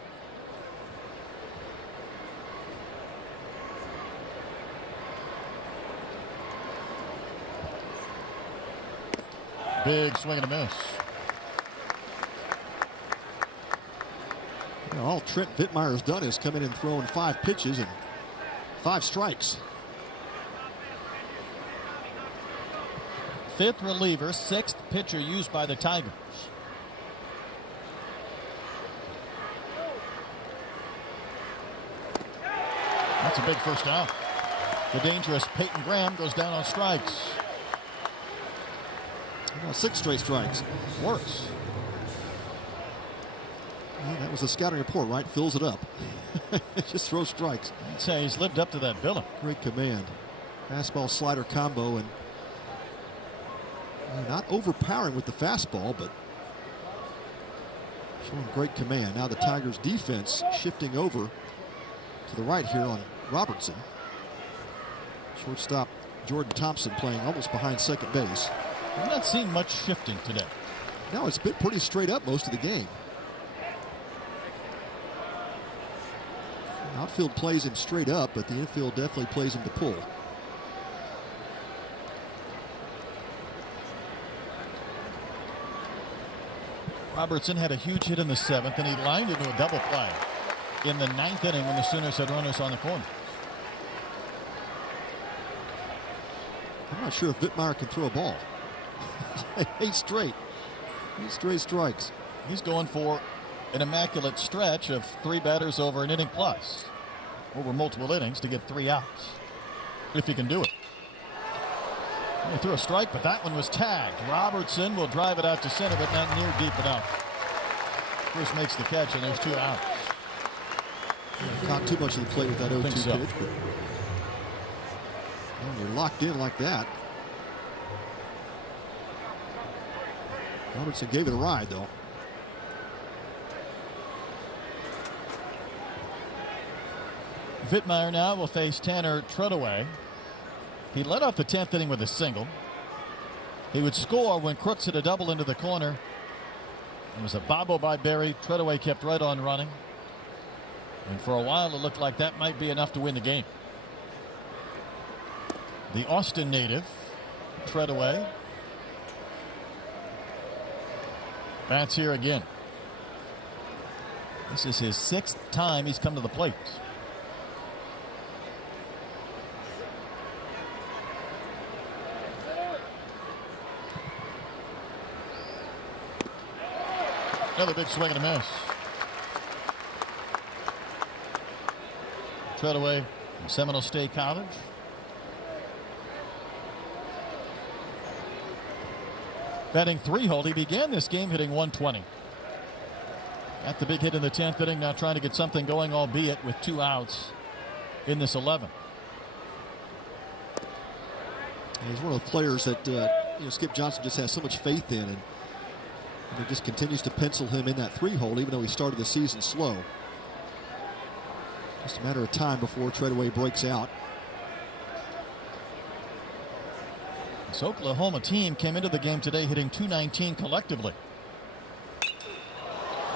Big swing and a miss. You know, all Trent Vittmeyer's done is come in and throw in 5 pitches and 5 strikes. 5th reliever, 6th pitcher used by the Tigers. That's a big first out. The dangerous Peyton Graham goes down on strikes. 6 straight strikes. Worse. Well, that was the scouting report, right? Fills it up. Just throw strikes. I'd say he's lived up to that billing. Great command. Fastball slider combo, and not overpowering with the fastball, but showing great command. Now the Tigers defense shifting over to the right here on Robertson. Shortstop Jordan Thompson playing almost behind second base. I've not seen much shifting today. No, it's been pretty straight up most of the game. Outfield plays him straight up, but the infield definitely plays him to pull. Robertson had a huge hit in the 7th, and he lined into a double play in the 9th inning when the Sooners had runners on the corner. I'm not sure if Vittmeyer can throw a ball. 8 straight. 8 straight strikes. He's going for an immaculate stretch of 3 batters over an inning plus, over multiple innings to get 3 outs, if he can do it. He threw a strike, but that one was tagged. Robertson will drive it out to center, but not near deep enough. Cruz makes the catch, and there's 2 outs. Caught too much of the plate with that 0-2 so. pitch. But when you're locked in like that. Robertson gave it a ride, though. Vittmeyer now will face Tanner Treadaway. He led off the 10th inning with a single. He would score when Crooks hit a double into the corner. It was a bobble by Berry. Treadaway kept right on running. And for a while, it looked like that might be enough to win the game. The Austin native, Treadaway, bats here again. This is his 6th time he's come to the plate. Another big swing and a miss. Treadaway from Seminole State College. Batting .300. He began this game hitting .120. Got the big hit in the 10th inning. Now trying to get something going, albeit with 2 outs in this 11th. He's one of the players that Skip Johnson just has so much faith in, and he just continues to pencil him in that 3-hole, even though he started the season slow. Just a matter of time before Treadaway breaks out. This Oklahoma team came into the game today hitting .219 collectively.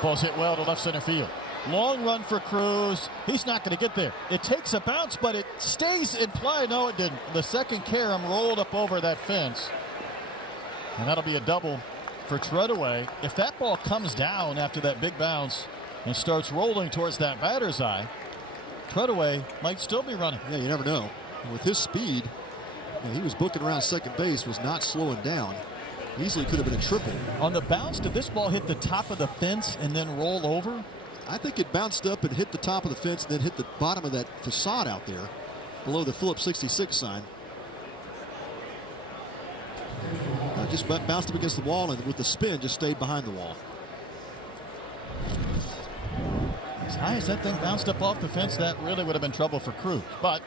Ball's hit well to left center field. Long run for Cruz. He's not going to get there. It takes a bounce, but it stays in play. No, it didn't. The second carom rolled up over that fence. And that'll be a double for Treadaway. If that ball comes down after that big bounce and starts rolling towards that batter's eye, Treadaway might still be running. Yeah, you never know. With his speed, he was booking around second base, was not slowing down. Easily could have been a triple. On the bounce, did this ball hit the top of the fence and then roll over? I think it bounced up and hit the top of the fence and then hit the bottom of that facade out there below the Phillips 66 sign. Just bounced up against the wall and with the spin just stayed behind the wall. As high as that thing bounced up off the fence, that really would have been trouble for Cruz. But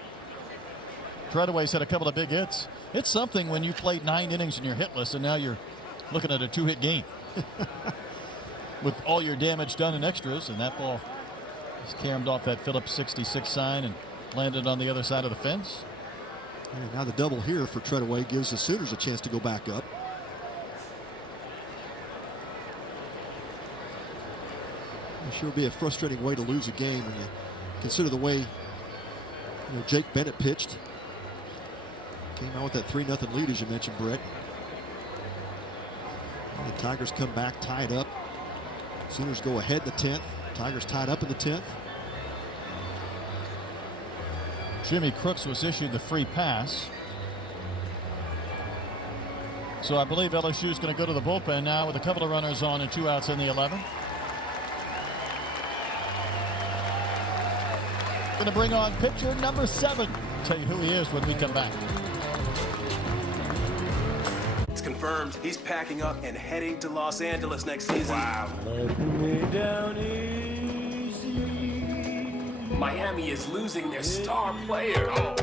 Treadaway's had a couple of big hits. It's something when you played 9 innings and you're hitless, and now you're looking at a 2-hit game with all your damage done in extras, and that ball just caromed off that Phillips 66 sign and landed on the other side of the fence. And now the double here for Treadaway gives the Sooners a chance to go back up. It sure be a frustrating way to lose a game when you consider the way Jake Bennett pitched. Came out with that 3-0 lead, as you mentioned, Brett. The Tigers come back tied up. Sooners go ahead in the 10th. Tigers tied up in the 10th. Jimmy Crooks was issued the free pass. So I believe LSU is going to go to the bullpen now with a couple of runners on and 2 outs in the 11th. Going to bring on pitcher number 7. Tell you who he is when we come back. It's confirmed he's packing up and heading to Los Angeles next season. Wow. Let me down easy. Miami is losing their star player. Oh.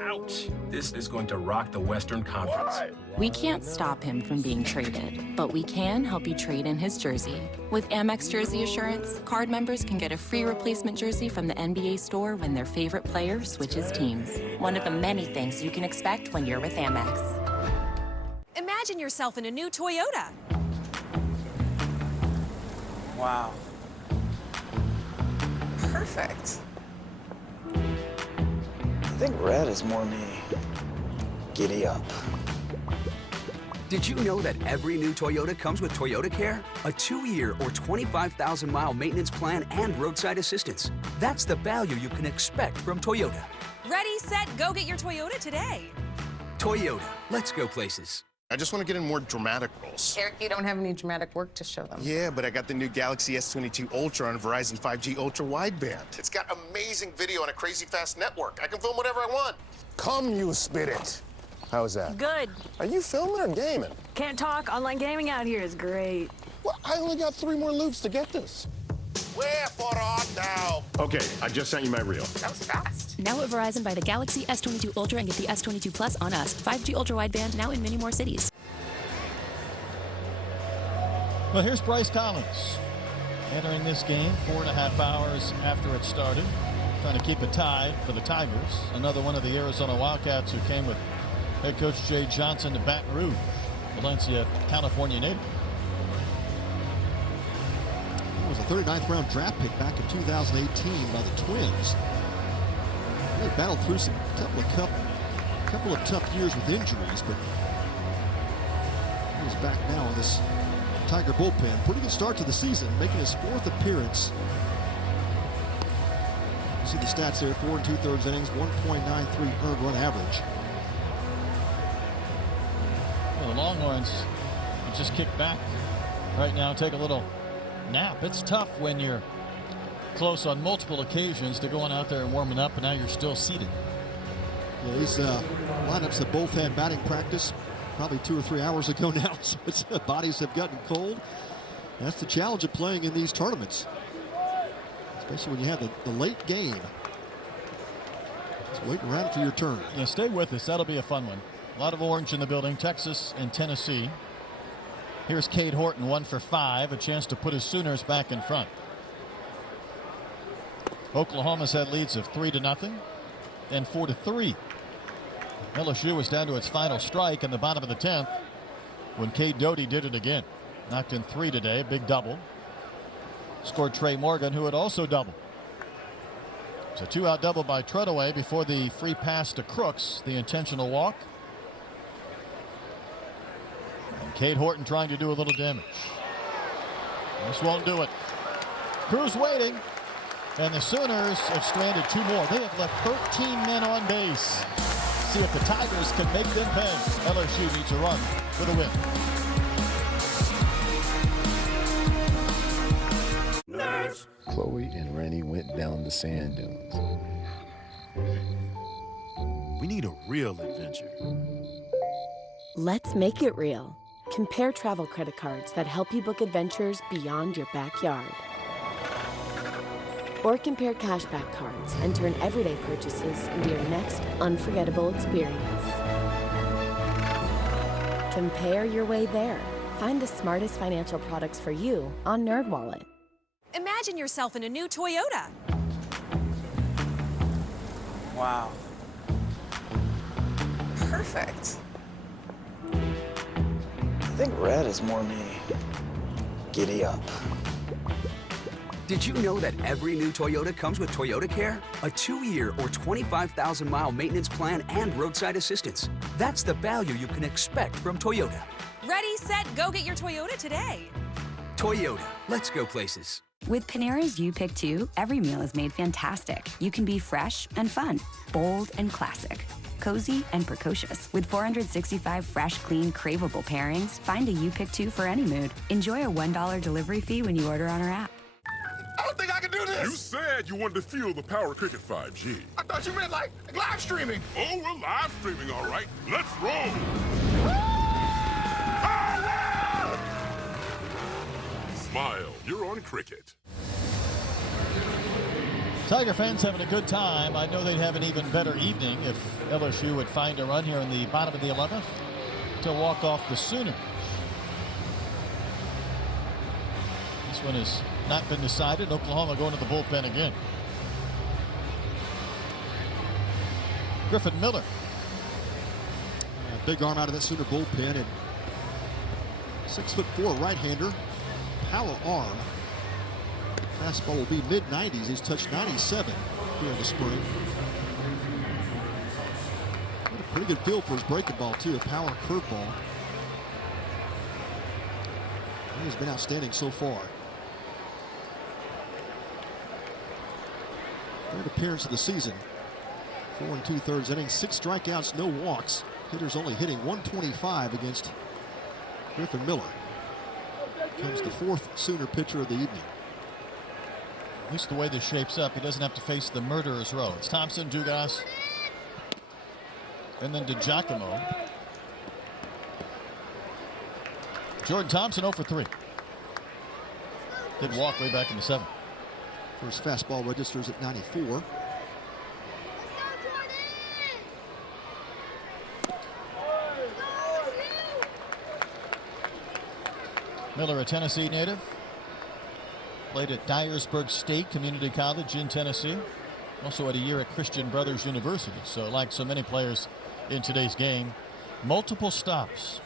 Ouch. This is going to rock the Western Conference. We can't stop him from being traded, but we can help you trade in his jersey. With Amex Jersey Assurance, card members can get a free replacement jersey from the NBA store when their favorite player switches teams. One of the many things you can expect when you're with Amex. Imagine yourself in a new Toyota. Wow. Perfect. I think red is more me. Giddy up. Did you know that every new Toyota comes with Toyota Care? A 2-year or 25,000-mile maintenance plan and roadside assistance. That's the value you can expect from Toyota. Ready, set, go get your Toyota today. Toyota, let's go places. I just want to get in more dramatic roles. Eric, you don't have any dramatic work to show them. Yeah, but I got the new Galaxy S22 Ultra on Verizon 5G Ultra Wideband. It's got amazing video on a crazy fast network. I can film whatever I want. Come, you spirit. How's that? Good. Are you filming or gaming? Can't talk. Online gaming out here is great. Well, I only got 3 more loops to get this. Where for art now? Okay, I just sent you my reel. That was fast. Now at Verizon, buy the Galaxy S22 Ultra and get the S22 Plus on us. 5G ultra wideband now in many more cities. Well, here's Bryce Collins entering this game 4.5 hours after it started, trying to keep it tied for the Tigers. Another one of the Arizona Wildcats who came with head coach Jay Johnson to Baton Rouge, Valencia, California native. It was a 39th round draft pick back in 2018 by the Twins. They battled through some couple of tough years with injuries, but he's back now in this Tiger bullpen. Pretty good start to the season, making his 4th appearance. You see the stats there: 4 2/3 innings, 1.93 earned run average. Well, the Longhorns just kick back right now, take a little nap. It's tough when you're close on multiple occasions to going out there and warming up, and now you're still seated. Yeah, these lineups have both had batting practice probably 2 or 3 hours ago now, so bodies have gotten cold. That's the challenge of playing in these tournaments, especially when you have the late game. Just waiting around for your turn. Yeah, stay with us. That'll be a fun one. A lot of orange in the building, Texas and Tennessee. Here's Cade Horton, 1 for 5, a chance to put his Sooners back in front. Oklahoma's had leads of 3-0 and 4-3. LSU was down to its final strike in the bottom of the 10th when Cade Doty did it again. Knocked in 3 today, a big double. Scored Trey Morgan, who had also doubled. It's a 2-out double by Treadaway before the free pass to Crooks, the intentional walk. And Cade Horton trying to do a little damage. This won't do it. Cruz waiting. And the Sooners have stranded 2 more. They have left 13 men on base. See if the Tigers can make them pay. LSU needs a run for the win. Nerds. Chloe and Rennie went down the sand dunes. We need a real adventure. Let's make it real. Compare travel credit cards that help you book adventures beyond your backyard. Or compare cashback cards and turn everyday purchases into your next unforgettable experience. Compare your way there. Find the smartest financial products for you on NerdWallet. Imagine yourself in a new Toyota. Wow. Perfect. I think red is more me. Giddy up. Did you know that every new Toyota comes with Toyota Care? A 2-year or 25,000-mile maintenance plan and roadside assistance. That's the value you can expect from Toyota. Ready, set, go get your Toyota today. Toyota, let's go places. With Panera's You Pick 2, every meal is made fantastic. You can be fresh and fun, bold and classic, cozy and precocious. With 465 fresh, clean, craveable pairings, find a You Pick 2 for any mood. Enjoy a $1 delivery fee when you order on our app. I don't think I can do this. You said you wanted to feel the power of Cricket 5G. I thought you meant like live streaming. Oh, we're live streaming, all right. Let's roll. Power! Smile, you're on Cricket. Tiger fans having a good time. I know they'd have an even better evening if LSU would find a run here in the bottom of the 11th to walk off the Sooners. This one has not been decided. Oklahoma going to the bullpen again. Griffin Miller. A big arm out of that Sooner bullpen, and 6'4" right-hander, power arm. Fastball will be mid-90s. He's touched 97 here in the spring. Got a pretty good feel for his breaking ball too, a power curveball. He has been outstanding so far. Third appearance of the season. 4 2/3 innings, 6 strikeouts, no walks. Hitters only hitting 125 against Griffin Miller. Comes the 4th Sooner pitcher of the evening. At least the way this shapes up, he doesn't have to face the murderer's row. It's Thompson, Dugas, and then DiGiacomo. Jordan Thompson 0 for 3. Did walk way back in the 7th. First fastball registers at 94. Miller, a Tennessee native. Played at Dyersburg State Community College in Tennessee. Also had a year at Christian Brothers University. So like so many players in today's game, multiple stops.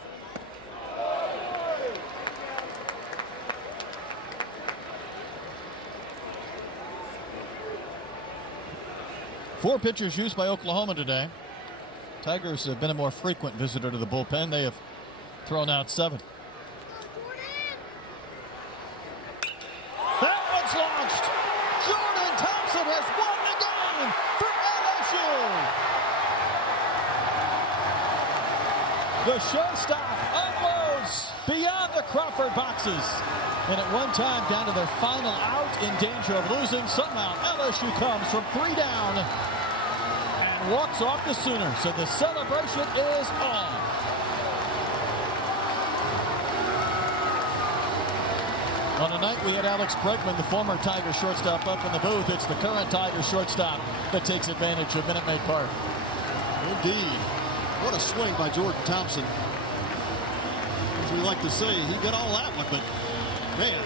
Four pitchers used by Oklahoma today. Tigers have been a more frequent visitor to the bullpen. They have thrown out 7. That one's launched. Jordan Thompson has won the game for LSU. The shortstop unloads beyond the Crawford boxes. And at one time down to their final out in danger of losing. Somehow LSU comes from 3 down and walks off the Sooners. So the celebration is on. On a night we had Alex Bregman, the former Tiger shortstop, up in the booth. It's the current Tiger shortstop that takes advantage of Minute Maid Park. Indeed. What a swing by Jordan Thompson. As we like to say, he got all that one, but man,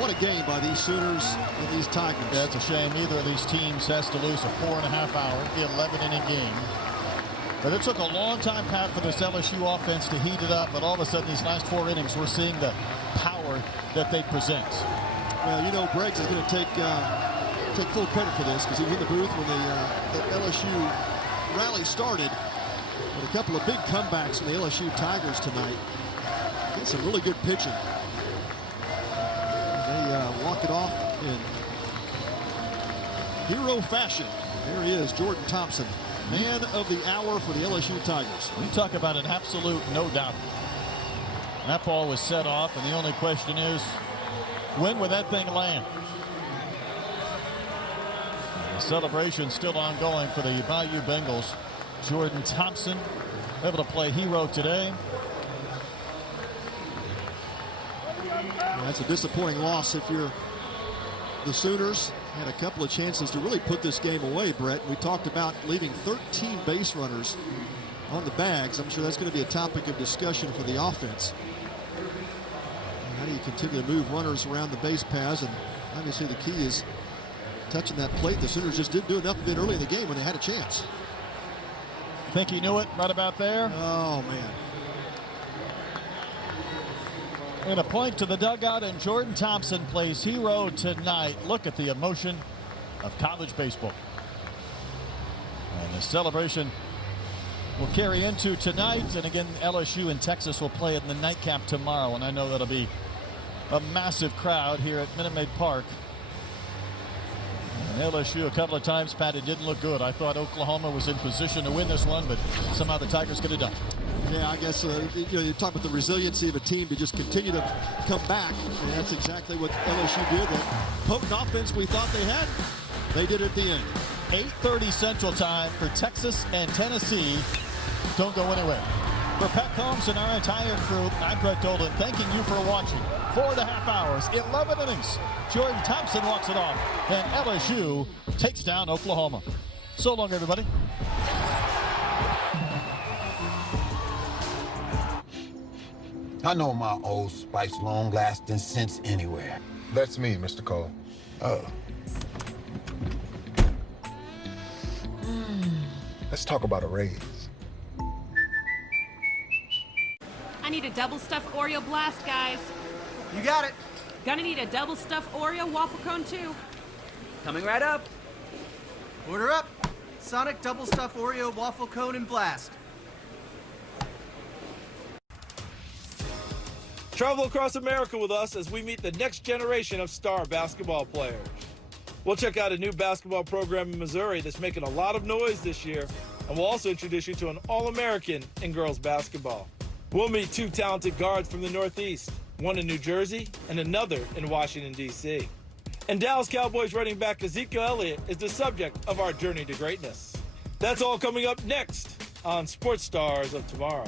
what a game by these Sooners and these Tigers. Yeah, it's a shame either of these teams has to lose a 4.5 hour, 11-inning game. But it took a long time, Pat, for this LSU offense to heat it up. But all of a sudden, these last 4 innings, we're seeing the power that they present. Well, you know, Briggs is going to take full credit for this because he was in the booth when the LSU rally started. With a couple of big comebacks from the LSU Tigers tonight. Get some really good pitching. They walk it off in hero fashion. There he is, Jordan Thompson, man of the hour for the LSU Tigers. We talk about an absolute no doubt. That ball was set off, and the only question is, when would that thing land? The celebration still ongoing for the Bayou Bengals. Jordan Thompson able to play hero today. That's a disappointing loss if you're the Sooners. Had a couple of chances to really put this game away, Brett. We talked about leaving 13 base runners on the bags. I'm sure that's going to be a topic of discussion for the offense. How do you continue to move runners around the base paths? And obviously the key is touching that plate. The Sooners just didn't do enough of it early in the game when they had a chance. Think he knew it right about there? Oh, man. And a point to the dugout, and Jordan Thompson plays hero tonight. Look at the emotion of college baseball. And the celebration will carry into tonight. And again, LSU and Texas will play in the nightcap tomorrow. And I know that'll be a massive crowd here at Minute Maid Park. And LSU a couple of times, Pat, it didn't look good. I thought Oklahoma was in position to win this one, but somehow the Tigers get it done. Yeah, I guess you talk about the resiliency of a team to just continue to come back, and that's exactly what LSU did. That potent offense we thought they had, they did at the end. 8:30 Central Time for Texas and Tennessee. Don't go anywhere. For Pat Combs and our entire crew, I'm Brett Dolan, thanking you for watching. 4.5 hours, 11 innings. Jordan Thompson walks it off, and LSU takes down Oklahoma. So long, everybody. I know my Old Spice long-lasting sense anywhere. That's me, Mr. Cole. Oh. Let's talk about a raise. I need a double stuffed Oreo blast, guys. You got it. Gonna need a double stuffed Oreo waffle cone, too. Coming right up. Order up. Sonic double stuffed Oreo waffle cone and blast. Travel across America with us as we meet the next generation of star basketball players. We'll check out a new basketball program in Missouri that's making a lot of noise this year, and we'll also introduce you to an All-American in girls basketball. We'll meet two talented guards from the Northeast, one in New Jersey and another in Washington, D.C. And Dallas Cowboys running back Ezekiel Elliott is the subject of our journey to greatness. That's all coming up next on Sports Stars of Tomorrow.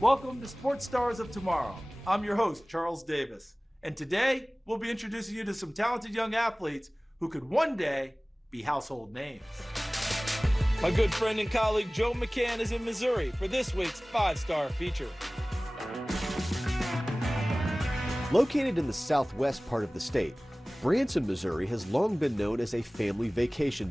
Welcome to Sports Stars of Tomorrow. I'm your host, Charles Davis. And today, we'll be introducing you to some talented young athletes who could one day be household names. My good friend and colleague Joe McCann is in Missouri for this week's 5-star feature. Located in the southwest part of the state, Branson, Missouri has long been known as a family vacation